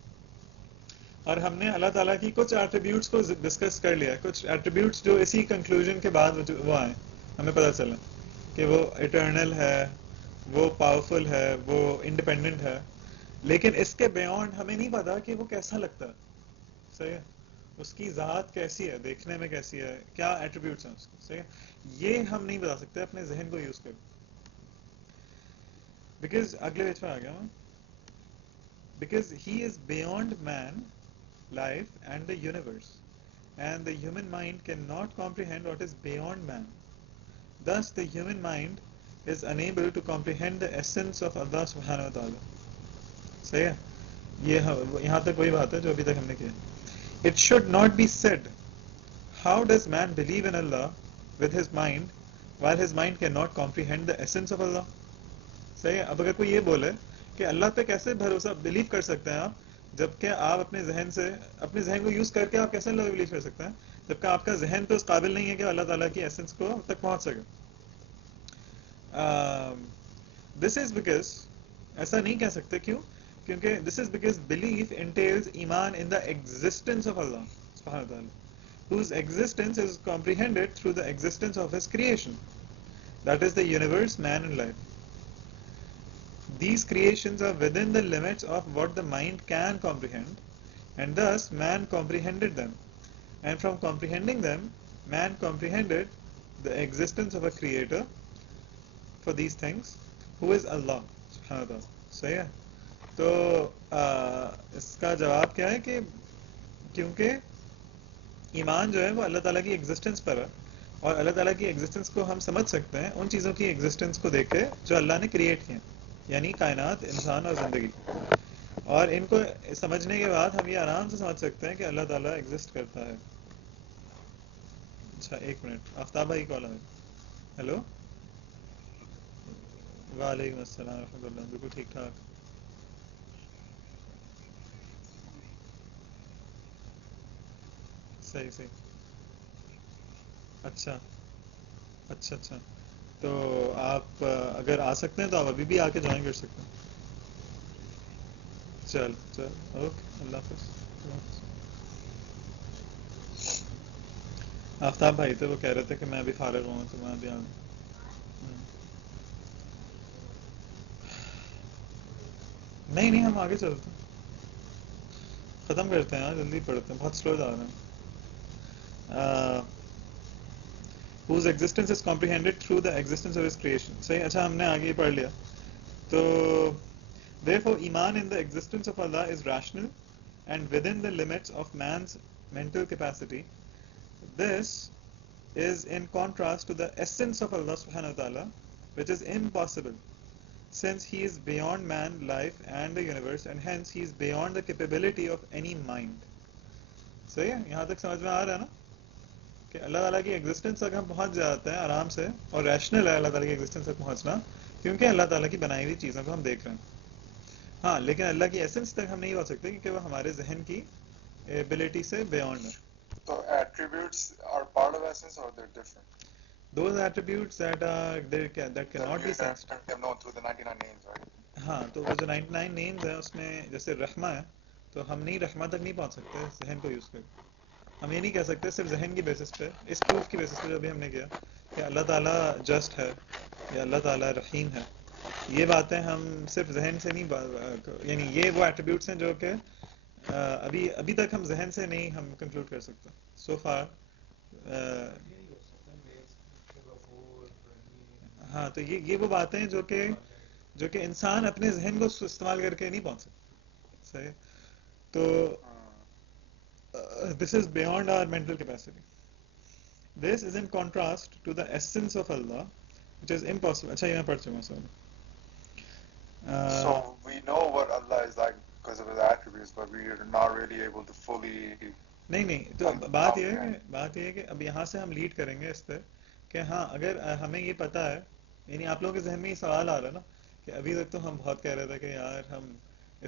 اور ہم نے اللہ تعالیٰ کی کچھ ایٹریبیوٹس کو ڈسکس کر لیا، کچھ ایٹریبیوٹس جو اسی کنکلوژن کے بعد وہ آئے، ہمیں پتہ چلا کہ وہ اٹرنل ہے، وہ پاورفل ہے، وہ انڈیپینڈنٹ ہے. لیکن اس کے بیونڈ ہمیں نہیں پتا کہ وہ کیسا لگتا ہے. صحیح ہے، اس کی ذات کیسی ہے، دیکھنے میں کیسی ہے، کیا ایٹریبیوٹس ہیں اس کے. صحیح ہے، یہ ہم نہیں بتا سکتے اپنے ذہن کو یوز کر. بیکاز اگلے پیج پہ آ گیا ہوں، because he is beyond man life and the universe and the human mind cannot comprehend what is beyond man. Thus the human mind is unable to comprehend the essence of Allah subhanahu wa ta'ala. صحیح ہے، یہ یہاں تک وہی بات ہے جو ابھی تک ہم نے کی. It should not be said, how does man believe in Allah with his mind while his mind cannot comprehend the essence of Allah. صحیح ہے، اب اگر کوئی یہ بولے کہ اللہ پہ کیسے بھروسہ بلیو کر سکتے ہیں آپ، جبکہ آپ اپنے ذہن کو یوز کر کے آپ کیسے اللہ پہ بلیو کر سکتے ہیں جبکہ آپ کا ذہن تو اس قابل نہیں ہے کہ اللہ تعالیٰ کی ایسنس کو تک پہنچ سکے. دس از بیکاز، ایسا نہیں کہہ سکتے، کیوں؟ کیونکہ دس از بیکاز بلیف انٹیلز ایمان ان دا ایگزسٹنس آف اللہ سبحانہ وتعالی whose existence is comprehended through the existence of his creation, that is the universe, man and life. These creations are within the limits of what the mind can comprehend, and thus man comprehended them, and from comprehending them man comprehended the existence of a creator for these things, who is Allah سبحانہ وتعالی. صحیح ہے. تو اس کا جواب کیا ہے کہ کیونکہ ایمان جو ہے وہ اللہ تعالیٰ کی ایگزسٹنس پر ہے، اور اللہ تعالیٰ کی ایگزسٹنس کو ہم سمجھ سکتے ہیں ان چیزوں کی ایگزسٹنس کو دیکھ کے جو اللہ نے کریٹ کیے، یعنی کائنات، انسان اور زندگی. اور ان کو سمجھنے کے بعد ہم یہ آرام سے سمجھ سکتے ہیں کہ اللہ تعالیٰ ایگزسٹ کرتا ہے. اچھا ایک منٹ، آفتاب بھائی کال ہے. ہیلو، وعلیکم السلام ورحمۃ اللہ. بالکل ٹھیک ٹھاک. صحیح صحیح. اچھا اچھا اچھا. تو آپ اگر آ سکتے ہیں تو آپ ابھی بھی آ کے جوائن کر سکتے ہیں. چل چل اوکے، اللہ حافظ. آفتاب بھائی تھے، وہ کہہ رہے تھے کہ میں ابھی فارغ ہوں تو میں ابھی آ گیا. نہیں نہیں، ہم آگے چلتے ہیں، ختم کرتے ہیں. جلدی پڑھتے ہیں، بہت سلو جا رہے ہیں. whose existence is comprehended through the existence of his creation. صحیح. اچھا ہم نے آگے پڑھ لیا. تو therefore ایمان in the existence of Allah is rational and within the limits of man's mental capacity. This is in contrast to the essence of Allah subhanahu wa ta'ala, which is impossible, since he is beyond man, life and the universe, and hence he is beyond the capability of any mind. صحیح ہے. یہاں تک سمجھ میں آ رہا ہے نا کہ اللہ تعالیٰ کی ایگزسٹنس تک ہم پہنچ جاتے ہیں آرام سے، اور ریشنل ہے اللہ تعالیٰ کی ایگزسٹنس تک پہنچنا، کیونکہ اللہ تعالیٰ کی بنائی ہوئی چیزوں کو ہم دیکھ رہے ہیں. ہاں لیکن اللہ کی ایسنس تک ہم نہیں پہنچ سکتے کیونکہ وہ ہمارے ذہن کی ایبلٹی سے بیونڈ ہے. So attributes are part of essence or they're different? Those attributes that cannot be sensed. That we have known through the 99 names, right? ہاں تو وہ جو 99 نیمز ہیں اس میں جیسے رحمہ ہے، تو ہم نہیں رحمہ تک نہیں پہنچ سکتے ذہن کو یوز کر کے. ہم یہ نہیں کہہ سکتے صرف ذہن کی بیسس پہ، اس پروف کی بیسس پہ جو بھی ہم نے کیا کہ اللہ تعالیٰ جسٹ ہے یا اللہ تعالیٰ رحیم ہے. یہ باتیں ہم صرف ذہن سے نہیں، یعنی یہ وہ ایٹریبیوٹس ہیں جو کہ ابھی تک ہم ذہن سے نہیں ہم کنکلوڈ کر سکتے سو فار. یہی ہو سکتا ہے بیس غفور رحیم. ہاں تو یہ وہ باتیں ہیں جو کہ انسان اپنے ذہن کو استعمال کر کے نہیں پہنچ سکتا. صحیح. تو this is beyond our mental capacity. This is in contrast to the essence of Allah, which is impossible. اچھا یہ میں پڑھ چکا ہوں سر. So we know what Allah is like because of his attributes, but we are not really able to fully. نہیں تو بات یہ ہے کہ اب یہاں سے ہم لیڈ کریں گے اس پہ کہ ہاں اگر ہمیں یہ پتا ہے، یعنی آپ لوگوں کے ذہن میں یہ سوال آ رہا ہے نا کہ ابھی تک تو ہم بہت کہہ رہے تھے کہ یار ہم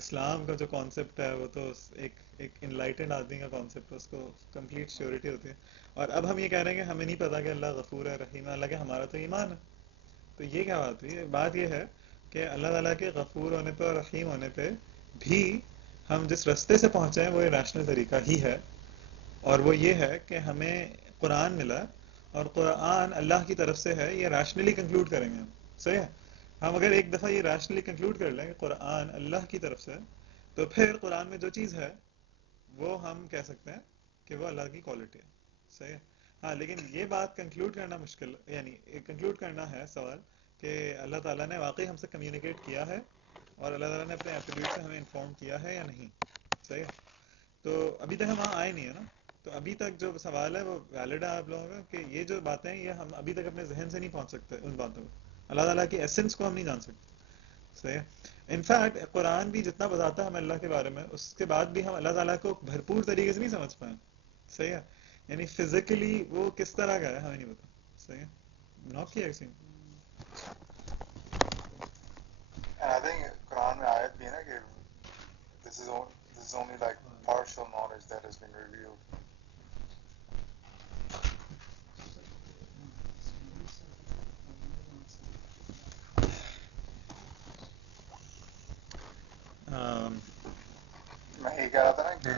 اسلام کا جو کانسیپٹ ہے وہ تو ایک انلائٹنڈ آدمی کا کانسیپٹ ہے، اس کو کمپلیٹ شیورٹی ہوتی ہے، اور اب ہم یہ کہہ رہے ہیں کہ ہمیں نہیں پتا کہ اللہ غفور ہے رحیم ہے، اللہ کہ ہمارا تو ایمان ہے. تو یہ کیا بات ہوئی؟ بات یہ ہے کہ اللہ تعالیٰ کے غفور ہونے پہ اور رحیم ہونے پہ بھی ہم جس رستے سے پہنچے ہیں وہ یہ ریشنل طریقہ ہی ہے، اور وہ یہ ہے کہ ہمیں قرآن ملا، اور قرآن اللہ کی طرف سے ہے. یہ ریشنلی کنکلوڈ کریں گے ہم. صحیح ہے. ہم اگر ایک دفعہ یہ ریشنلی کنکلوڈ کر لیں کہ قرآن اللہ کی طرف سے، تو پھر قرآن میں جو چیز ہے وہ ہم کہہ سکتے ہیں کہ وہ اللہ کی کوالٹی ہے. صحیح ہے. ہاں لیکن یہ بات کنکلوڈ کرنا مشکل، یعنی کنکلوڈ کرنا ہے سوال کہ اللہ تعالیٰ نے واقعی ہم سے کمیونیکیٹ کیا ہے اور اللہ تعالیٰ نے اپنے ایٹریبیوٹ سے ہمیں انفارم کیا ہے یا نہیں. صحیح ہے. تو ابھی تک ہم وہاں آئے نہیں ہے نا، تو ابھی تک جو سوال ہے وہ ویلڈ ہے آپ لوگوں کا کہ یہ جو باتیں ہیں یہ ہم ابھی تک اپنے ذہن سے نہیں پہنچ سکتے ان باتوں کو، اللہ تعالیٰ کی ایسنس کو ہم نہیں جان سکتے. صحیح ہے. انفیکٹ قرآن بھی جتنا بتاتا ہے ہمیں اللہ کے بارے میں، اس کے بعد بھی ہم اللہ تعالیٰ کو بھرپور طریقے سے نہیں سمجھ پائیں. صحیح ہے. یعنی فزیکلی وہ کس طرح کا ہے ہمیں نہیں پتا. صحیح ہے. نوک کیا کسی نے؟ And I think Quran میں آیت بھی ہے نا کہ this is only like partial knowledge that has been revealed. میں یہ کہہ رہا تھا نا کہ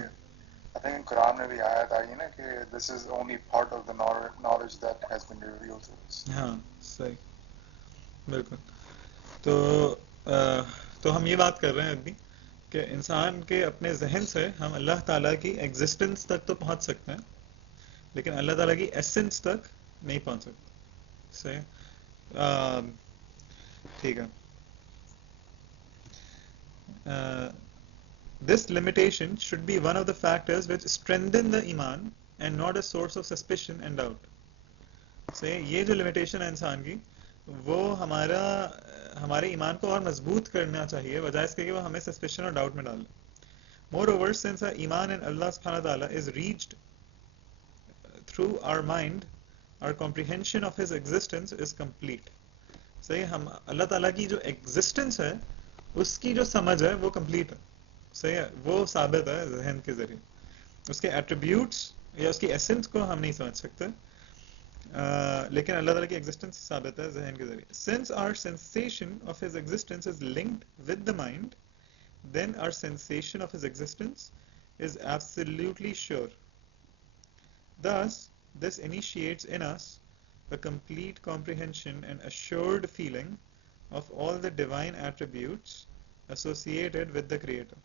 I think قرآن میں بھی آیت آئی ہے نا کہ this is only part of the knowledge that has been revealed to us. ہاں صحیح بالکل. تو ہم یہ بات کر رہے ہیں ابھی کہ انسان کے اپنے ذہن سے ہم اللہ تعالیٰ کی ایگزسٹنس تک تو پہنچ سکتے ہیں، لیکن اللہ تعالیٰ کی ایسنس تک نہیں پہنچ سکتے. صحیح. ٹھیک ہے. this limitation should be one of the factors which strengthen the iman and not a source of suspicion and doubt. سے یہ جو لمیٹیشن ہے انسان کی وہ ہمارے ایمان کو اور مضبوط کرنا چاہیے بجائے اس کے کہ وہ ہمیں سسپیشن اور ڈاؤٹ میں ڈال دے. Moreover, since our iman in Allah subhanahu wa ta'ala is reached through our mind, our comprehension of his existence is complete. صحیح, ہم اللہ تعالیٰ کی جو ایگزسٹنس ہے اس کی جو سمجھ ہے وہ کمپلیٹ ہے. صحیح ہے, وہ ثابت ہے ذہن کے ذریعے. اس کے ایٹریبیوٹس یا اس کی ایسنس کو ہم نہیں سمجھ سکتے, لیکن اللہ تعالیٰ کی ایگزسٹنس ثابت ہے ذہن کے ذریعے. Since our sensation of his existence is linked with the mind, then our sensation of his existence is absolutely sure. Thus, this initiates in us a complete comprehension and assured feeling of all the divine attributes associated with the Creator.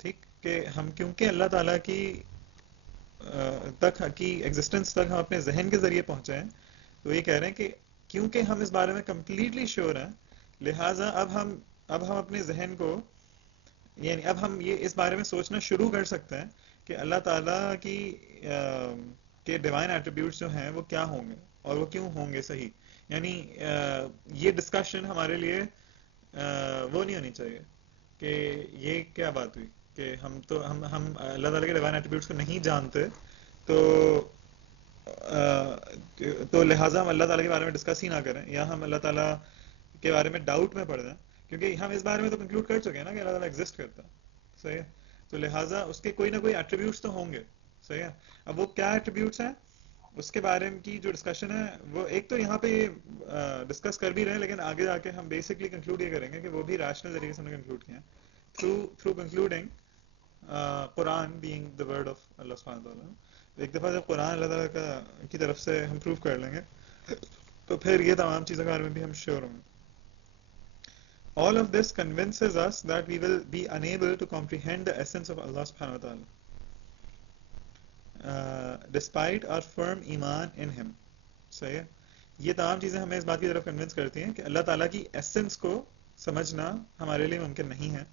ٹھیک کہ ہم کیونکہ اللہ تعالیٰ کی تک کی ایگزسٹنس تک ہم اپنے ذہن کے ذریعے پہنچے ہیں, تو یہ کہہ رہے ہیں کہ کیونکہ ہم اس بارے میں کمپلیٹلی شیور ہیں, لہٰذا اب ہم اپنے ذہن کو یعنی اب ہم یہ اس بارے میں سوچنا شروع کر سکتے ہیں کہ اللہ تعالیٰ کی کے ڈیوائن ایٹریبیوٹس جو ہیں وہ کیا ہوں گے اور وہ کیوں ہوں گے. صحیح, یعنی یہ ڈسکشن ہمارے لیے وہ نہیں ہونی چاہیے کہ یہ کیا بات ہوئی کہ ہم اللہ تعالیٰ کے ڈیوائن ایٹریبیوٹس کو نہیں جانتے تو لہٰذا ہم اللہ تعالیٰ کے بارے میں ڈسکس ہی نہ کریں, یا ہم اللہ تعالیٰ کے بارے میں ڈاؤٹ میں پڑ جائیں, کیونکہ ہم اس بارے میں تو کنکلوڈ کر چکے ہیں نا کہ اللہ تعالیٰ ایگزسٹ کرتا ہے. صحیح ہے, تو لہٰذا اس کے کوئی نہ کوئی ایٹریبیوٹس تو ہوں گے. صحیح ہے, اب وہ کیا ایٹریبیوٹس ہیں اس کے بارے میں کی جو ڈسکشن ہے وہ ایک تو یہاں پہ یہ ڈسکس کر بھی رہے ہیں, لیکن آگے جا کے ہم بیسکلی کنکلوڈ یہ کریں گے کہ وہ بھی ریشنل طریقے سے ہم نے کنکلوڈ کیا ہے through concluding Quran being the word of Allah سبحانہ وتعالیٰ. ایک دفعہ جب قرآن اللہ تعالیٰ کی طرف سے ہم پروف کر لیں گے تو پھر یہ تمام چیزوں کے بارے میں بھی ہم شیور ہوں گے. All of this convinces us that we will be unable to comprehend the essence of Allah subhanahu wa ta'ala, despite our firm iman in him. صحیح ہے, یہ تمام چیزیں ہمیں اس بات کی طرف کنونس کرتی ہیں کہ اللہ تعالیٰ کی ایسنس کو سمجھنا ہمارے لیے ممکن نہیں ہے,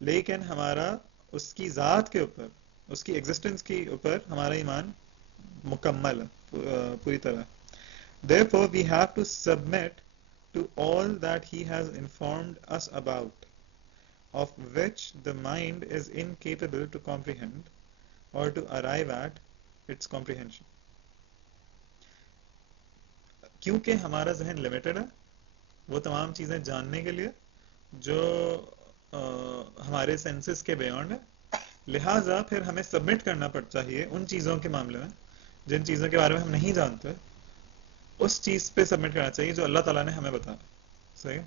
لیکن ہمارا اس کی ذات کے اوپر, اس کی ایگزسٹنس کے اوپر ہمارا ایمان مکمل ہے پوری طرح. Therefore we have to submit to all that he has informed us about, of which the mind is incapable to comprehend or to arrive at its comprehension. کیونکہ ہمارا ذہن لمیٹڈ ہے وہ تمام چیزیں جاننے کے لیے جو ہمارے سینسز کے بیونڈ ہے, لہٰذا پھر ہمیں سبمٹ کرنا چاہیے ان چیزوں کے معاملے میں جن چیزوں کے بارے میں ہم نہیں جانتے, اس چیز پہ سبمٹ کرنا چاہیے جو اللہ تعالیٰ نے ہمیں بتایا. صحیح.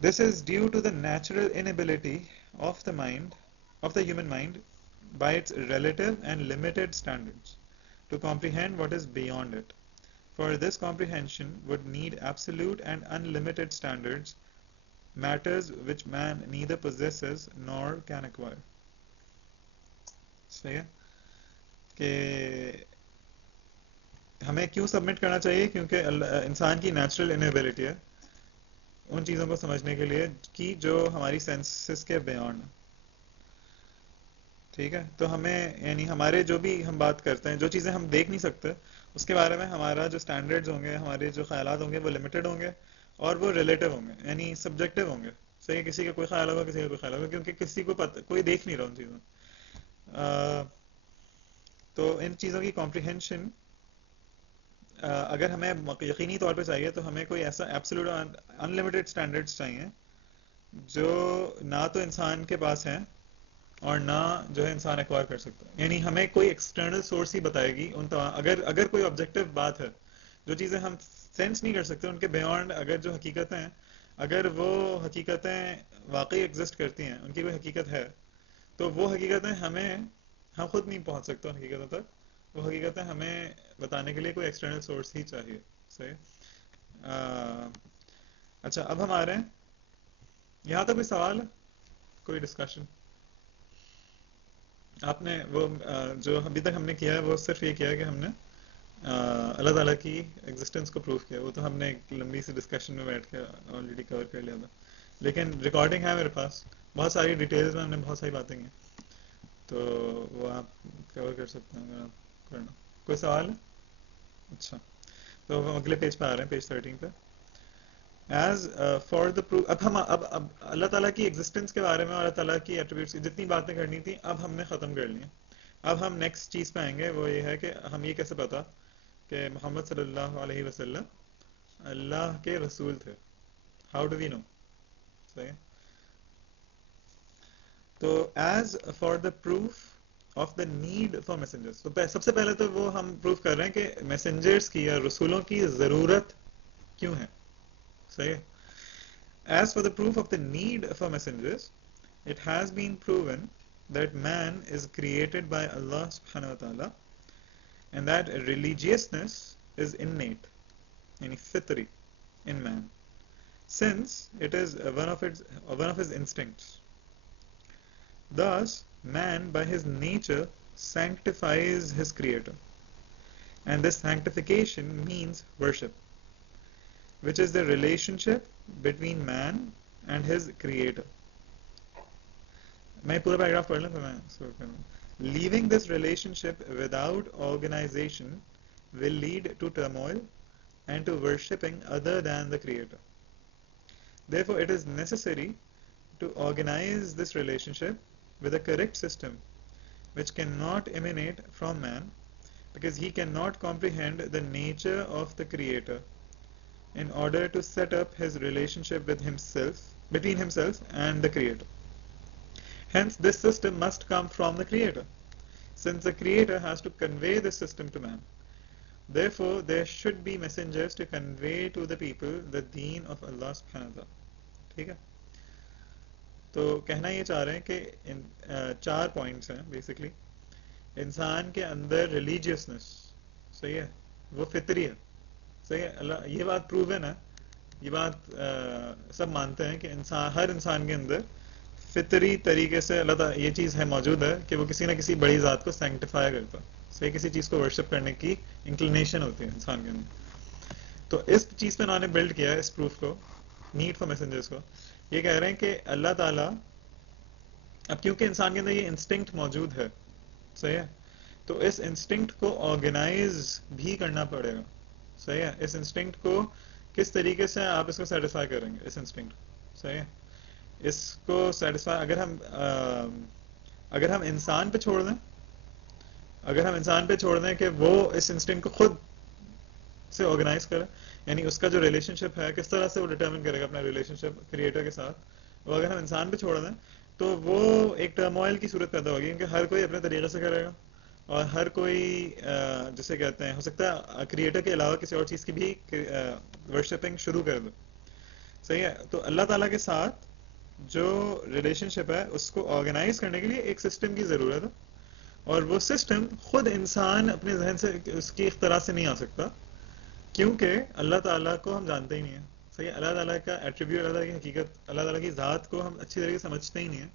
This is due to the natural inability of the mind, of the human mind, by its relative and limited standards, to comprehend what is beyond it. For this comprehension would need absolute and unlimited standards, matters which man neither possesses nor can acquire. صحیح ہے کہ ہمیں کیوں سبمٹ کرنا چاہیے, کیونکہ انسان کی نیچرل انیبلٹی ہے ان چیزوں کو سمجھنے کے لیے کی جو ہماری سینسز کے بیانڈ ہیں. ٹھیک ہے, تو ہمیں یعنی ہمارے جو بھی ہم بات کرتے ہیں, جو چیزیں ہم دیکھ نہیں سکتے اس کے بارے میں ہمارا جو سٹینڈرڈز ہوں گے, ہمارے جو خیالات ہوں گے وہ لمیٹڈ ہوں گے اور وہ ریلیٹیو ہوں گے, یعنی سبجیکٹیو ہوں گے. صحیح, کسی کا کوئی خیال ہوگا, کسی کا کوئی خیال ہوگا, کیونکہ کسی کو کوئی دیکھ نہیں رہا ان چیزوں. تو ان چیزوں کی کمپریہنشن اگر ہمیں یقینی طور پہ چاہیے تو ہمیں کوئی ایسا ایبسولوٹ انلمیٹڈ سٹینڈرڈز چاہیے جو نہ تو انسان کے پاس ہیں اور نہ جو ہے انسان ایکوائر کر سکتا ہے. یعنی ہمیں کوئی ایکسٹرنل سورس ہی بتائے گی ان اگر کوئی آبجیکٹیو بات ہے, جو چیزیں ہم سینس نہیں کر سکتے ان کے بیونڈ اگر جو حقیقتیں ہیں, اگر وہ حقیقتیں واقعی ایگزسٹ کرتی ہیں, ان کی کوئی حقیقت ہے, تو وہ حقیقتیں ہم خود نہیں پہنچ سکتے ان حقیقتوں تک. وہ حقیقتیں ہمیں بتانے کے لیے کوئی ایکسٹرنل سورس ہی چاہیے. صحیح. اچھا, اب ہم آ رہے ہیں یہاں تک. کوئی سوال ہے, کوئی ڈسکشن؟ آپ نے وہ جو ابھی تک ہم نے کیا ہے وہ صرف یہ کیا ہے کہ ہم نے اللہ تعالیٰ کی ایگزسٹنس کو پروف کیا. وہ تو ہم نے ایک لمبی سی ڈسکشن میں بیٹھ کے آلریڈی کور کر لیا تھا, لیکن ریکارڈنگ ہے میرے پاس, بہت ساری ڈیٹیلز میں ہم نے بہت ساری باتیں کی, تو وہ آپ کور کر سکتے ہیں اگر آپ کرنا. کوئی سوال ہے؟ اچھا, تو ہم اگلے پیج پہ آ رہے ہیں, پیج 13 پہ. ایز فار دا پروف, اب اللہ تعالیٰ کی ایگزسٹنس کے بارے میں اور اللہ تعالیٰ کی ایٹریبیوٹس کی جتنی باتیں کرنی تھیں اب ہم نے ختم کر لی ہیں. اب ہم نیکسٹ چیز پہ آئیں گے, وہ یہ ہے کہ ہم یہ کیسے پتا کہ محمد صلی اللہ علیہ وسلم اللہ کے رسول تھے. ہاؤ ڈو وی نو؟ صحیح. تو as for the proof of the need for messengers, تو سب سے پہلے تو وہ ہم پروف کر رہے ہیں کہ میسنجرس کی یا رسولوں کی ضرورت کیوں ہے. صحیح. As for the proof of the need for messengers, it has been proven that man is created by Allah subhanahu wa ta'ala and that religiousness is innate, yani fitri, in man, since it is one of his instincts. Thus, man by his nature sanctifies his creator, and this sanctification means worship, which is the relationship between man and his creator. میں پورا پیراگراف پڑھ لوں پھر میں leaving this relationship without organization will lead to turmoil and to worshipping other than the creator. Therefore it is necessary to organize this relationship with a correct system which cannot emanate from man, because he cannot comprehend the nature of the creator in order to set up his relationship with himself, between himself and the creator. Hence this system must come from the creator, since the creator has to convey this system to man. Therefore there should be messengers to convey to the people the deen of Allah subhanahu wa ta'ala. ٹھیک ہے, تو کہنا یہ چاہ رہے ہیں کہ چار پوائنٹس ہیں بیسکلی. انسان کے اندر ریلیجیسنس, صحیح ہے, وہ فطری ہے. صحیح ہے, اللہ یہ بات پروون ہے, یہ بات سب مانتے ہیں کہ ہر انسان کے اندر فطری طریقے سے اللہ تعالیٰ یہ چیز ہے موجود ہے کہ وہ کسی نہ کسی بڑی ذات کو سینکٹیفائی کرتا ہے. صحیح, کسی چیز کو ورشپ کرنے کی انکلینیشن ہوتی ہے انسان کے اندر. تو اس چیز پہ انہوں نے بلڈ کیا ہے اس پروف کو, نیڈ فار میسنجرس کو. یہ کہہ رہے ہیں کہ اللہ تعالیٰ, اب کیونکہ انسان کے اندر یہ انسٹنکٹ موجود ہے, صحیح ہے, تو اس انسٹنکٹ کو آرگنائز بھی کرنا پڑے گا. صحیح ہے, اس انسٹنکٹ کو کس طریقے سے آپ اس کو سیٹسفائی کریں گے, اس انسٹنکٹ کو. صحیح ہے, اس کو سیٹسفائی اگر ہم انسان پہ چھوڑ دیں, کہ وہ اس انسٹنکٹ کو خود سے آرگنائز کرے, یعنی اس کا جو ریلیشن شپ ہے کس طرح سے وہ ڈٹرمن کرے گا اپنا ریلیشن شپ کریٹر کے ساتھ, وہ اگر ہم انسان پہ چھوڑ دیں تو وہ ایک ٹرموائل کی صورت پیدا ہوگی, کیونکہ ہر کوئی اپنے طریقے سے کرے گا, اور ہر کوئی جسے کہتے ہیں, ہو سکتا ہے کریٹر کے علاوہ کسی اور چیز کی بھی ورشپنگ شروع کر دو. صحیح ہے, تو اللہ تعالیٰ کے ساتھ جو ریلیشن شپ ہے اس کو آرگنائز کرنے کے لیے ایک سسٹم کی ضرورت ہے, اور وہ سسٹم خود انسان اپنے ذہن سے اس کی اختراع سے نہیں آ سکتا, کیونکہ اللہ تعالیٰ کو ہم جانتے ہی نہیں ہیں. صحیح, اللہ تعالیٰ کا ایٹریبیوٹ, اللہ تعالیٰ کی حقیقت, اللہ تعالیٰ کی ذات کو ہم اچھی طریقے سے سمجھتے ہی نہیں ہیں.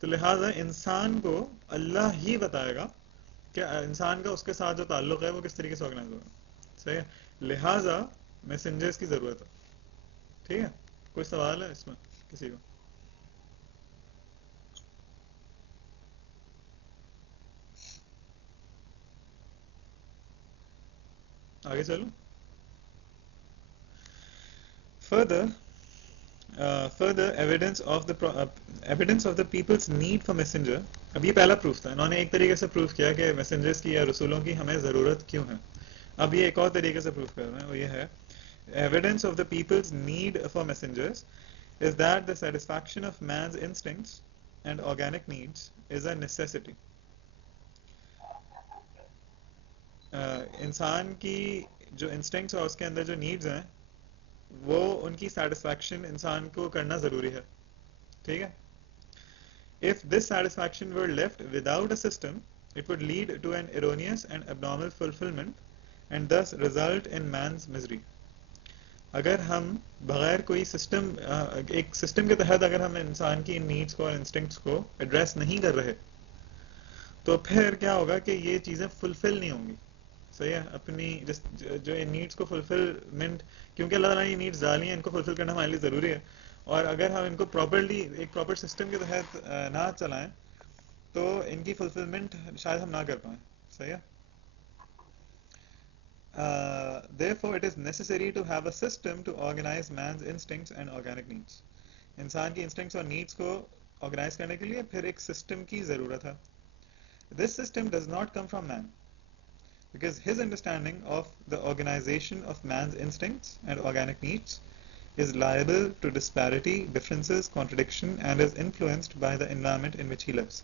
تو لہٰذا انسان کو اللہ ہی بتائے گا کہ انسان کا اس کے ساتھ جو تعلق ہے وہ کس طریقے سے آرگنائز ہوگا. صحیح ہے, لہٰذا میسنجرس کی ضرورت ہے. ٹھیک ہے, کوئی سوال ہے اس میں کسی کو؟ آگے چلو. Further evidence of the people's need for messenger. اب یہ پہلا پروف تھا, انہوں نے ایک طریقے سے پروف کیا کہ میسنجرس کی یا رسولوں کی ہمیں ضرورت کیوں ہے. اب یہ ایک اور طریقے سے پروف کر رہے ہیں, وہ یہ ہے evidence of the people's need for messengers is that the satisfaction of man's instincts and organic needs is a necessity. انسان کی جو انسٹنکٹس اور اس کے اندر جو نیڈز ہیں وہ ان کی سیٹسفیکشن انسان کو کرنا ضروری ہے. ٹھیک ہے, if this satisfaction were left without a system it would lead to an erroneous and abnormal fulfillment and thus result in man's misery. اگر ہم بغیر کوئی سسٹم, ایک سسٹم کے تحت اگر ہم انسان کی ان نیڈز کو اور انسٹنکٹس کو ایڈریس نہیں کر رہے تو پھر کیا ہوگا کہ یہ چیزیں فلفل نہیں ہوں گی. صحیح ہے، اپنی جو ان نیڈس کو فلفلمنٹ، کیونکہ اللہ تعالیٰ نے یہ نیڈس ڈالی ہیں، ان کو فلفل کرنا ہمارے لیے ضروری ہے، اور اگر ہم ان کو پراپرلی ایک پراپر سسٹم کے تحت نہ چلائیں تو ان کی فلفلمنٹ شاید ہم نہ کر پائیں. صحیح ہے. Therefore it is necessary to have a system to organize man's instincts and organic needs. انسان کی انسٹنکٹس اور نیڈس کو آرگنائز کرنے کے لیے پھر ایک سسٹم کی ضرورت ہے. This system does not come from man, because his understanding of the organization of man's instincts and organic needs is liable to disparity, differences, contradiction, and is influenced by the environment in which he lives.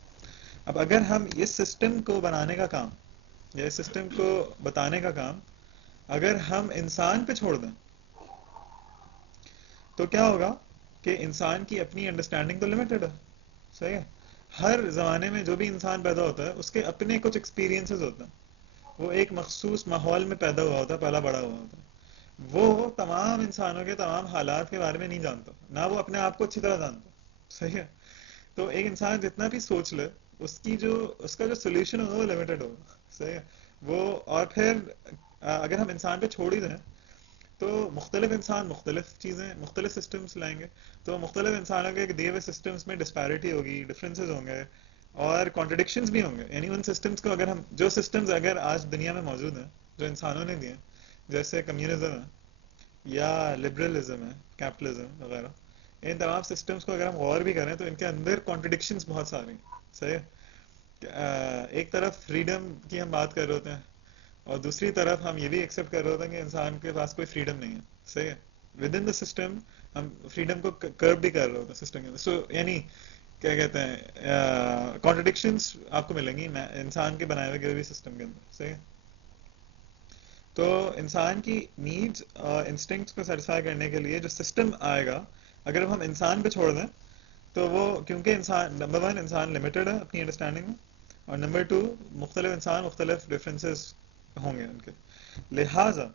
اب اگر ہم اس سسٹم کو بنانے کا کام یا اس سسٹم کو بتانے کا کام اگر ہم انسان پہ چھوڑ دیں تو کیا ہوگا کہ انسان کی اپنی انڈرسٹینڈنگ تو لمیٹڈ ہے. صحیح ہے. ہر زمانے میں جو بھی انسان پیدا ہوتا ہے اس کے اپنے کچھ ایکسپیرینسز ہوتے ہیں. وہ ایک مخصوص ماحول میں پیدا ہوا ہوتا ہے، پہلا بڑا ہوا ہوتا ہے. وہ تمام انسانوں کے تمام حالات کے بارے میں نہیں جانتا، نہ وہ اپنے آپ کو اچھی طرح جانتا. صحیح ہے. تو ایک انسان جتنا بھی سوچ لے اس کا جو سولوشن ہوگا وہ لمیٹڈ ہوگا. صحیح ہے. وہ اور پھر اگر ہم انسان پہ چھوڑ ہی دیں تو مختلف انسان مختلف چیزیں مختلف سسٹمز لائیں گے، تو مختلف انسانوں کے دیے ہوئے سسٹمز میں ڈسپیرٹی ہوگی، ڈفرینسز ہوں گے اور کانٹرڈکشنز بھی ہوں گے. یعنی ان سسٹمز کو اگر ہم جو سسٹمز اگر آج دنیا میں موجود ہیں جو انسانوں نے دیے ہیں، جیسے کمیونزم ہے یا لبرلزم ہے، کیپٹلزم وغیرہ، ان تمام سسٹمز کو اگر ہم غور بھی کریں تو ان کے اندر کانٹرڈکشنز بہت ساری ہیں. صحیح ہے. ایک طرف فریڈم کی ہم بات کر رہے ہوتے ہیں اور دوسری طرف ہم یہ بھی ایکسیپٹ کر رہے ہوتے ہیں کہ انسان کے پاس کوئی فریڈم نہیں ہے. صحیح ہے. ود ان دا سسٹم ہم فریڈم کو کرب بھی کر رہے ہوتے ہیں سسٹم کے اندر. سو یعنی کیا کہتے ہیں کانٹرڈکشنز آپ کو ملیں گی انسان کے بنائے ہوئے بھی سسٹم کے اندر. صحیح ہے. تو انسان کی نیڈز اور انسٹنکٹس کو سیٹسفائی کرنے کے لیے جو سسٹم آئے گا اگر ہم انسان پہ چھوڑ دیں تو وہ کیونکہ انسان نمبر ون انسان لمیٹڈ ہے اپنی انڈرسٹینڈنگ میں، اور نمبر ٹو مختلف انسان مختلف ڈفرینسز ہوں گے ان کے. لہٰذا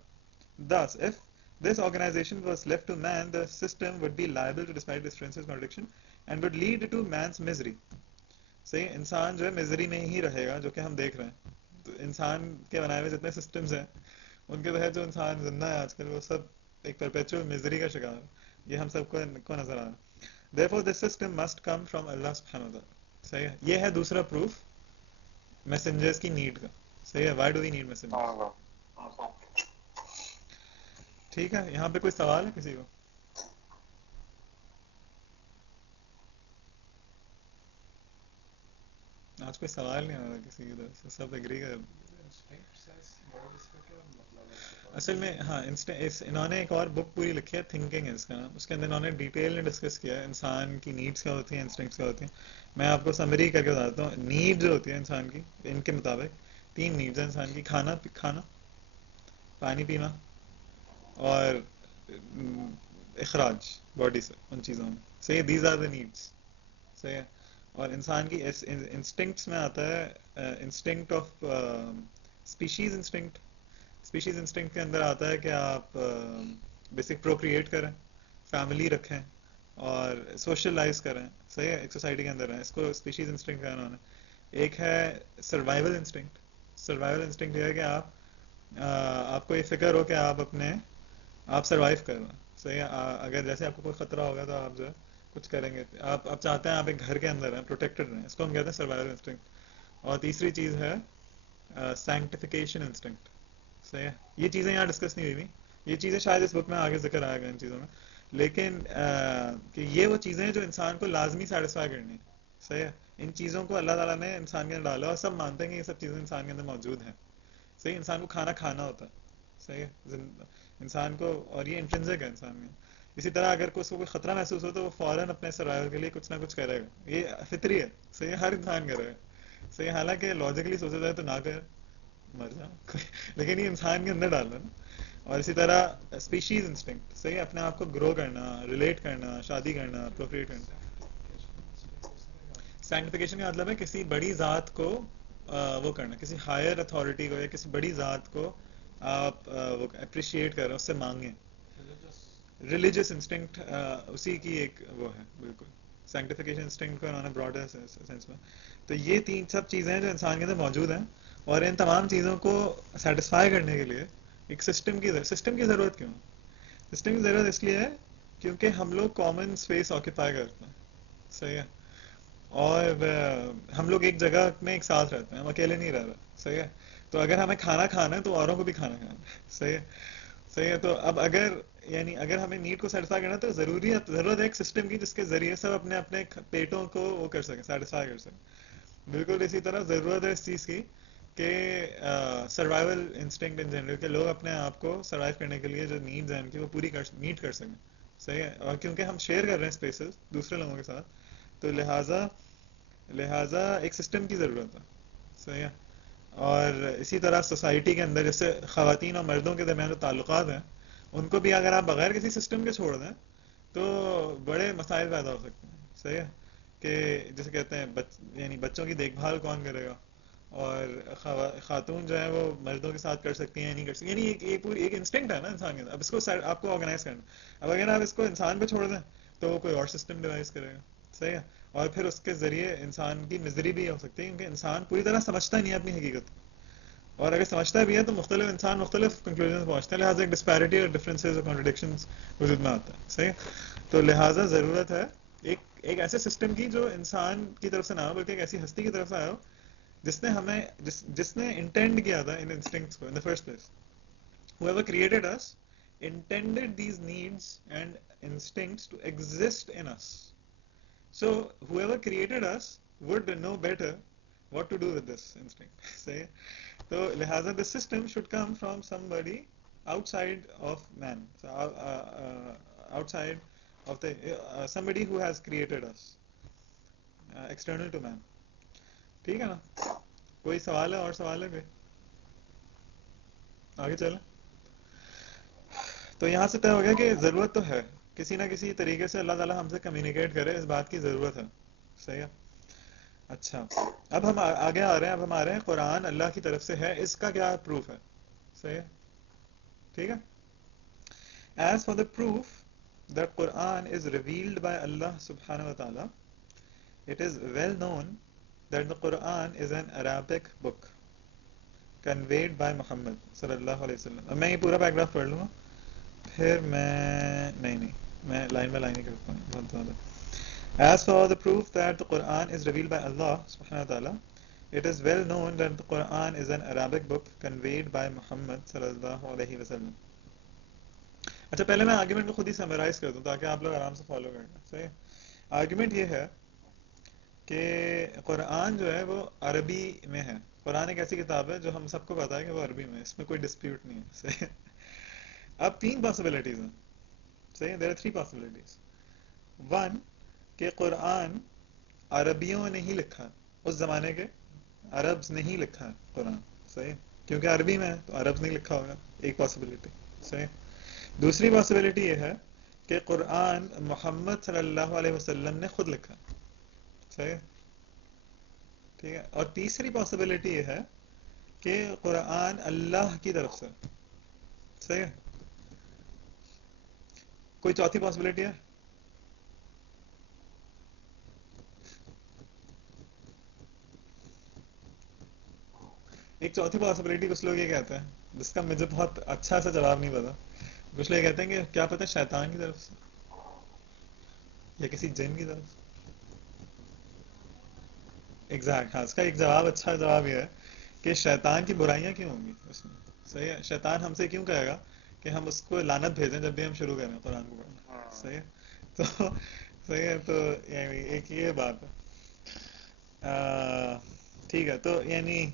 thus if this organization was left to man the system would be liable to despite differences, contradiction and would lead to man's misery. صحیح. انسان جو ہے misery میں ہی رہے گا جو کہ ہم دیکھ رہے ہیں. تو انسان کے بنائے ہوئے جتنے سسٹمز ہیں ان کے تحت جو انسان زندہ ہے آج کل وہ سب ایک پرپیچوئل misery کا شکار ہے. یہ ہم سب کو نظر آ رہا ہے. Therefore this system must come from Allah subhanahu wa ta'ala. صحیح ہے. یہ ہے دوسرا پروف میسنجرز کی نیڈ کا. صحیح ہے. Why do we need messengers؟ ٹھیک ہے. یہاں پہ کوئی سوال ہے کسی کو؟ آج کوئی سوال نہیں آ رہا کسی کی طرف سے، سب ایگری کر. اصل میں ہاں انہوں نے ایک اور بک پوری لکھی ہے، تھنکنگ ہے اس کا نام. اس کے اندر انہوں نے ڈیٹیل میں ڈسکس کیا ہے انسان کی نیڈس کیا ہوتی ہیں، انسٹنکٹس کیا ہوتی ہیں. میں آپ کو سمری کر کے بتاتا ہوں. نیڈ جو ہوتی ہے انسان کی ان کے مطابق 3 نیڈز ہیں انسان کی: کھانا، پانی پینا اور اخراج باڈی سے ان چیزوں میں. صحیح. These are the needs. صحیح ہے. اور انسان کی انسٹنکٹس میں آتا ہے instinct of species instinct. Species instinct کے اندر آتا ہے کہ آپ بیسک پروکریٹ کریں، فیملی رکھیں اور سوشلائز کریں. صحیح ہے. ایک سوسائٹی کے اندر رہیں. اس کو اسپیشیز انسٹنکٹ کہا انہوں نے. ایک ہے سروائیول انسٹنکٹ. سروائیول انسٹنکٹ یہ ہے کہ آپ کو یہ فکر ہو کہ آپ سروائیو کر رہے ہیں. صحیح ہے. اگر جیسے آپ کو کوئی خطرہ ہوگا تو آپ جو ہے کچھ کریں گے. آپ چاہتے ہیں آپ ایک گھر کے اندر ہیں، پروٹیکٹڈ رہیں. اس کو ہم کہتے ہیں سروائیول انسٹنکٹ. اور تیسری چیز ہے سینکٹیفیکیشن انسٹنکٹ. صحیح ہے. یہ چیزیں یہاں ڈسکس نہیں ہوئی تھیں. یہ چیزیں شاید اس بک میں آگے ذکر آئے گا ان چیزوں میں. لیکن کہ یہ وہ چیزیں ہیں جو انسان کو لازمی سیٹسفائی کرنی ہے. صحیح ہے. ان چیزوں کو اللہ تعالیٰ نے انسان کے اندر ڈالا اور سب مانتے ہیں کہ یہ سب چیزیں انسان کے اندر موجود ہیں. صحیح. انسان کو کھانا ہوتا ہے. صحیح ہے. انسان کو، اور یہ انٹرنزک ہے انسان میں. اسی طرح اگر اس کو کوئی خطرہ محسوس ہو تو وہ فوراً اپنے سروائیول کے لیے کچھ نہ کچھ کرے گا. یہ فطری ہے. صحیح ہے. ہر انسان کرے گا. صحیح ہے. حالانکہ لاجیکلی سوچا جائے تو نہ کرے، مر جا لیکن یہ انسان کے اندر ڈالنا نا. اور اسی طرح اسپیشیز انسٹنکٹ. صحیح ہے. اپنے آپ کو گرو کرنا، ریلیٹ کرنا، شادی کرنا، پروکریٹ کرنا. سینکٹیفیکیشن کا مطلب ہے کسی بڑی ذات کو وہ کرنا، کسی ہائر اتھارٹی کو یا کسی بڑی ذات کو آپ وہ اپریشیٹ کریں، اس سے مانگیں. ریلیجس انسٹنکٹ اسی کی ایک وہ ہے بالکل. سینکٹیفیکیشن انسٹنکٹ کو انہوں نے براڈر سینس میں. تو یہ 3 سب چیزیں ہیں جو انسان کے اندر موجود ہیں اور ان تمام چیزوں کو سیٹسفائی کرنے کے لیے ایک سسٹم کی ضرورت کیوں؟ سسٹم کی ضرورت اس لیے ہے کیونکہ ہم لوگ کامن اسپیس آکیپائی کرتے ہیں. صحیح ہے. اور ہم لوگ ایک جگہ میں ایک ساتھ رہتے ہیں, ہم اکیلے نہیں رہ رہے. صحیح ہے. تو اگر ہمیں کھانا کھانا ہے تو اوروں کو بھی کھانا کھانا ہے. صحیح ہے. صحیح ہے. تو اب اگر ہمیں نیڈ کو سیٹسفائی کرنا ہے تو ضرورت ہے ایک سسٹم کی جس کے ذریعے سب اپنے اپنے پیٹوں کو وہ کر سکیں, سیٹسفائی کر سکیں. بالکل اسی طرح ضرورت ہے اس چیز کی کہ سروائیول انسٹنکٹ ان جنرل کہ لوگ اپنے آپ کو سروائیو کرنے کے لیے جو نیڈز ہیں ان کی وہ پوری میٹ کر سکیں. صحیح ہے. اور کیونکہ ہم شیئر کر رہے ہیں اسپیسز دوسرے لوگوں کے ساتھ, تو لہٰذا ایک سسٹم کی ضرورت ہے. صحیح ہے. اور اسی طرح سوسائٹی کے اندر جیسے خواتین اور مردوں کے درمیان جو تعلقات ہیں ان کو بھی اگر آپ بغیر کسی سسٹم کے چھوڑ دیں تو بڑے مسائل پیدا ہو سکتے ہیں. صحیح ہے. کہ جیسے کہتے ہیں یعنی بچوں کی دیکھ بھال کون کرے گا, اور خاتون جو ہے وہ مردوں کے ساتھ کر سکتی ہیں نہیں کر سکتی, یعنی ایک انسٹنکٹ ہے نا انسان کے اندر. اب اس کو آپ کو آرگنائز کرنا, اب اگر آپ اس کو انسان پہ چھوڑ دیں تو وہ کوئی اور سسٹم ڈیوائز کرے گا. صحیح ہے. اور پھر اس کے ذریعے انسان کی مزری بھی ہو سکتی ہے کیونکہ انسان پوری طرح سمجھتا نہیں ہے اپنی حقیقت کو, اور اگر سمجھتا بھی ہے تو مختلف انسان مختلف کنکلوژن پہنچتے ہیں, لہٰذا ایک ڈسپیرٹی اور ڈفرینسز اور کانٹرڈکشنز وجود میں آتا ہے. صحیح ہے. تو لہٰذا ضرورت ہے ایک ایسے سسٹم کی جو انسان کی طرف سے نہ ہو بلکہ ایک ایسی ہستی کی طرف سے آیا ہو جس نے انٹینڈ کیا تھا ان انسٹنکٹس کو in the first place. Whoever created us intended these needs and instincts to exist in us. So whoever created us would know better what to do with this instinct. Say, so لہذا the system should come from somebody outside of man, so, outside of the somebody who has created us, external to man. ٹھیک ہے نا. کوئی سوال ہے؟ اور سوال ہے کوئی؟ آگے چلیں. تو یہاں سے طے ہو گیا کہ ضرورت تو ہے کسی نہ کسی طریقے سے اللہ تعالیٰ ہم سے کمیونیکیٹ کرے, اس بات کی ضرورت ہے. صحیح ہے. اچھا, اب ہم آگے آ رہے ہیں. اب ہم آ رہے ہیں قرآن اللہ کی طرف سے ہے, اس کا کیا پروف ہے. صحیح ہے. ٹھیک ہے. As for the proof that Quran is revealed by Allah subhanahu wa ta'ala, it is well known that the Quran is an Arabic book conveyed by Muhammad صلی اللہ علیہ وسلم. اب میں یہ پورا پیراگراف پڑھ لوں گا, پھر میں لائن بائی لائن ہی کرتا ہوں بہت زیادہ. As for the proof that the Quran is revealed by Allah subhanahu wa ta'ala, it is well known that the Quran is an Arabic book conveyed by Muhammad sallallahu alayhi wa sallam. اچھا, پہلے میں آرگیومنٹ کو خود ہی سمرائز کر دوں تاکہ آپ لوگ آرام سے فالو کر لیں. صحیح. آرگیومنٹ یہ ہے کہ قرآن جو ہے وہ عربی میں ہے. قرآن ایک ایسی کتاب ہے جو ہم سب کو پتا ہے کہ وہ عربی میں ہے, اس میں کوئی ڈسپیوٹ نہیں ہے. صحیح. اب 3 پاسبلٹیز ہیں. صحیح. There are 3 possibilities. 1 کہ قرآن عربیوں نے ہی لکھا, اس زمانے کے عربز نے ہی لکھا ہے قرآن. صحیح. کیونکہ عربی میں ہے تو عربز نہیں لکھا ہوگا, ایک پاسبلٹی. صحیح. دوسری پاسبلٹی یہ ہے کہ قرآن محمد صلی اللہ علیہ وسلم نے خود لکھا. صحیح. ٹھیک ہے. اور تیسری پاسبلٹی یہ ہے کہ قرآن اللہ کی طرف سے. صحیح ہے. کوئی چوتھی پاسبلٹی ہے؟ ایک چوتھی پاسبلٹی کچھ لوگ یہ کہتے ہیں جس کا مجھے بہت اچھا سا جواب نہیں پتا. کچھ لوگ کہتے ہیں کہ کیا پتہ شیطان کی طرف سے یا کسی جن کی طرف سے. ایگزیکٹ. ہاں, اس کا ایک جواب, اچھا جواب یہ ہے کہ شیطان کی برائیاں کیوں ہوں گی اس میں. صحیح ہے. شیطان ہم سے کیوں کہے گا کہ ہم اس کو لعنت بھیجیں جب بھی ہم شروع کریں قرآن کو پڑھنا. صحیح ہے. تو صحیح ہے. تو یعنی ایک یہ بات ہے. ٹھیک ہے. تو یعنی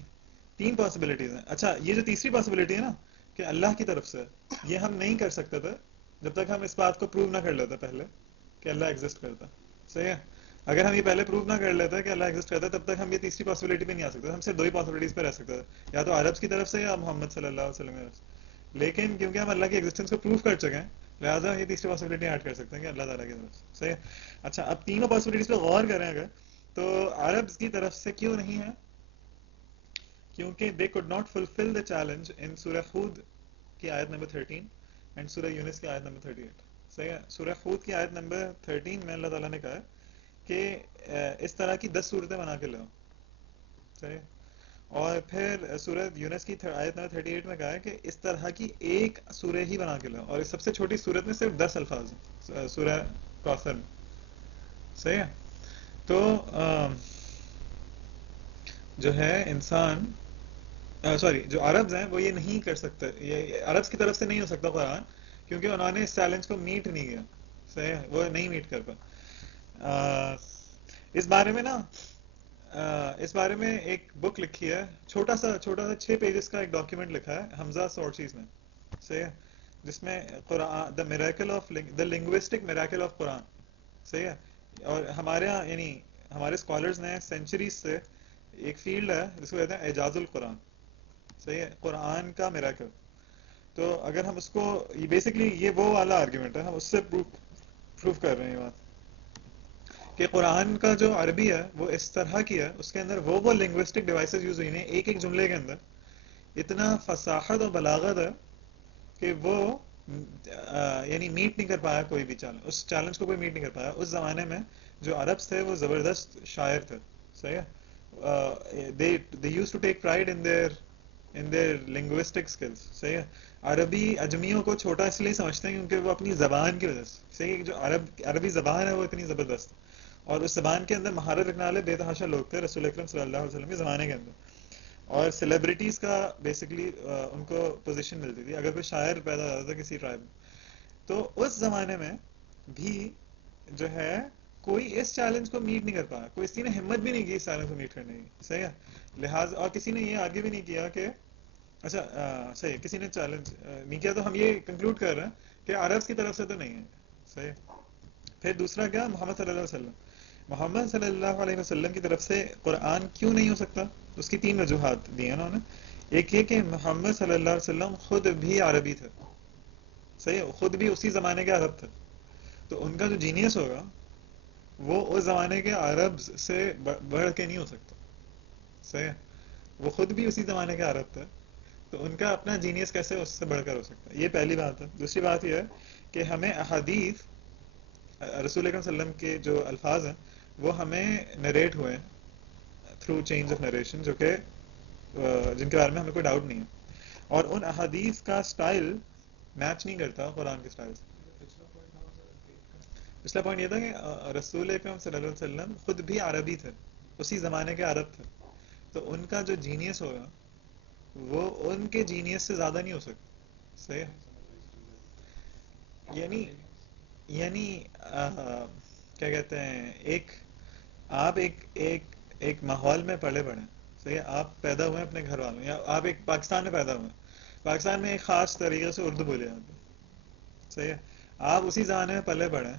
3 پاسبلٹیز ہیں. اچھا, یہ جو تیسری پاسبلٹی ہے نا کہ اللہ کی طرف سے, یہ ہم نہیں کر سکتے تھے جب تک ہم اس بات کو پروو نہ کر لیتے پہلے کہ اللہ ایگزسٹ کرتا. صحیح ہے. اگر ہم یہ پہلے پروو نہ کر لیتے کہ اللہ ایگزسٹ کرتا ہے تب تک ہم یہ تیسری پاسبلٹی پہ نہیں آ سکتے. ہم صرف 2 ہی پاسبلٹیز پہ رہ سکتے تھے, یا تو عربز کی طرف سے یا محمد صلی اللہ علیہ وسلم کی طرف سے. لیکن کیونکہ ہم اللہ کی ایگزسٹنس کو پروو کر چکے ہیں لہٰذا یہ تیسری پاسبلٹی ایڈ کر سکتے ہیں کہ اللہ تعالیٰ کی طرف سے. صحیح ہے. اچھا, اب تینوں پاسبلٹیز پہ غور کریں اگر تو عربز کی طرف سے کیوں نہیں ہے؟ کیونکہ they could not fulfill the challenge in سورہ ہود کی آیت نمبر 13 and سورہ یونس کی آیت نمبر 38. صحیح ہے. سورہ ہود کی آیت نمبر 13 میں اللہ تعالیٰ نے کہا ہے کہ اس طرح کی 10 صورتیں بنا کے لاؤ. صحیح. اور پھر سورۃ یونس کی آیت نمبر 38 میں کہا ہے کہ اس طرح کی ایک سورہ ہی بنا کے لاؤ، اور اس سب سے چھوٹی سورت میں صرف 10 الفاظ ہیں سورہ کوثر میں. صحیح ہے. تو جو ہے انسان سوری جو عربز ہیں وہ یہ نہیں کر سکتے، یہ عربز کی طرف سے نہیں ہو سکتا قرآن، کیونکہ انہوں نے اس چیلنج کو میٹ نہیں کیا. صحیح ہے، وہ نہیں میٹ کر پا. اس بارے میں نا اس بارے میں ایک بک لکھی ہے، چھوٹا سا 6 پیجز کا ایک ڈاکیومنٹ لکھا ہے حمزہ سورچیز نے. صحیح ہے، جس میں Quran the miracle of the linguistic miracle of Quran. صحیح ہے. اور ہمارے یہاں یعنی ہمارے اسکالرز نے سینچریز سے ایک فیلڈ ہے جس کو کہتے ہیں اعجاز القرآن. صحیح ہے، قرآن کا میریکل. تو اگر ہم اس کو بیسکلی یہ وہ والا آرگیومنٹ ہے، ہم اس سے پروف کر رہے ہیں یہ بات کہ قرآن کا جو عربی ہے وہ اس طرح کی ہے، اس کے اندر وہ لنگوسٹک ڈیوائسز یوز ہوئی ہیں ایک ایک جملے کے اندر، اتنا فصاحت اور بلاغت ہے کہ وہ یعنی میٹ نہیں کر پایا کوئی بھی چیلنج، اس چیلنج کو کوئی میٹ نہیں کر پایا. اس زمانے میں جو عربز تھے وہ زبردست شاعر تھے. صحیح ہے. they used to take pride in their linguistic skills. صحیح ہے. عربی اجمیوں کو چھوٹا اس لیے سمجھتے ہیں کیونکہ وہ اپنی زبان کی وجہ سے. صحیح ہے. جو عربی زبان ہے وہ اتنی زبردست، اور اس زبان کے اندر مہارت رکھنے والے بے تحاشا لوگ تھے رسول اکرم صلی اللہ علیہ وسلم کے زمانے کے اندر. اور سیلیبریٹیز کا بیسکلی ان کو پوزیشن ملتی تھی اگر کوئی شاعر پیدا ہوتا تھا کسی ٹرائب میں. تو اس زمانے میں بھی جو ہے کوئی اس چیلنج کو میٹ نہیں کر پایا، کوئی کسی نے ہمت بھی نہیں کی اس چیلنج کو میٹ کرنے کی. صحیح ہے. لہٰذا اور کسی نے یہ آگے بھی نہیں کیا کہ اچھا صحیح کسی نے چیلنج نہیں کیا، تو ہم یہ کنکلوڈ کر رہے ہیں کہ عربز کی طرف سے تو نہیں ہے. صحیح. پھر دوسرا کیا، محمد صلی اللہ علیہ وسلم. محمد صلی اللہ علیہ وسلم کی طرف سے قرآن کیوں نہیں ہو سکتا؟ اس کی 3 وجوہات دی ہیں انہوں نے. ایک یہ کہ محمد صلی اللہ علیہ وسلم خود بھی عربی تھے. صحیح ہے، خود بھی اسی زمانے کے عرب تھے. تو ان کا جو جینیس ہوگا وہ اس زمانے کے عرب سے بڑھ کے نہیں ہو سکتا. صحیح ہے، وہ خود بھی اسی زمانے کے عرب تھے، تو ان کا اپنا جینیس کیسے اس سے بڑھ کر ہو سکتا ہے. یہ پہلی بات ہے. دوسری بات یہ ہے کہ ہمیں احادیث رسول اکرم صلی اللہ علیہ وسلم کے جو الفاظ ہیں وہ ہمیں نریٹ ہوئے ہیں تھرو چینج آف نریشن، جو کہ جن کے بارے میں ہمیں کوئی ڈاؤٹ نہیں ہے، اور ان احادیث کا سٹائل میچ نہیں کرتا قرآن کے سٹائل سے. پچھلا پوائنٹ یہ تھا کہ رسول اکرم صلی اللہ علیہ وسلم خود بھی عربی تھے، اسی زمانے کے عرب تھے، تو ان کا جو جینیس ہوگا وہ ان کے جینیس سے زیادہ نہیں ہو سکتا. صحیح ہے. یعنی کیا کہتے ہیں، آپ ایک ماحول میں پلے بڑھے. صحیح ہے، آپ پیدا ہوئے اپنے گھر والوں، یا آپ ایک پاکستان میں پیدا ہوئے، پاکستان میں ایک خاص طریقے سے اردو بولی جاتی ہے. صحیح ہے. آپ اسی زمانے میں پلے بڑھے،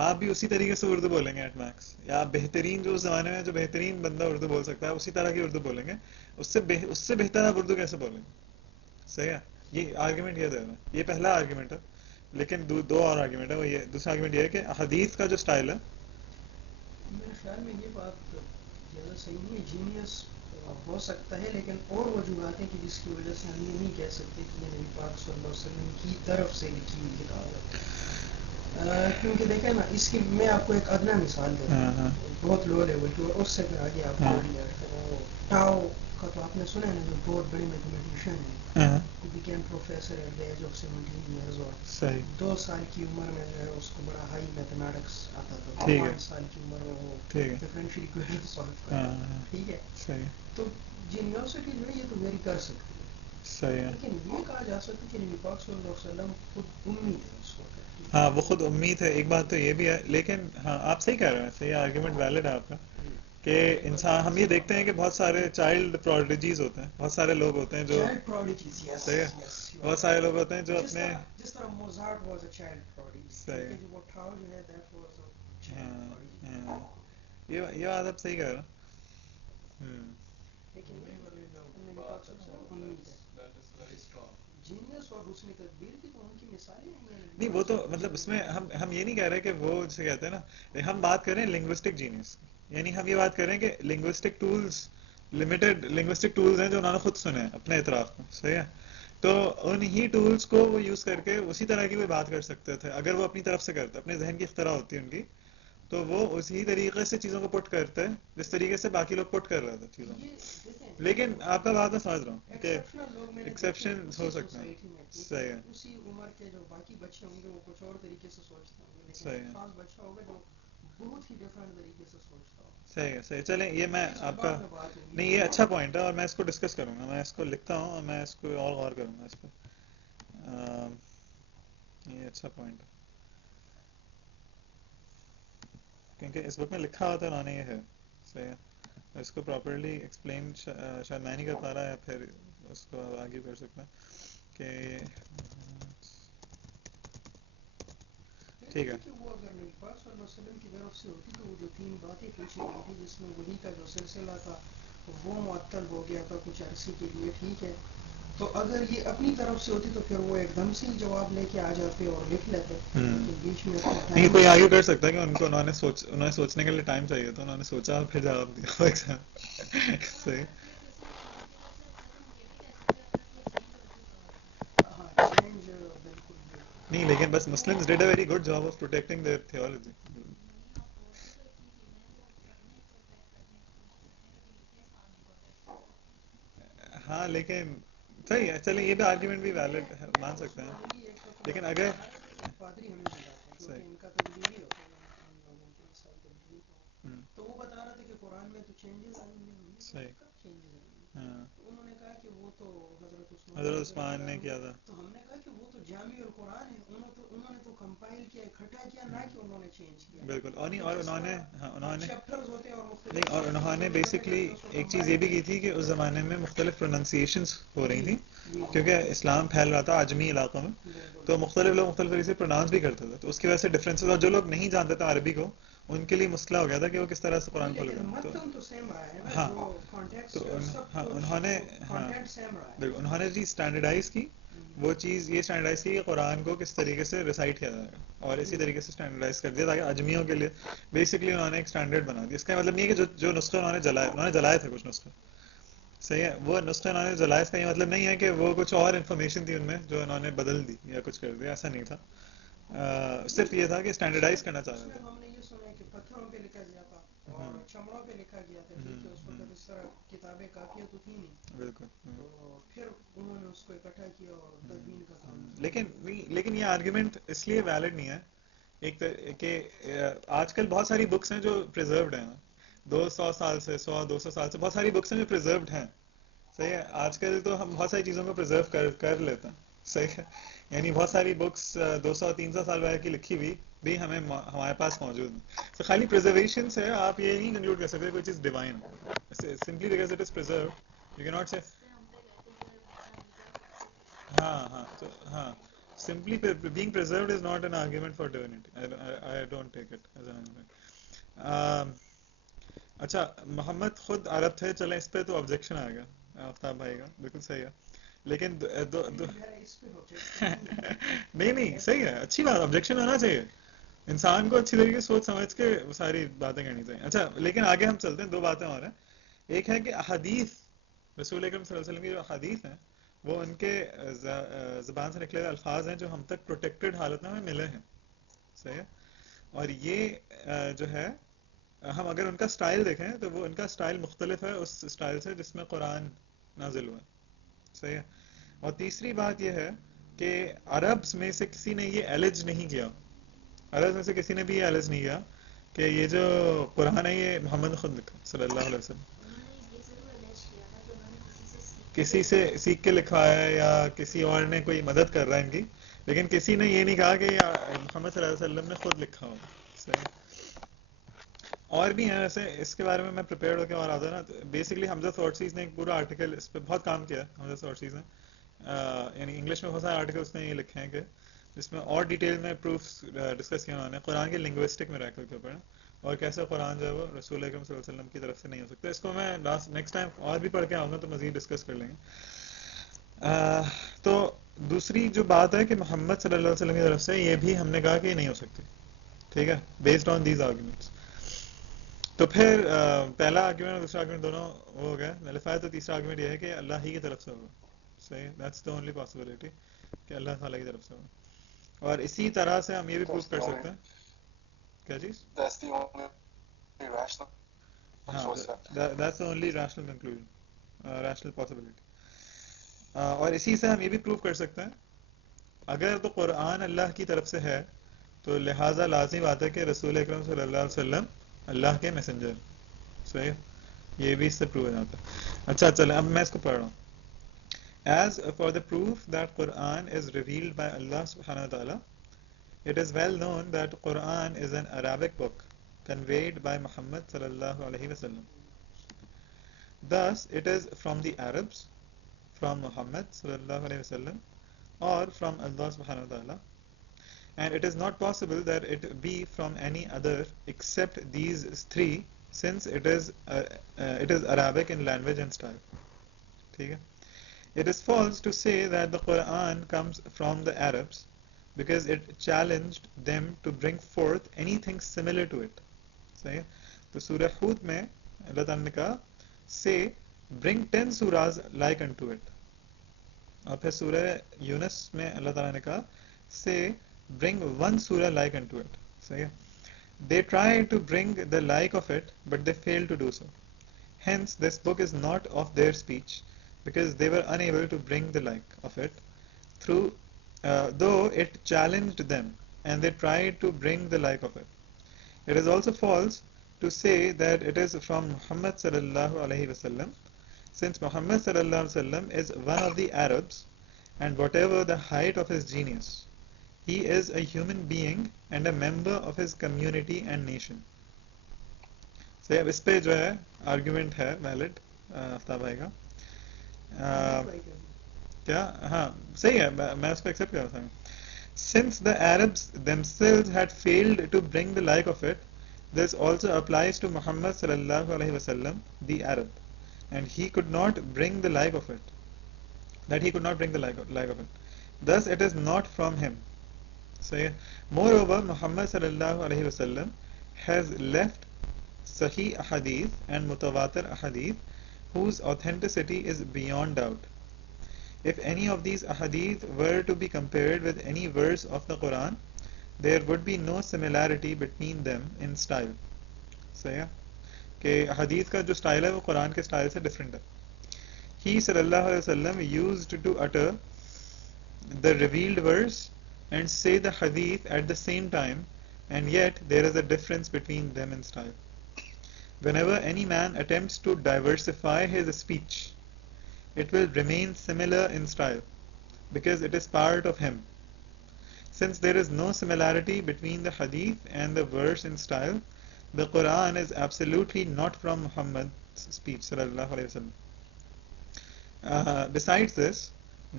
آپ بھی اسی طریقے سے اردو بولیں گے ایٹ میکس، یا آپ بہترین جو اس زمانے میں جو بہترین بندہ اردو بول سکتا ہے اسی طرح کی اردو بولیں گے. اس سے بہتر آپ اردو کیسے بولیں گے؟ صحیح ہے. یہ آرگیومنٹ یہ دے رہا ہے، یہ پہلا آرگیومنٹ ہے. لیکن دو اور آرگیومنٹ ہے. وہ یہ دوسرا آرگیومنٹ یہ ہے کہ حدیث کا جو سٹائل ہے، میرے خیال میں یہ بات زیادہ صحیح نہیں ہے. جینیس ہو سکتا ہے، لیکن اور وجوہات ہیں کہ جس کی وجہ سے ہم یہ نہیں کہہ سکتے کہ یہ نبی پاک صلی اللہ علیہ وسلم کی طرف سے لکھی ہوئی کتاب ہے. کیونکہ دیکھیں نا، اس کی میں آپ کو ایک ادنا مثال دوں، بہت لو لیول کی، اور اس سے پھر آگے آپ کو ٹاؤ کا تو آپ نے سنا ہے نا، جو بہت بڑی میتھمیٹیشین ہے، became professor at the age of 17 years old. 2 سال کی عمر میں جو ہے اس کو بڑا ہائی میتھمیٹکس آتا تھا، 5 سال کی عمر میں وہ ڈفرینشیل ایکویشن سالو کرتا. ٹھیک ہے. تو جینیوسٹی جو ہے یہ تو ویری کر سکتی ہے، لیکن یہ کہا جا سکتا ہے کہ نبی پاک صلی اللہ علیہ وسلم خود امی تھے اس وقت. ہاں وہ خود امید ہے. ایک بات تو یہ بھی ہے، لیکن ہاں آپ صحیح کہہ رہے ہیں، صحیح آرگیومنٹ ویلڈ ہے آپ کا کہ انسان، ہم یہ دیکھتے ہیں کہ بہت سارے چائلڈ پروڈیجیز ہوتے ہیں، بہت سارے لوگ ہوتے ہیں جو صحیح ہے، بہت سارے لوگ ہوتے ہیں جو اپنے جس طرح موزارٹ واز اے چائلڈ پروڈیجی، کہ جو وہ ٹھاؤ جو ہے دیٹ واز اے چائلڈ پروڈیجی. یہ بات آپ صحیح کہہ رہے ہیں. لیکن نبی پاک صلی اللہ علیہ وسلم ہے جینیس، اور حسن تدبیر کی تو ان کی مثالیں ہیں. نہیں وہ تو مطلب اس میں ہم یہ نہیں کہہ رہے کہ وہ جسے کہتے ہیں نا، ہم بات کریں لنگوسٹک جینیس، یعنی ہم یہ بات کریں کہ linguistic tools, limited linguistic tools ہیں جو انہوں نے خود سنے ہیں اپنے اعتراف میں. صحیح ہے. تو ان ہی ٹولز کو وہ یوز کر کے اسی طرح کی وہ بات کر سکتے تھے اگر وہ اپنی طرف سے کرتے، اپنے ذہن کی اختراع ہوتی ہے ان کی، تو وہ اسی طریقے سے چیزوں کو پٹ کرتا ہے جس طریقے سے باقی لوگ پٹ کر رہے تھے چیزوں کو. یہ دیکھیں لیکن آپ کا بات میں سمجھ رہا ہوں کہ ایکسیپشنل لوگ میں نے دیکھے ایکسیپشن اسی ہو سکتے ہیں. سوسائٹی میں ٹھیک صحیح ہے ہے. اسی عمر کے جو باقی بچے ہوں گے وہ کچھ اور طریقے سے سوچتے ہوں گے لیکن صحیح ایک ہے. خاص بچہ ہوگا جو بہت ہی ڈفرینٹ طریقے سے سوچتا ہوگا. صحیح ہے. صحیح. چلیں یہ میں اس آپ بعد کا میں بات ہوگی. نہیں، یہ اچھا پوائنٹ ہے اور میں اس کو ڈسکس کروں گا. میں اس کو لکھتا ہوں اور میں اس کو اور غور کروں گا اس پہ. یہ اچھا پوائنٹ ہے کیونکہ اس بک میں لکھا ہوتا ہے انہوں نے یہ ہے. صحیح ہے. اس کو پراپرلی ایکسپلین شاید میں نہیں کر پا رہا یا پھر اس کو آگے کر سکتا کہ ٹھیک ہے. کہ وہ اگر نبی پاک صلی اللہ علیہ وسلم کی طرف سے ہوتی تو وہ جو 3 باتیں پوچھی گئی تھی جس میں وہی کا جو سلسلہ تھا وہ معطل ہو گیا تھا کچھ عرصے کے لیے. ٹھیک ہے. تو اگر یہ اپنی طرف سے ہوتی تو پھر وہ ایک دم سے ہی جواب لے کے آ جاتے اور لکھ لیتے. لیکن بیچ میں نہیں، کوئی آگے کر سکتا ہے کہ ان کو انہوں نے سوچنے کے لیے ٹائم چاہیے تو انہوں نے سوچا اور پھر جواب دیا. صحیح. ہاں چینج بالکل نہیں، لیکن بس Muslims did a very good job of protecting their theology. ہاں لیکن صحیح ہے. چلیں یہ بھی آرگیومنٹ بھی ویلڈ مان سکتے ہیں لیکن اگر پادری ہمیں بلاتے ہیں کیونکہ صحیح. ان کا تبلیغی ہوتا ہے ان لوگوں کے مثال تبلیغ ہو تو وہ بتا رہا تھا کہ قرآن میں تو چینجز آئیں گے. ہم نے کہا صحیح. کب چینجز آئیں گے؟ ہاں. تو انہوں نے کہا کہ وہ تو حضرت حضرت عثمان عثمان نے کیا تھا. تو ہم نے کہا کہ وہ تو جامع القرآن ہے. انہوں نے تو کمپائل کیا اکٹھا کیا نہ کہ انہوں نے چینج کیا. بالکل. اور نہیں، کہ اور جس انہوں نے طرح انہوں نے چیپٹرز ہوتے ہیں اور مختلف نہیں، اور انہوں نے بیسکلی ایک چیز یہ بھی کی تھی کہ اس زمانے میں مختلف پروننسیشنز ہو رہی تھیں کیونکہ اسلام پھیل رہا تھا عجمی علاقوں میں تو مختلف لوگ مختلف طریقے سے پروناؤنس بھی کرتے تھے تو اس کی وجہ سے ڈفرینسز. اور جو لوگ نہیں جانتے تھے عربی کو ان کے لیے مسئلہ ہو گیا تھا کہ وہ کس طرح سے قرآن کھولے گا. تو ہاں تو انہوں نے ہاں بالکل انہوں نے جی اسٹینڈرڈائز کی وہ چیز. یہ اسٹینڈرڈائز کی کہ قرآن کو کس طریقے سے ریسائٹ کیا جائے گا اور اسی طریقے سے اسٹینڈرڈائز کر دیا تاکہ اجمیوں کے لیے بیسکلی انہوں نے ایک اسٹینڈرڈ بنا دیا. اس کا مطلب نہیں ہے کہ جو نسخے انہوں نے جلائے تھے کچھ نسخے. صحیح ہے. وہ نسخے انہوں نے جلائے. اس کا یہ مطلب نہیں ہے کہ وہ کچھ اور انفارمیشن تھی ان میں جو انہوں نے بدل دی یا کچھ کر دیا. ایسا نہیں تھا. صرف یہ تھا کہ اسٹینڈرڈائز کرنا چاہ رہے تھے. ہم نے یہ سنا ہے کہ پتھروں پہ لکھا گیا تھا اور چمڑوں پہ لکھا گیا تھا. ٹھیک ہے. اس وقت اس طرح کتابیں کافیاں تو تھیں نہیں. بالکل. تو پھر انہوں نے اس کو اکٹھا کیا اور تدوین کا کام کیا. لیکن یہ آرگیومنٹ اس لیے ویلڈ نہیں ہے ایک کہ آج کل بہت ساری بکس ہیں جو پریزروڈ ہیں 200 سال سے 100-200 سال سے بہت ساری بکس ہیں جو پریزروڈ ہیں. صحیح ہے. آج کل تو ہم بہت ساری چیزوں کو پریزرو کر لیتے ہیں. صحیح ہے. یعنی بہت ساری بکس 200-300 سال بعد کی لکھی ہوئی بھی ہمارے پاس موجود ہیں. تو خالی پریزرویشن سے آپ یہ نہیں کنکلوڈ کر سکتے کوئی چیز divine simply because it is preserve you کی ناٹ سے. ہاں simply being preserved is not an argument for divinity. I don't take it as an argument. اچھا محمد خود عرب تھے. چلیں اس پہ تو آبجیکشن آ گیا آفتاب بھائی کا. بالکل صحیح ہے. لیکن نہیں صحیح ہے. اچھی بات. آبجیکشن ہونا چاہیے. انسان کو اچھی طریقے سے سوچ سمجھ کے ساری باتیں کرنی چاہیے. اچھا لیکن آگے ہم چلتے ہیں. 2 باتیں اور ہیں. ایک ہے کہ احادیث رسول اکرم صلی اللہ علیہ وسلم کی جو احادیث ہیں وہ ان کے زبان سے نکلے ہوئے الفاظ ہیں جو ہم تک پروٹیکٹڈ حالت میں ہمیں ملے ہیں. صحیح ہے. اور یہ جو ہے ہم اگر ان کا سٹائل دیکھیں تو وہ ان کا سٹائل مختلف ہے اس سٹائل سے جس میں قرآن نازل ہوا. صحیح ہے. اور تیسری بات یہ ہے کہ عرب میں سے کسی نے یہ ایلج نہیں کیا. عرب میں سے کسی نے بھی یہ ایلج نہیں کیا کہ یہ جو قرآن ہے یہ محمد خود لکھا صلی اللہ علیہ وسلم. کسی سے سیکھ کے لکھوایا ہے یا کسی اور نے کوئی مدد کر رہا ہے ان کی. لیکن کسی نے یہ نہیں کہا کہ محمد صلی اللہ علیہ وسلم نے خود لکھا ہو. صحیح. اور بھی ہیں ویسے اس کے بارے میں پریپیئرڈ ہو کے اور آتا ہے نا. بیسکلی حمزہ فورسیز نے ایک پورا آرٹیکل اس پہ بہت کام کیا ہے. حمزہ فورسیز نے یعنی انگلش میں بہت سارے آرٹیکلس نے یہ لکھے ہیں کہ جس میں اور ڈیٹیل میں پروفس ڈسکس کیا انہوں نے قرآن کے لنگوسٹک میریکل کے اوپر اور کیسے قرآن جو ہے وہ رسول اکرم صلی اللہ علیہ وسلم کی طرف سے نہیں ہو سکتا. اس کو میں نیکسٹ ٹائم اور بھی پڑھ کے آؤں گا تو مزید ڈسکس کر لیں گے. تو دوسری جو بات ہے کہ محمد صلی اللہ علیہ وسلم کی طرف سے یہ بھی ہم نے کہا کہ یہ نہیں ہو سکتی. ٹھیک ہے. Based on these arguments. تو پھر پہلا آرگومنٹ اور دوسرا آرگومنٹ دونوں وہ ہو گیا نلیفائی. تو تیسرا آرگومنٹ یہ ہے کہ اللہ ہی کی طرف سے ہوگا. صحیح. دیٹس دی اونلی پاسبلٹی کہ اللہ تعالیٰ کی طرف سے ہوگا. اور اسی طرح سے ہم یہ بھی پروف کر سکتے ہیں کیا چیز؟ That's the only rational ہاں source ہے. that's the only rational conclusion, rational possibility. اور اسی سے ہم یہ بھی پروف کر سکتے ہیں اگر تو قرآن اللہ کی طرف سے ہے تو لہٰذا لازمی بات ہے کہ رسول اکرم صلی اللہ علیہ وسلم اللہ کے میسنجر. صحیح، یہ بھی اس سے پروو ہو جاتا ہے. اچھا چلیں اب میں اس کو پڑھ رہا ہوں. As for the proof that Quran is revealed by Allah subhanahu wa ta'ala, it is well known that Quran is an Arabic book conveyed by Muhammad sallallahu alaihi wasallam. Thus it is from the Arabs, from Muhammad sallallahu alaihi wasallam, or from Allah subhanahu wa ta'ala, and it is not possible that it be from any other except these three, since it is Arabic in language and style. ٹھیک ہے. It is false to say that the Quran comes from the Arabs because it challenged them to bring forth anything similar to it. صحیح ہے. تو سورہ ہود میں اللہ تعالیٰ نے کہا say bring 10 surahs like unto it. اور پھر سورہ یونس میں اللہ تعالیٰ نے کہا say bring one surah like unto it. صحیح ہے. They tried to bring the like of it, but they failed to do so. Hence this book is not of their speech, because they were unable to bring the like of it, though it challenged them, and they tried to bring the like of it. It is also false to say that it is from Muhammad sallallahu alaihi wasallam, since Muhammad sallallahu alaihi wasallam is one of the Arabs, and whatever the height of his genius, he is a human being and a member of his community and nation. So اب اس پہ جو ہے آرگیومنٹ ہے ویلڈ آفتاب بھائی کا. کیا ہاں صحیح ہے, میں اس کو ایکسیپٹ کر رہا تھا. Since the Arabs themselves had failed to bring the like of it, this also applies to Muhammad sallallahu alaihi wasallam, the Arab, and he could not bring the like of it. That he could not bring the like of it. Thus it is not from him. So, moreover, Muhammad sallallahu alaihi wasallam has left Sahih ahadith and Mutawatir ahadith whose authenticity is beyond doubt. If any of these ahadith were to be compared with any verse of the Quran, there would be no similarity between them in style. صحیح ہے کہ حدیث کا جو سٹائل ہے وہ قرآن کے سٹائل سے ڈفرینٹ ہے. He sallallahu alaihi wasallam used to utter the revealed verse and say the hadith at the same time, and yet there is a difference between them in style. Whenever any man attempts to diversify his speech, it will remain similar in style, because it is part of him. Since there is no similarity between the hadith and the verse in style, the Quran is absolutely not from Muhammad's speech sallallahu alaihi wasallam. Besides this,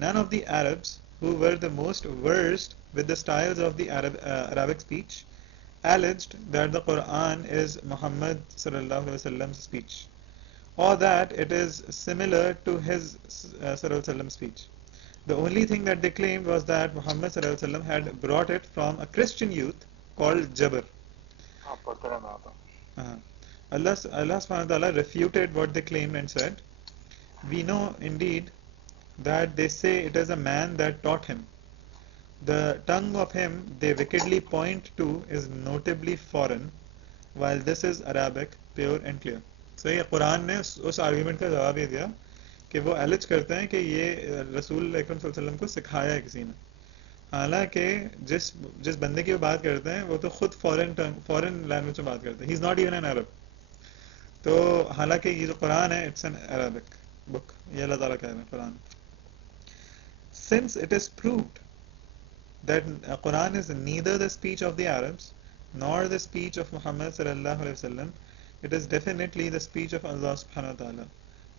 none of the Arabs, who were the most versed with the styles of the Arabic speech, alleged that the Quran is Muhammad sallallahu alaihi wasallam's speech, or that it is similar to his sallallahu alaihi wasallam speech. The only thing that they claimed was that Muhammad sallallahu alaihi wasallam had brought it from a Christian youth called Jabr. Allah subhanahu wa ta'ala refuted what they claimed and said, we know indeed that they say it is a man that taught him. The tongue of him they wickedly point to is notably foreign, while this is Arabic, pure and clear. صحیح ہے. قرآن نے اس آرگیومنٹ کا جواب یہ دیا کہ وہ الج کرتے ہیں کہ یہ رسول اکرم صلی اللہ علیہ وسلم کو سکھایا ہے کسی نے, حالانکہ جس بندے کی وہ بات کرتے ہیں وہ تو خود فورن لینگویج میں بات کرتے ہیں. ہی از ناٹ ایون این عرب. تو حالانکہ یہ جو قرآن ہے اٹس این عربک بک, یہ اللہ تعالیٰ کہہ رہے ہیں قرآن. Since it is proved that Quran is neither the speech of the Arabs nor the speech of Muhammad sallallahu alaihi wasallam, it is definitely the speech of Allah subhanahu wa ta'ala,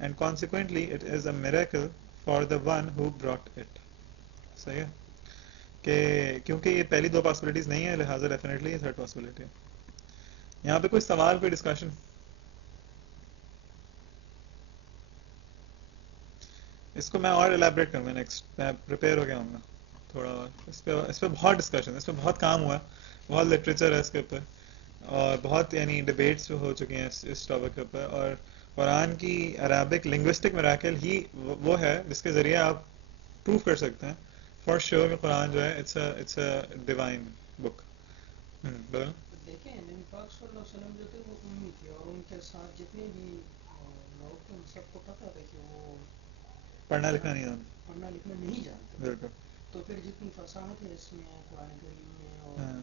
and consequently it is a miracle for the one who brought it. صحیح ہے کہ کیونکہ یہ پہلی دو پاسبلٹیز نہیں ہے لہٰذا ڈیفینیٹلی یہ تھرڈ پاسبلٹی ہے. یہاں پہ کوئی سوال, کوئی ڈسکشن؟ اس کو میں اور الیبریٹ کروں گا نیکسٹ, میں پریپیئر ہو گیا ہوں گا تھوڑا اور. اس پہ بہت ڈسکشن, اس پہ بہت کام ہوا, بہت لٹریچر ہے اس کے اوپر, اور بہت یعنی ڈبیٹس ہو چکی ہیں اس ٹاپک کے اوپر. اور قرآن کی عربک لنگوسٹک میراکل ہی وہ ہے جس کے ذریعے آپ پروف کر سکتے ہیں فار شیور کہ قرآن جو ہے اٹس اے ڈیوائن بک. دیکھیں نبی پاک صلی اللہ علیہ وسلم جو تھے وہ امی تھے اور ان کے ساتھ جتنے بھی لوگ تھے ان سب کو پتہ تھا کہ وہ پڑھنا لکھنا نہیں جانتے. پڑھنا لکھنا نہیں جانتے. بالکل. تو پھر جتنی فصاحت ہے اس میں قرآن کریم میں اور ہاں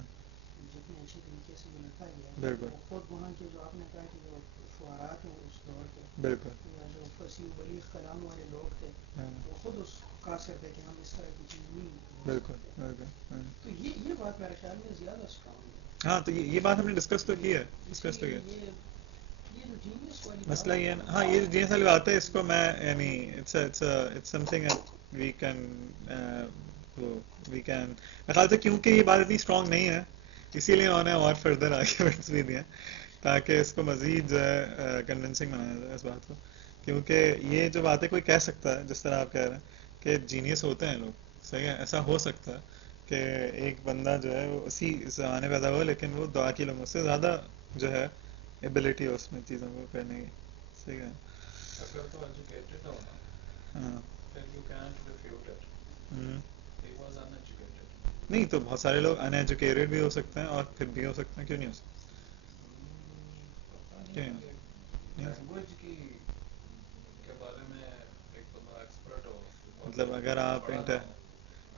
جتنے اچھے طریقے سے یہ لکھا گیا ہے بالکل وہ خود وہاں کے جو آپ نے کہا کہ جو شعراء ہیں اس دور کے بالکل. یا جو فصیح و بلیغ کلام والے لوگ تھے ہاں وہ خود اس قاصر تھے کہ ہم اس طرح کی چیز نہیں بول بالکل سکتے. بالکل. ہاں تو یہ بات میرے خیال میں زیادہ اسٹرانگ ہے. ہاں تو یہ بات ہم نے ڈسکس تو کی ہے. اس ڈسکس تو لیے کیا یہ جو جینیس والی بات مسئلہ یہ ہے ہے نا. ہاں یہ جینس والی بات ہے اس کو میں یعنی it's something we can میرے خیال سے کیونکہ یہ بات اتنی اسٹرانگ نہیں ہے اسی لیے انہوں نے اور فردر آرگیومنٹس بھی دیے تاکہ اس کو مزید جو ہے کنونسنگ بنایا جائے اس بات کو. کیونکہ یہ جو باتیں کوئی کہہ سکتا ہے جس طرح آپ کہہ رہے ہیں کہ جینیس ہوتے ہیں لوگ. صحیح ہے ایسا ہو سکتا ہے کہ ایک بندہ جو ہے وہ اسی زمانے پیدا ہوا لیکن وہ دعا کے لوگوں سے زیادہ جو ہے ایبلٹی ہے اس میں چیزوں کو کرنے کی. صحیح ہے. اگر تو ایجوکیٹڈ ہو نا ہاں then you can't refute it. He was uneducated. نہیں تو بہت سارے لوگ ان ایجوکیٹڈ بھی ہو سکتے ہیں اور پھر بھی ہو سکتے ہیں. کیوں نہیں ہو سکتے؟ پتہ کیوں نہیں نہیں کہ ہو سکتے؟ لینگویج کی کے بارے میں ایک بندہ ایکسپرٹ ہو اور مطلب پڑھا نہ ہو.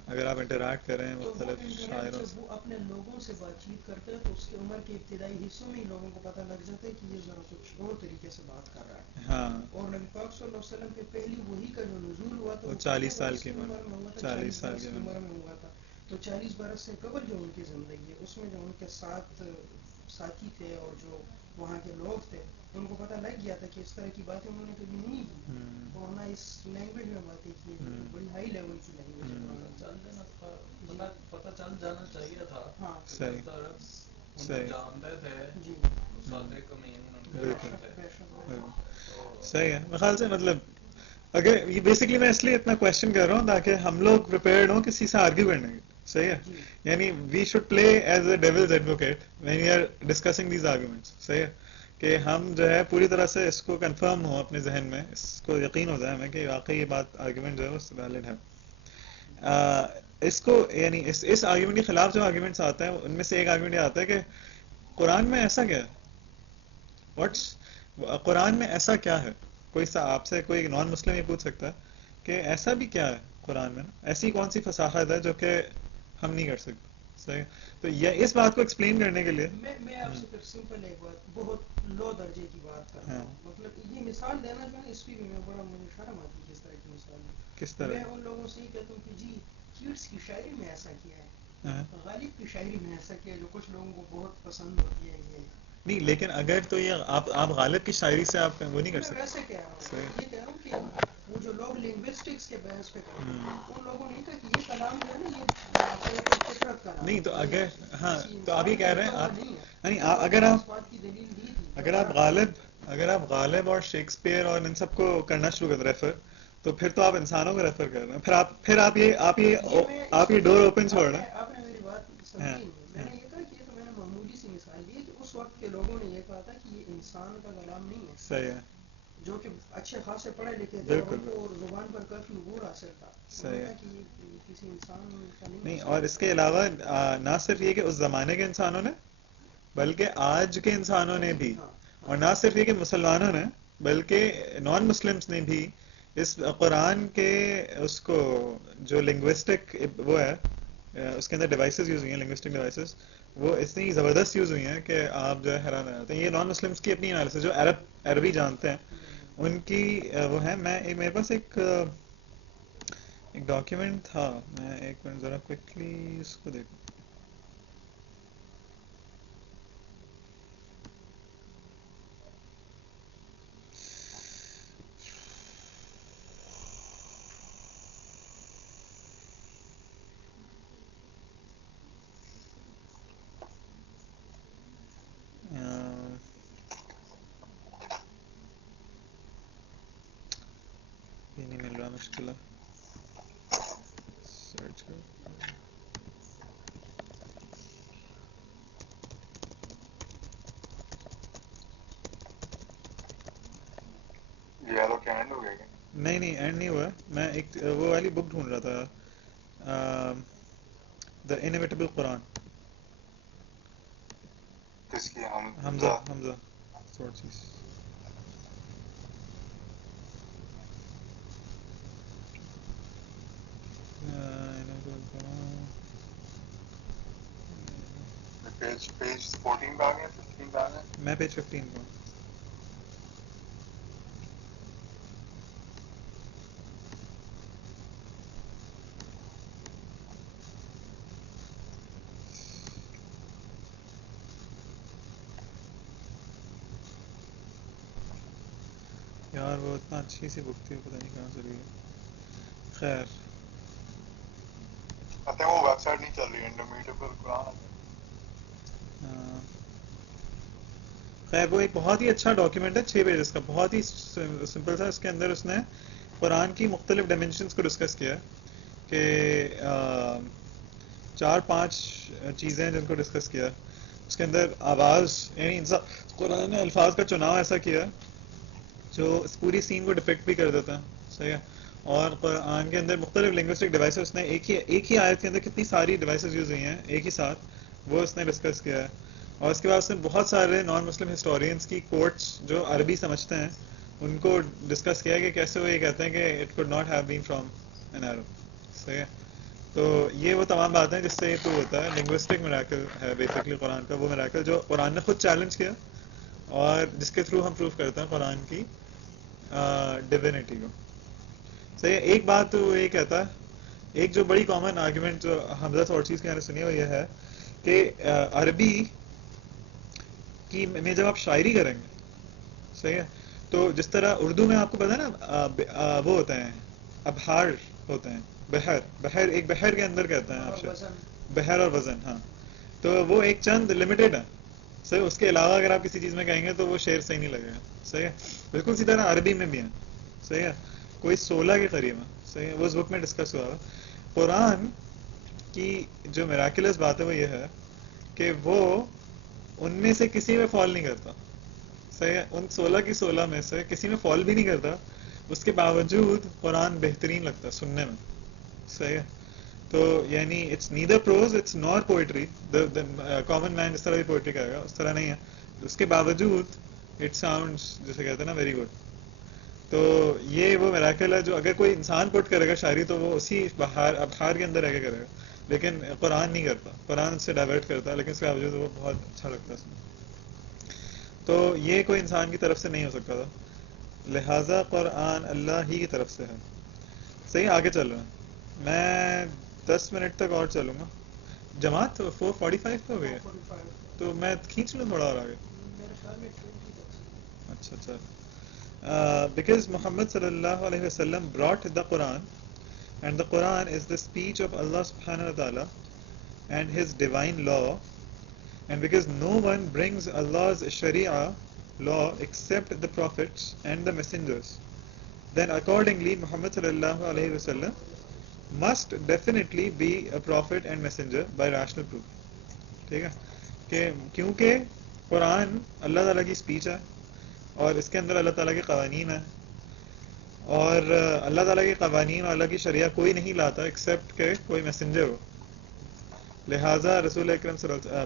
اگر آپ انٹریکٹ کریں تو وہ مختلف انٹرنیٹ شاعروں جب وہ اپنے لوگوں سے بات چیت کرتے ہیں تو اس کی عمر کے ابتدائی حصوں میں ہی لوگوں کو پتہ لگ جاتا ہے کہ یہ ذرا کچھ اور طریقے سے بات کر رہا ہے. ہاں اور نبی پاک صلی اللہ علیہ وسلم کے پہلی وحی کا جو نزول ہوا تھا وہ وہ 40 کتنے سال برس کی کی عمر میں ہوا تھا؟ 40 سال برس کی عمر میں ہوا تھا. تو 40 برس سے قبل جو ان کی زندگی ہے اس میں جو ان کے ساتھ ساتھی تھے اور جو وہاں کے لوگ تھے ان کو پتہ لگ گیا تھا کہ اس طرح کی باتیں انہوں نے کبھی نہیں کی اور نہ اس لینگویج میں باتیں کی. بڑی ہائی لیول کی لینگویج ہے قرآن کی. چل جانا تھا پتہ چل جانا چاہیے تھا. ہاں صحیح ان کو صحیح جانتے تھے جی صادق امین ان کے بے نام شک تھے. بے شک بے بالکل. شک. تو صحیح ہے میرے خیال سے مطلب اگر یہ بیسکلی میں اس لیے اتنا کوشچن کر رہا ہوں تاکہ ہم لوگ پریپیئرڈ ہوں کسی سے آرگیو کرنے کی. صحیح ہے جی یعنی we should play as a devil's advocate when you are discussing these arguments. صحیح ہے کہ ہم جو ہے پوری طرح سے اس کو کنفرم ہو اپنے ذہن میں اس کو یقین ہو جائے ہمیں کہ واقعی یہ بات آرگیومنٹ جو ہے وہ ویلڈ ہے. اس کو یعنی اس آرگیومنٹ کے خلاف جو آرگیومنٹس آتے ہیں ان میں سے ایک آرگیومنٹ یہ آتا ہے کہ قرآن میں ایسا کیا ہے قرآن میں ایسا کیا ہے. کوئی آپ سے کوئی نان مسلم یہ پوچھ سکتا ہے کہ ایسا بھی کیا ہے قرآن میں ایسی کون سی فصاحت ہے جو کہ ہم نہیں کر سکتے. صحیح تو یہ اس بات کو ایکسپلین کرنے کے لیے میں آپ سے پھر سمپل ایک بات بہت لو درجے کی بات کر رہا ہاں ہوں. مطلب یہ مثال دینا جو ہے اس کی بھی میں بڑا مجھے شرم آتی ہے کس طرح کی مثال ہے. کس میں طرح ان لوگوں سے یہ کہتا ہوں کہ جی کیٹس کی شاعری میں ایسا کیا ہے ہاں غالب کی شاعری میں ایسا کیا ہے جو کچھ لوگوں کو بہت پسند ہوتی ہے. نہیں لیکن اگر تو یہ آپ غالب کی شاعری سے آپ وہ نہیں کر میں ویسے کہہ رہا ہوں سکتے. میں یہ کہہ رہا ہوں کہ وہ جو لوگ لنگوسٹکس کے بحث پہ کرتے ہیں ان لوگوں نے کہا کہ یہ کلام جو ہے نا یہ ایک فطرت کلام نہیں ہے. تو یہ اگر ہاں کسی تو آپ انسان یہ نے کہہ رہے لکھا ہیں ہوا آپ نہیں ہے. نہیں نبی پاک اگر نے آپ اس بات کی دلیل دی تھی اگر جب آپ غالب اور شیکسپیئر اور ان سب کو کرنا شروع کر ریفر تو پھر تو آپ انسانوں کو ریفر کر رہے ہیں. پھر آپ یہ ڈور اوپن چھوڑ رہے ہیں. آپ نے میری بات ہاں سمجھی نہیں. میں نے یہ کہا کہ یہ تو میں نے معمولی سی مثال دی ہے کہ اس وقت کے لوگوں نے یہ کہا تھا کہ یہ انسان کا کلام نہیں ہے صحیح ہے جو کہ اچھے خاصے پڑھے لکھے تھے اور بالکل ان کو زبان پر کافی عبور حاصل تھا. انہوں نے صحیح کہا ہے. کہ یہ کسی انسان کا نہیں ہو نہیں اور سکتا. اس کے علاوہ نہ صرف یہ کہ اس زمانے کے انسانوں نے بلکہ آج کے انسانوں نے ابھی بھی ہاں اور نہ صرف یہ کہ مسلمانوں نے بلکہ نان مسلمس نے بھی اس قرآن کے اس کو جو لنگوسٹک وہ ہے اس کے اندر ڈیوائسز یوز ہوئی ہیں لنگوسٹک ڈیوائسز وہ اتنی زبردست یوز ہوئی ہیں کہ آپ جو ہے حیران رہ جاتے ہیں. یہ نان مسلمس کی اپنی انالیسس جو عربی جانتے ہیں ان کی وہ ہے. میرے پاس ایک ڈاکیومنٹ تھا میں ایک منٹ ذرا کوئکلی اس کو دیکھوں. یہ نہیں مل رہا مشکل ہے سرچ کر یہ لوگ کیا اینڈ ہو گئے کیا؟ نہیں اینڈ نہیں ہوا. میں ایک وہ والی بک ڈھونڈ رہا تھا دا انیویٹیبل قرآن. کس کی؟ حمزہ تھوڑی چیز. پیج 14 پہ آ گیا، 15 پہ آ گیا. میں پیج 15 کو. یار وہ اتنا اچھی سی بک تھی، پتہ نہیں کہاں سے لی. خیر آتے ہیں وہ ویب سائٹ نہیں چل رہی، انٹرمیڈیٹ پر قرآن آتا خیر وہ ایک بہت ہی اچھا ڈاکیومنٹ ہے، 6 پیجز کا، بہت ہی سمپل تھا. اس کے اندر اس نے قرآن کی مختلف ڈائمینشنس کو ڈسکس کیا کہ 4-5 چیزیں جن کو ڈسکس کیا. اس کے اندر آواز، یعنی قرآن نے الفاظ کا چناؤ ایسا کیا جو اس پوری سین کو ڈپیکٹ بھی کر دیتا ہے، صحیح ہے. اور قرآن کے اندر مختلف لنگوسٹک ڈیوائسز، اس نے ایک ہی آیت کے اندر کتنی ساری ڈیوائسز یوز ہوئی ہیں ایک ہی ساتھ، وہ اس نے ڈسکس کیا ہے. اور اس کے بعد اس نے بہت سارے نان مسلم ہسٹورینس کی کوٹس جو عربی سمجھتے ہیں ان کو ڈسکس کیا کہ کیسے وہ یہ کہتے ہیں کہ it could not have been from an Arab. صحیح ہے. تو یہ وہ تمام باتیں جس سے یہ پروو ہوتا ہے لنگوسٹک میراکل ہے بیسکلی قرآن کا، وہ میراکل جو قرآن نے خود چیلنج کیا اور جس کے تھرو ہم پروف کرتے ہیں قرآن کی ڈیوینٹی کو. صحیح ہے. ایک بات تو وہ یہ کہتا ہے، ایک جو بڑی کامن آرگیومنٹ جو حمزہ تھورچیز کے یہاں نے سنی ہے وہ یہ ہے کہ عربی کی میں جب آپ شاعری کریں گے، صحیح ہے، تو جس طرح اردو میں آپ کو پتا ہے نا وہ ہوتے ہیں ابہار ہوتے ہیں، بحر ایک بحر کے اندر کہتے ہیں آپ شاید، بحر اور وزن. ہاں تو وہ ایک چند لمیٹیڈ ہیں، صحیح. اس کے علاوہ اگر آپ کسی چیز میں کہیں گے تو وہ شعر صحیح نہیں لگے گا. صحیح ہے. بالکل اسی طرح عربی میں بھی ہیں، صحیح ہے، کوئی 16 کے قریب ہیں. صحیح ہے. وہ اس بک میں ڈسکس ہوا ہے. قرآن کی جو میراکلس بات ہے وہ یہ ہے کہ وہ ان میں سے کسی میں فال نہیں کرتا. صحیح ہے. ان 16 کی 16 میں سے کسی میں فال بھی نہیں کرتا، اس کے باوجود قرآن بہترین لگتا ہے سننے میں. صحیح ہے. تو یعنی it's neither prose it's not poetry, common man جس طرح بھی پوئٹری کہے گا اس طرح نہیں ہے. اس کے باوجود اٹ ساؤنڈس جسے کہتے ہیں نا ویری گڈ. تو یہ وہ میراکل ہے جو اگر کوئی انسان پٹ کرے گا شاعری تو وہ اسی ابحار کے اندر رہ کے کرے گا، لیکن قرآن نہیں کرتا، قرآن اس سے ڈائیورٹ کرتا ہے، لیکن اس کے باوجود وہ بہت اچھا لگتا ہے اس میں. تو یہ کوئی انسان کی طرف سے نہیں ہو سکتا تھا، لہٰذا قرآن اللہ ہی کی طرف سے ہے. صحیح. آگے چل رہا ہیں، میں 10 منٹ تک اور چلوں گا. جماعت 4:45 پہ ہو گئی ہے تو میں کھینچ لوں تھوڑا اور آگے. اچھا اچھا. Because Muhammad sallallahu alaihi wasallam brought the Quran, and the Quran is the speech of Allah subhanahu wa ta'ala and his divine law, and because no one brings Allah's sharia law except the prophets and the messengers, then accordingly Muhammad sallallahu alaihi wasallam must definitely be a prophet and messenger by rational proof. ٹھیک ہے. کہ کیونکہ قرآن اللہ تعالیٰ کی اسپیچ ہے اور اس کے اندر اللہ تعالیٰ کے قوانین ہیں، اور اللہ تعالیٰ کے قوانین اور اللہ کی شریعہ کوئی نہیں لاتا ایکسیپٹ کہ کوئی میسنجر ہو. لہٰذا رسول اکرم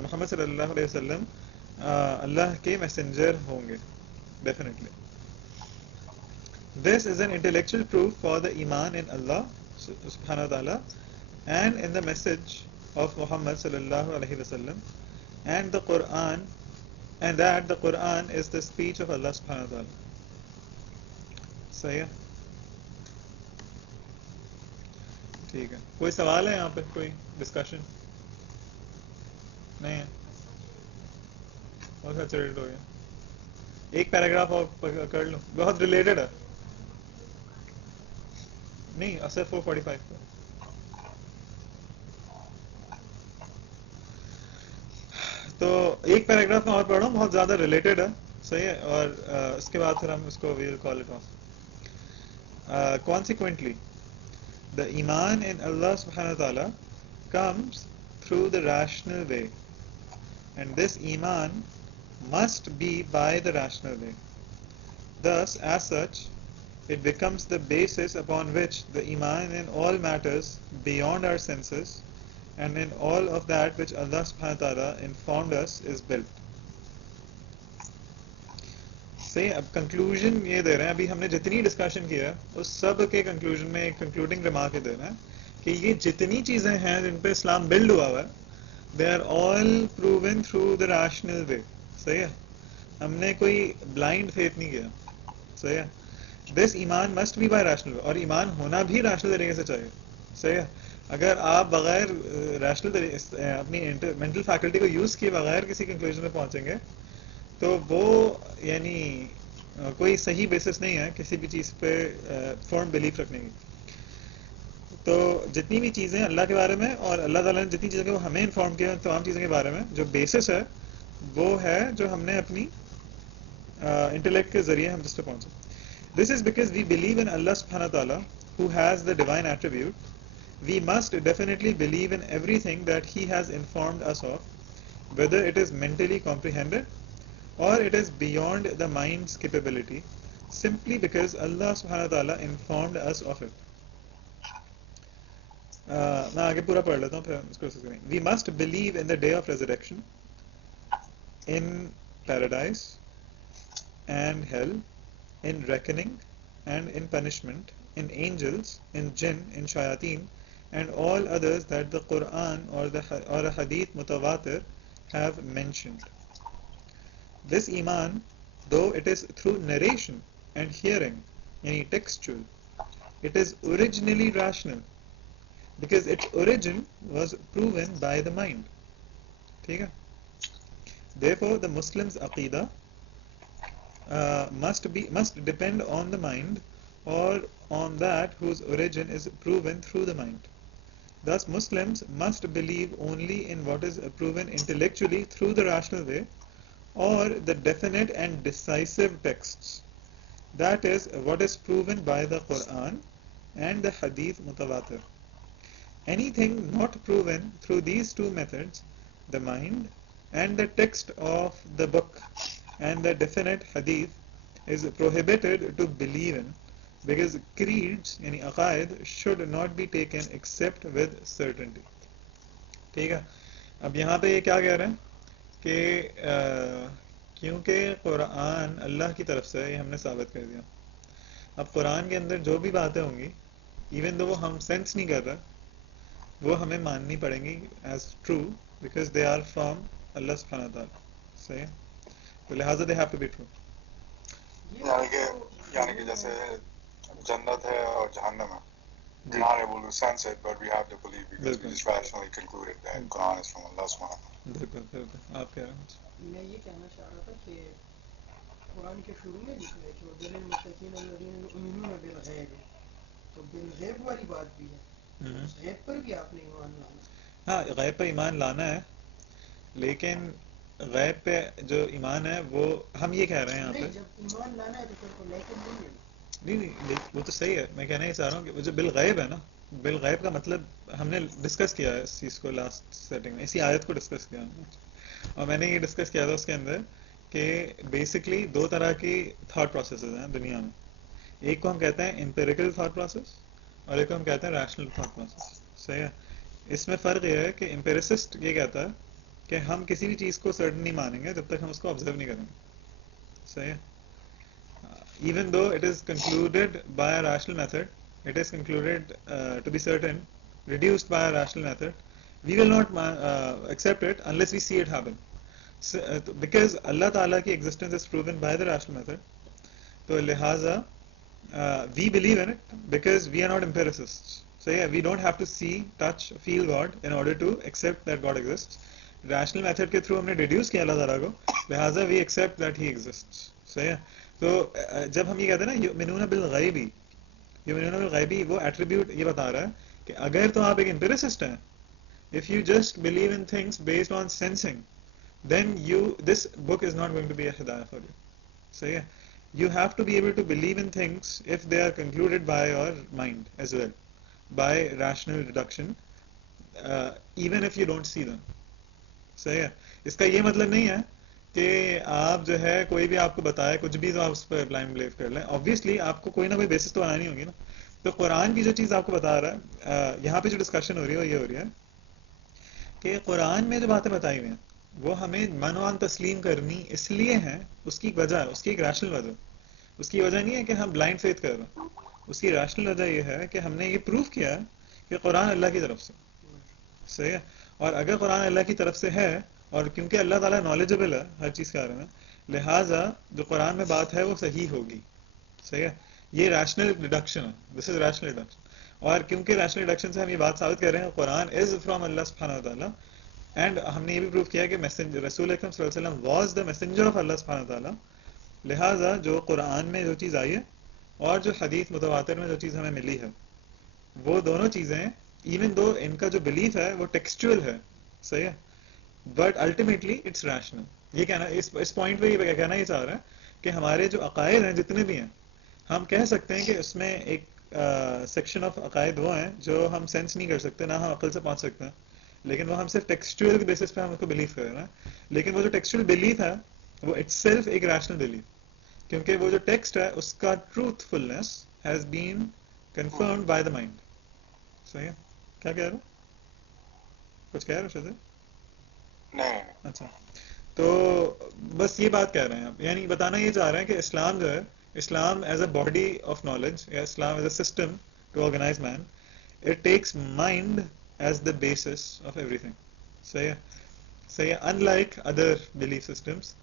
محمد صلی اللہ علیہ وسلم اللہ کے میسنجر ہوں گے definitely. This is an intellectual proof for the iman in Allah subhanahu wa ta'ala and in the message of Muhammad sallallahu alaihi wasallam and the Quran, and that the Quran is the speech of Allah subhanahu wa ta'ala. صحیح ہے. ٹھیک ہے. کوئی سوال ہے یہاں پہ، کوئی ڈسکشن نہیں ہے؟ بہت اچھا ریڈ ہو گیا. ایک پیراگراف اور کر لوں، بہت ریلیٹڈ ہے. نہیں اصل 4:45 پہ. تو ایک پیراگراف میں اور پڑھ رہا ہوں، بہت زیادہ ریلیٹڈ ہے. صحیح ہے. اور اس کے بعد پھر ہم اس کو we'll call it off. Consequently, the iman in Allah subhanahu wa ta'ala comes through the rational way, and this iman must be by the rational way. Thus, as such, it becomes the basis upon which the iman in all matters beyond our senses and in all of that which Allah subhanahu wa ta'ala informed us is built. صحیح. اب کنکلوژن یہ دے رہے ہیں, ابھی ہم نے جتنی ڈسکشن کیا اس سب کے کنکلوژن میں ایک کنکلوڈنگ ریمارک دے رہے ہیں کہ یہ جتنی چیزیں ہیں جن پہ اسلام بلڈ ہوا ہوا ہے they are all proven through the rational way. صحیح ہے, ہم نے کوئی بلائنڈ فیتھ نہیں کیا. صحیح ہے. دس ایمان must be by rational way, اور ایمان ہونا بھی ریشنل طریقے سے چاہیے. صحیح ہے. اگر آپ بغیر ریشنل اپنی مینٹل فیکلٹی کو یوز کیے بغیر کسی کنکلوژن میں پہنچیں گے تو وہ یعنی کوئی صحیح بیسس نہیں ہے کسی بھی چیز پہ فارم بلیف رکھنے کی. تو جتنی بھی چیزیں اللہ کے بارے میں اور اللہ تعالیٰ نے جتنی چیزوں کے وہ ہمیں انفارم کیا تمام چیزوں کے بارے میں جو بیسس ہے وہ ہے جو ہم نے اپنی انٹلیکٹ کے ذریعے ہم جس پہ پہنچے. دس is because we believe in اللہ سبحانہ تعالیٰ who has the divine attribute. We must definitely believe in everything that he has informed us of, whether it is mentally comprehended or it is beyond the mind's capability, simply because Allah subhanahu wa ta'ala informed us of it. میں آگے پورا پڑھ لیتا ہوں پھر اس کو کریں. We must believe in the day of resurrection, in paradise and hell, in reckoning and in punishment, in angels, in jinn, in shayateen, and all others that the Quran or a hadith mutawatir have mentioned. This iman, though it is through narration and hearing, yani textual, it is originally rational, because its origin was proven by the mind. ٹھیک ہے. Therefore the Muslim's aqidah must depend on the mind or on that whose origin is proven through the mind. Thus Muslims must believe only in what is proven intellectually through the rational way or the definite and decisive texts. That is what is proven by the Quran and the Hadith Mutawatir. Anything not proven through these two methods, the mind and the text of the book and the definite Hadith, is prohibited to believe in, because creeds yani aqaid should not be taken except with certainty. ٹھیک ہے. اب یہاں پہ یہ کیا کہہ رہے ہیں کہ کیونکہ قرآن اللہ کی طرف سے یہ ہم نے ثابت کر دیا. اب قرآن کے اندر جو بھی باتیں ہوں گی ایون دو وہ ہم سینس نہیں کر رہے وہ ہمیں ماننی پڑیں گی as true because they are from Allah سبحانہ تعالیٰ. صحیح ہے. تو لہٰذا they have to be true. یعنی کہ جیسے جنت ہے اور جہنم ہے. We're not able to sense it, but we have to believe because we just rationally concluded that Quran is from Allah subhanahu wa ta'ala. بالکل. آپ کہہ رہے ہیں. میں یہ کہنا چاہ رہا تھا کہ قرآن کے شروع میں لکھا ہے کہ وَدَلِ الْمُتَّقِينَ الَّذِينَ يُؤْمِنُونَ بِالْغَيْبِ, تو بالغیب والی بات بھی ہے, اس غیب پر بھی آپ نے ایمان لانا. ہاں غیب پہ ایمان لانا ہے, لیکن غیب پہ جو ایمان ہے وہ ہم یہ کہہ رہے ہیں یہاں پہ نہیں, جب ایمان لانا ہے تو پھر تو لیکن نہیں ہے. نہیں وہ تو صحیح ہے. میں کہنا یہ چاہ رہا ہوں کہ وہ جو بالغیب ہے نا, بالغیب کا مطلب ہم نے ڈسکس کیا ہے اس چیز کو لاسٹ سیٹنگ میں, اسی آیت کو ڈسکس کیا ہم نے, اور میں نے یہ ڈسکس کیا تھا اس کے اندر کہ بیسکلی دو طرح کی تھاٹ پروسیسز ہیں دنیا میں. ایک کو ہم کہتے ہیں امپیریکل تھاٹ پروسیس اور ایک کو ہم کہتے ہیں ریشنل تھاٹ پروسیس. صحیح ہے. اس میں فرق یہ ہے کہ امپیریسسٹ یہ کہتا ہے کہ ہم کسی بھی چیز کو سرٹن نہیں مانیں گے جب تک ہم اس کو آبزرو نہیں کریں گے. صحیح ہے. Even though it is concluded by a rational method, it is concluded to be certain, reduced by a rational method, we will not accept it unless we see it happen. So, because Allah Ta'ala ki existence is proven by the rational method, so lihaza we believe in it because we are not empiricists. So yeah, we don't have to see, touch, feel God in order to accept that God exists. Rational method کے through ہم نے deduce کیا اللہ تعالیٰ کو, لہٰذا we accept that he exists. So yeah, تو جب ہم یہ کہتے ہیں نا یؤمنون بالغیبی, یؤمنون بالغیبی وہ ایٹریبیوٹ یہ بتا رہا ہے کہ اگر تو آپ ایک امپیریسسٹ ہیں, if you just believe in things based on sensing, then this book is not going to be a hidayah for you. صحیح ہے. You have to be able to believe in things if they are concluded by your mind as well, by rational deduction, even if you don't see them. صحیح ہے. اس کا یہ مطلب نہیں ہے کہ آپ جو ہے کوئی بھی آپ کو بتائے کچھ بھی تو آپ اس پہ بلائنڈ بلیو کر لیں. آبویسلی آپ کو کوئی نہ کوئی بیسس تو بنانی ہوگی نا. تو قرآن کی جو چیز آپ کو بتا رہا ہے, یہاں پہ جو ڈسکشن ہو رہی ہے وہ یہ ہو رہی ہے کہ قرآن میں جو باتیں بتائی ہوئی ہیں وہ ہمیں منوان تسلیم کرنی اس لیے ہیں، اس کی وجہ، اس کی ایک ریشنل وجہ، اس کی وجہ نہیں ہے کہ ہم بلائنڈ فیتھ کر رہے ہیں، اس کی ریشنل وجہ یہ ہے کہ ہم نے یہ پروف کیا ہے کہ قرآن اللہ کی طرف سے صحیح ہے، اور اگر قرآن اللہ کی طرف سے ہے، اور کیونکہ اللہ تعالیٰ نالجبل ہے ہر چیز کے بارے میں، لہٰذا جو قرآن میں بات ہے وہ صحیح ہوگی، صحیح ہے، یہ ریشنل ڈیڈکشن ہے، دس از ریشنل ڈیڈکشن، اور کیونکہ ریشنل ڈیڈکشن سے ہم یہ بات ثابت کر رہے ہیں قرآن از فرام اللہ سبحانہ و تعالیٰ، اینڈ ہم نے یہ بھی پروف کیا کہ رسول اکرم صلی اللہ علیہ وسلم was the messenger of Allah سبحانہ و تعالیٰ، لہٰذا جو قرآن میں جو چیز آئی ہے اور جو حدیث متواتر میں جو چیز ہمیں ملی ہے، وہ دونوں چیزیں ایون دو ان کا جو بلیف ہے وہ ٹیکسچوئل ہے، صحیح ہے، بٹ الٹیمیٹلی اٹس ریشنل، یہ کہنا اس پوائنٹ پہ یہ کہنا یہ چاہ رہا ہے کہ ہمارے جو عقائد ہیں جتنے بھی ہیں، ہم کہہ سکتے ہیں کہ اس میں ایک سیکشن آف عقائد وہ ہیں جو ہم سینس نہیں کر سکتے، نہ ہم عقل سے پہنچ سکتے ہیں، لیکن وہ ہم صرف ٹیکسچوئل کے بیسس پہ ہم اس کو بلیو کر رہے ہیں، لیکن وہ جو ٹیکسچوئل بلیف ہے وہ اٹ سیلف ایک ریشنل بلیف، کیونکہ وہ جو ٹیکسٹ ہے اس کا truth فلنس has been confirmed by the mind, صحیح ہے، کیا کہہ رہے ہو؟ کچھ کہہ رہے ہو شاید؟ نہیں اچھا، تو بس یہ بات کہہ رہے ہیں آپ، یعنی بتانا یہ چاہ رہے ہیں کہ اسلام جو ہے، Islam as a body of knowledge, یا Islam as a system to organize man, it takes mind as the basis of everything, صحیح ہے، صحیح ہے، unlike other belief systems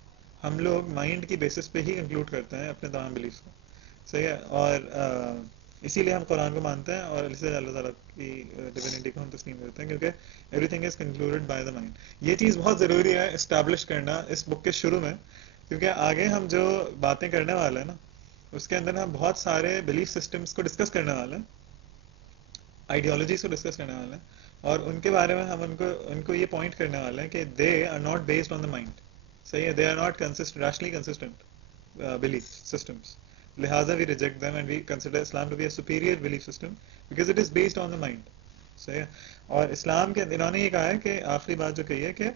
ہم لوگ مائنڈ کی بیسس پہ ہی کنکلوڈ کرتے ہیں اپنے تمام بلیفس کو، صحیح ہے، اور اسی لیے ہم قرآن کو مانتے ہیں، اور اس لیے اللہ تعالیٰ کی ڈیوینٹی کو ہم تسلیم کرتے ہیں، کیونکہ every thing is concluded by the mind. یہ چیز بہت ضروری ہے اسٹیبلش کرنا اس بک کے شروع میں، کیونکہ آگے ہم جو باتیں کرنے والے ہیں نا اس کے اندر ہم بہت سارے بلیف سسٹمس کو ڈسکس کرنے والے ہیں، آئیڈیالوجیز کو ڈسکس کرنے والے ہیں، اور ان کے بارے میں ہم ان کو یہ پوائنٹ کرنے والے ہیں کہ they are not based on the mind, صحیح ہے، they are not rationally consistent belief systems, لہٰذا we reject them and we consider Islam to be a superior belief system because it is based on the mind، صحیح ہے، اور اسلام کے انہوں نے یہ کہا ہے کہ آخری بات جو کہی ہے کہ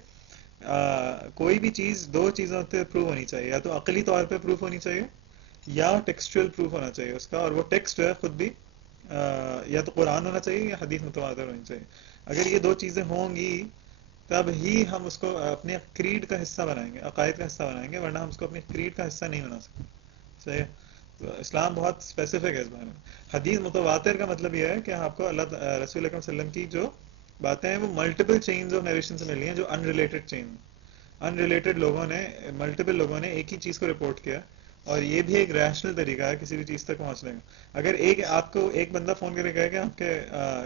کوئی بھی چیز دو چیزوں سے پروو ہونی چاہیے، یا تو عقلی طور پہ پروف ہونی چاہیے یا ٹیکسچوئل پروف ہونا چاہیے اس کا، اور وہ ٹیکسٹ جو ہے خود بھی یا تو قرآن ہونا چاہیے یا حدیث متواتر ہونی چاہیے، اگر یہ دو چیزیں ہوں گی تب ہی ہم اس کو اپنے کریڈ کا حصہ بنائیں گے، عقائد کا حصہ بنائیں گے، ورنہ ہم اس کو اپنے کریڈ کا حصہ نہیں بنا سکتے، صحیح ہے، تو اسلام بہت اسپیسیفک ہے اس بارے میں۔ حدیث متواتر کا مطلب یہ ہے کہ آپ کو اللہ رسول اکرم صلی اللہ علیہ وسلم کی جو باتیں ہیں وہ ملٹیپل چینز آف نیریشن سے ملی ہیں، جو ان ریلیٹڈ چین، ان ریلیٹڈ لوگوں نے، ملٹیپل لوگوں نے ایک ہی چیز کو رپورٹ کیا، اور یہ بھی ایک ریشنل طریقہ ہے کسی بھی چیز تک پہنچنے کا۔ اگر آپ کو ایک بندہ فون کر کے کہے کہ آپ کے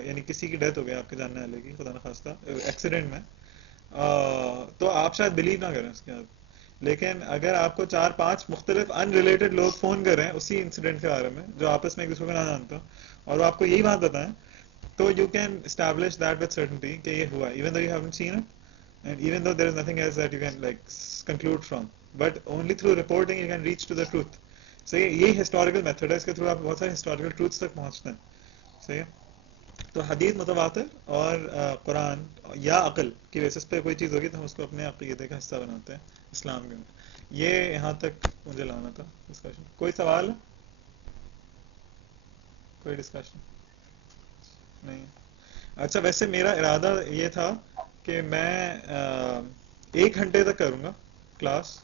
یعنی کسی کی ڈیتھ ہو گئی آپ کے جاننے والے کی، خدا نخواستہ ایکسیڈنٹ میں، تو آپ شاید بلیو نہ کریں اس کے بعد، لیکن اگر آپ کو 4-5 مختلف ان ریلیٹڈ لوگ فون کر رہے ہیں اسی انسیڈنٹ کے بارے میں جو آپس میں ایک دوسرے کو نہ جانتے ہو، اور وہ آپ کو یہی بات بتائیں، تو you can establish that with certainty کہ یہ ہوا، even though you haven't seen it and even though there is nothing else that you can like conclude from, but only through reporting you can reach to the truth, صحیح ہے، یہی ہسٹوریکل میتھڈ ہے، اس کے تھرو آپ بہت سارے ہسٹوریکل ٹروتھس تک پہنچتے ہیں، صحیح ہے، تو حدیث متواتر اور قرآن یا عقل کی بیسس پہ کوئی چیز ہوگی تو ہم اس کو اپنے عقیدے کا حصہ بناتے ہیں اسلام کے اندر، یہ یہاں تک مجھے لانا تھا ڈسکشن۔ کوئی سوال ہے؟ کوئی ڈسکشن نہیں؟ اچھا، ویسے میرا ارادہ یہ تھا کہ میں 1 گھنٹے تک کروں گا کلاس،